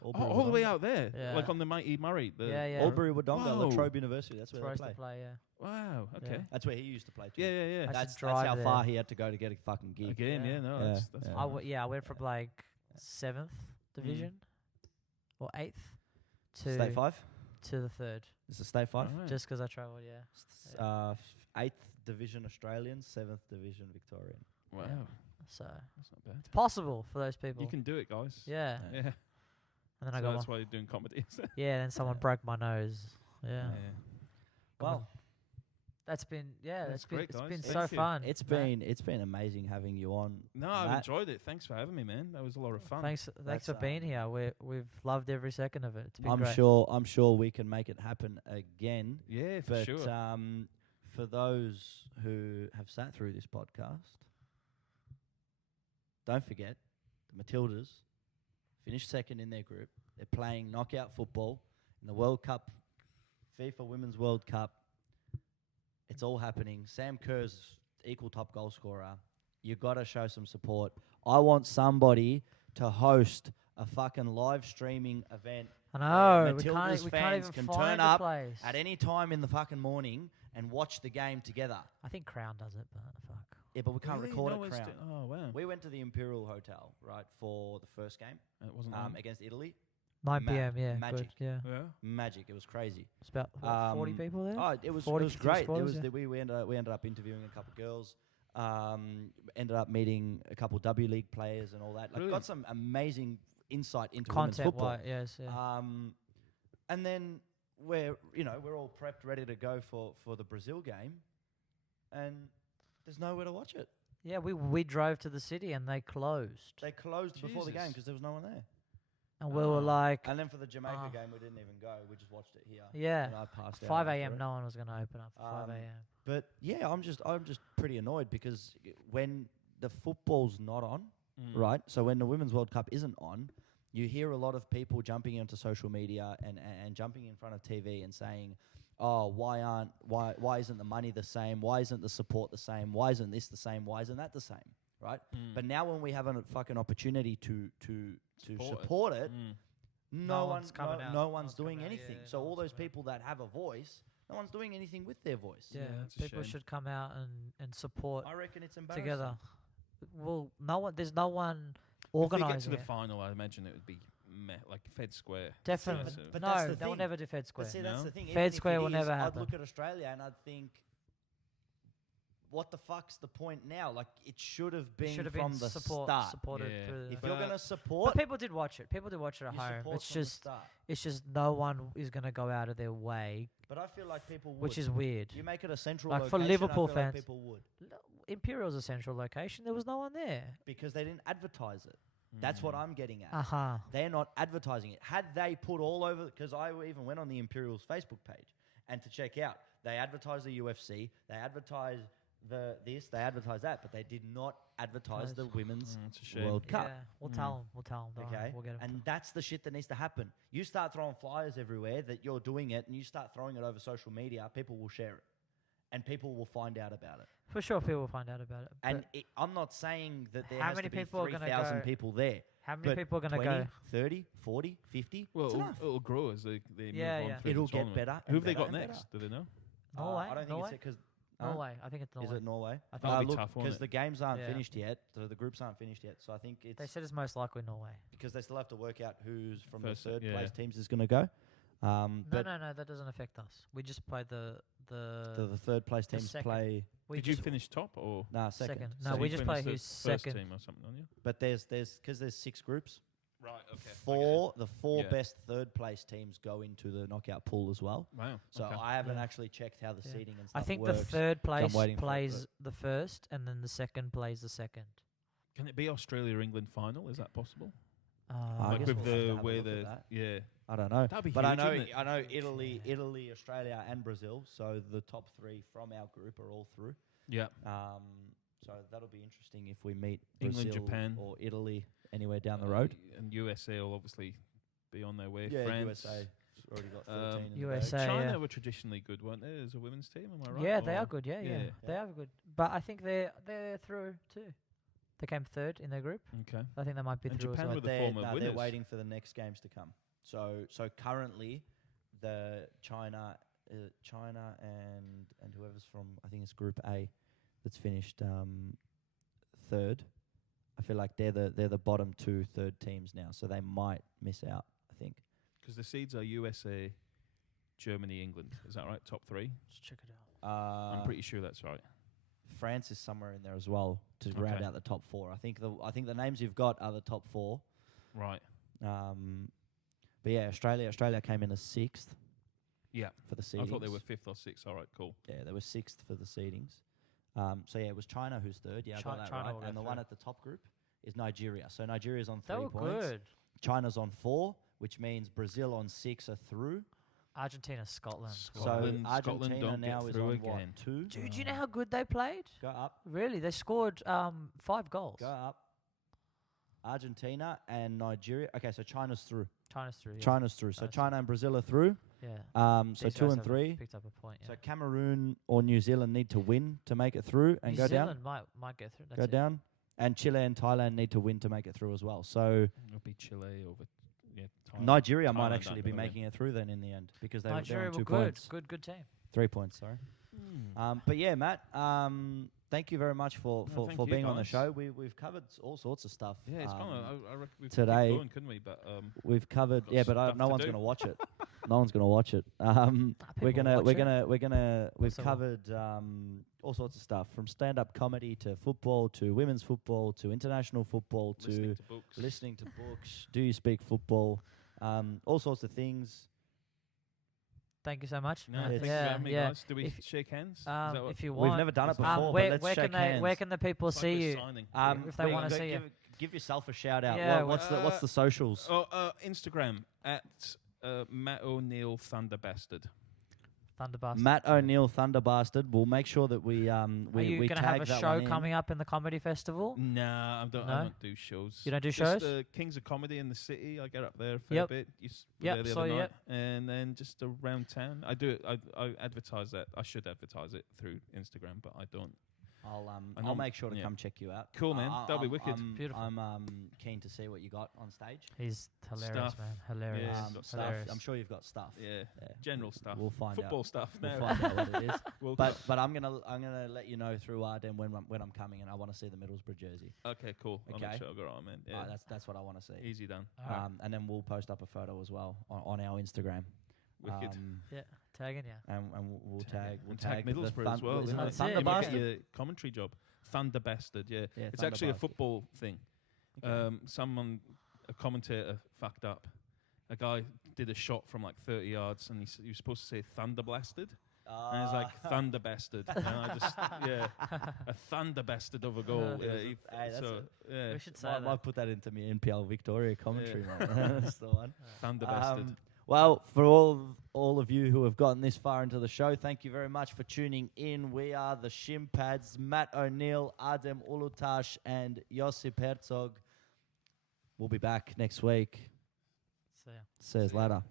Albury All the way Wodonga. out there, Yeah. like on the Mighty Murray. Yeah. Albury Wodonga, Whoa. Latrobe University. That's where Supposed they to play. play, yeah. Wow. Okay. Yeah. That's where he used to play too. Yeah. I Yeah. should That's drive how there. far he had to go to get a fucking gig. Again. Yeah. Yeah. No. Yeah, That's yeah. fine. I went from like 7th division or 8th to State 5? to the 3rd, It's a State 5? Alright. just because I travelled. Yeah. 8th Division Australian, 7th Division Victorian. Wow. Yeah. So That's not bad. it's possible for those people. You can do it, guys. Yeah. Yeah. Yeah. And then I So got that's why you're doing comedy. yeah. Then someone broke my nose. Yeah. Well, That's been That's great, it's guys. been Thank so you. fun. it's Matt. been amazing having you on. No, I've Matt. enjoyed it. Thanks for having me, man. That was a lot of fun. Thanks That's, for being here. We've loved every second of it. It's been I'm great. sure we can make it happen again. Yeah, for But sure. for those who have sat through this podcast, don't forget the Matildas finished second in their group. They're playing knockout football in the World Cup, FIFA Women's World Cup. It's all happening. Sam Kerr's equal top goal scorer. You got to show some support. I want somebody to host a fucking live streaming event. I know. Matildas We can't fans even can find turn a up place. at any time in the fucking morning and watch the game together. I think Crown does it, but fuck. Yeah, but we can't Really? record No at one's Crown. Oh, wow. We went to the Imperial Hotel, right, for the first game It wasn't on. against Italy. 9 p.m. Yeah, magic. good. Yeah, Yeah. Magic. It was crazy. it's about what, 40 Um, people there. Oh, it was 40, 50 great. squads, yeah. We ended up interviewing a couple of girls. Ended up meeting a couple of W League players and all that. Like, Brilliant. got some amazing insight into women's Content football. wise, yes, yeah. And then we're all prepped, ready to go for the Brazil game, and there's nowhere to watch it. Yeah, we drove to the city and they closed. They closed before the game Jesus. because there was no one there. And we were like, And then for the Jamaica Ah. game, we didn't even go. We just watched it here. yeah, And I passed out 5 after a.m. it. No one was going to open up at 5 Um, a.m. But yeah, I'm just pretty annoyed because when the football's not on, Mm. right? So when the Women's World Cup isn't on, you hear a lot of people jumping into social media and jumping in front of TV and saying, "Oh, why isn't the money the same? Why isn't the support the same? Why isn't this the same? Why isn't that the same?" Right? Mm. But now when we have a fucking opportunity to Support support it, Mm. No one's coming out. no No one's one's doing coming out, anything. yeah, So no all one's those coming out. people that have a voice, no one's doing anything with their voice. Yeah, that's a people shame. should come out and support I reckon it's embarrassing. together. Well, there's no one If they get organising to the it. final, I imagine it would be like Fed Square. Definitely. So- But that's No, the they will thing. never do Fed Square. But see, that's No? the thing. Fed even if Square it will is, never I'd happen. look at Australia and I'd think, what the fuck's the point now? Like, it should have been Should have from been the supported start. through the If But- you're going to But support, people did watch it. People did watch it at you home. support It's from the just start. no one is going to go out of their way, But I feel like people would. which is weird. You make it a central Like, for location, Liverpool I feel like fans- people would. Imperial's a central location. There was no one there. Because they didn't advertise it. That's what I'm getting at. Uh-huh. They're not advertising it. Had they put all over, because I even went on the Imperials Facebook page and to check out, they advertised the UFC, they advertised they advertised that, but they did not advertise the Women's It's a shame. World Cup. Yeah, we'll tell them. We'll tell them. Okay, We'll get 'em and that's the shit that needs to happen. You start throwing flyers everywhere that you're doing it, and you start throwing it over social media. People will share it, and people will find out about it. For sure, people will find out about it. And but I'm not saying that there how has many to be people are gonna 3,000 go- people there. How many But people are going to 20, go? 30, 40, 50. Well, it's enough. it'll grow as they Yeah, move yeah. on through It'll the get tournament. better. Who have they better got and next? better. Do they know? Norway? I don't think Norway? it's because. Norway. I think it's Norway. Is it Norway? I think That'll be look, tough, won't because it? the games aren't Yeah. finished yet. So the groups aren't finished yet. So I think they it's said it's most likely Norway. because they still have to work out who's from First, the third yeah. place teams is going to go. No, But no, that doesn't affect us. We just play the the third place the teams second. play. we Did you just finish top or? Second. No, So we you just play finished who's the first second. team or something, don't you? But there's because there's 6 groups. Right. Okay. The four Yeah. best third place teams go into the knockout pool as well. Wow. So okay. I haven't Yeah. actually checked how the Yeah. seating and I stuff think works. the third place waiting for it, plays the first, and then the second plays the second. Can it be Australia-England final? Is that possible? I Like guess with we'll have to the have a way look at the that. yeah. I don't know. That'd be But huge, I wouldn't it? know Italy, Yeah. Italy, Australia, and Brazil. So the top 3 from our group are all through. Yeah. So that'll be interesting if we meet England, Brazil Japan. or Italy anywhere down the road. And USA will obviously be on their way. Yeah, France. USA already got 13 in the USA, bag. China yeah. were traditionally good, weren't they, as a women's team? Am I right? Yeah, they Or- are good. Yeah, yeah. They are good. But I think they're through too. They came third in their group. Okay. I think they might be And through Japan as were well. the They're, former they're winners. waiting for the next games to come. So currently, the China and whoever's from, I think it's Group A, that's finished third. I feel like they're the bottom 2 third teams now, so they might miss out. I think. Because the seeds are USA, Germany, England. Is that right? Top 3? Let's check it out. I'm pretty sure that's right. France is somewhere in there as well to round Okay. out the top 4. I think the names you've got are the top 4. Right. But yeah, Australia came in as 6th Yeah. for the seedings. I thought they were 5th or 6th. All right, cool. Yeah, they were 6th for the seedings. So yeah, it was China who's third. Yeah, I got that China right. will go And the one through. at the top group is Nigeria. So Nigeria's on 3 They were points. good. China's on 4, which means Brazil on 6 are through. Argentina, Scotland. Scotland, So Argentina don't now get is through on what, again. 2? Dude, you know how good they played? Go up, Really, they scored 5 goals. go up. Argentina and Nigeria. Okay, so China's through. China's through. Yeah. China's through. So China's China and Brazil are through. Yeah. So These 2 guys and have 3. Picked up a point. Yeah. So Cameroon or New Zealand need to win to make it through and New go down. Zealand might get through. That's Go it. down. And Chile and Thailand need to win to make it through as well. So It'll be Chile over. Yeah. Thailand. Nigeria might Thailand actually aren't be gonna win. making it through then in the end because they're Nigeria on were 2 good. points. Good team. 3 points, sorry. But yeah, Matt, thank you very much for thank you, being on the guys. show. We've covered all sorts of stuff. Yeah, it's gone. I reckon we could today- keep going, couldn't we? But We've covered, got yeah, but stuff no to one's do. going to watch it. No one's going to watch it. We've people watch it. we've So what? covered all sorts of stuff from stand-up comedy to football to women's football to international football listening to to books. listening to books. Do you speak football? All sorts of things. Thank you so much. No, Yeah, thank you for yeah, having me, yeah. guys. Do we If- shake hands? Is that what- If you want. We've never done it Um, before, where but let's where shake can they hands. where can the people It's like see we're you? signing. If they wait, wanna go- see you. give yourself a shout out. Yeah, What's the socials? Instagram at Matt O'Neill Thunder Bastard. Thunderbusters. Matt O'Neill Thunder Bastard. We'll make sure that we Are you we gonna tag have a that show one in. coming up in the comedy festival? Nah, I don't No? do shows. You don't do Just, shows? Kings of Comedy in the city. I get up there a fair Yep. bit. You were Yep, there the saw other you, night. And then just around town. I do it. I advertise that. I should advertise it through Instagram, but I don't. I'll make sure to yeah. come check you out. Cool, man. That'll be wicked. Beautiful. I'm keen to see what you got on stage. He's hilarious, Stuff. man. Hilarious. Yeah, Stuff. Hilarious. I'm sure you've got stuff. Yeah. Yeah. General stuff. We'll find Football out. stuff. We'll now. find out what it is. We'll But I'm gonna let you know through Arden when I'm coming, and I want to see the Middlesbrough jersey. okay, cool. I'll make Okay. sure I'll go on, man. Yeah. That's what I want to see. Easy done. Alright. And then we'll post up a photo as well on our Instagram. Wicked. Yeah, tagging you. And we'll tag and tag the Middlesbrough as well. isn't isn't it it? That's Thunder it. You might get Bastard? your commentary job. Thunder Bastard, yeah. Yeah, It's Thunder actually a Bastard. football thing. Okay. A commentator fucked up. A guy did a shot from like 30 yards, and he was supposed to say Thunder Blasted. And it's like Thunder Bastard. And I just, a Thunder Bastard of a goal. Hey, Yeah, that's so, yeah, We should say I that. might put that into my NPL Victoria commentary, man. That's the one. Thunder Bastard. Well, for all of you who have gotten this far into the show, thank you very much for tuning in. We are the Shimpads, Matt O'Neill, Adem Ulutash, and Josip Herzog. We'll be back next week. So yeah. See you See ya. later.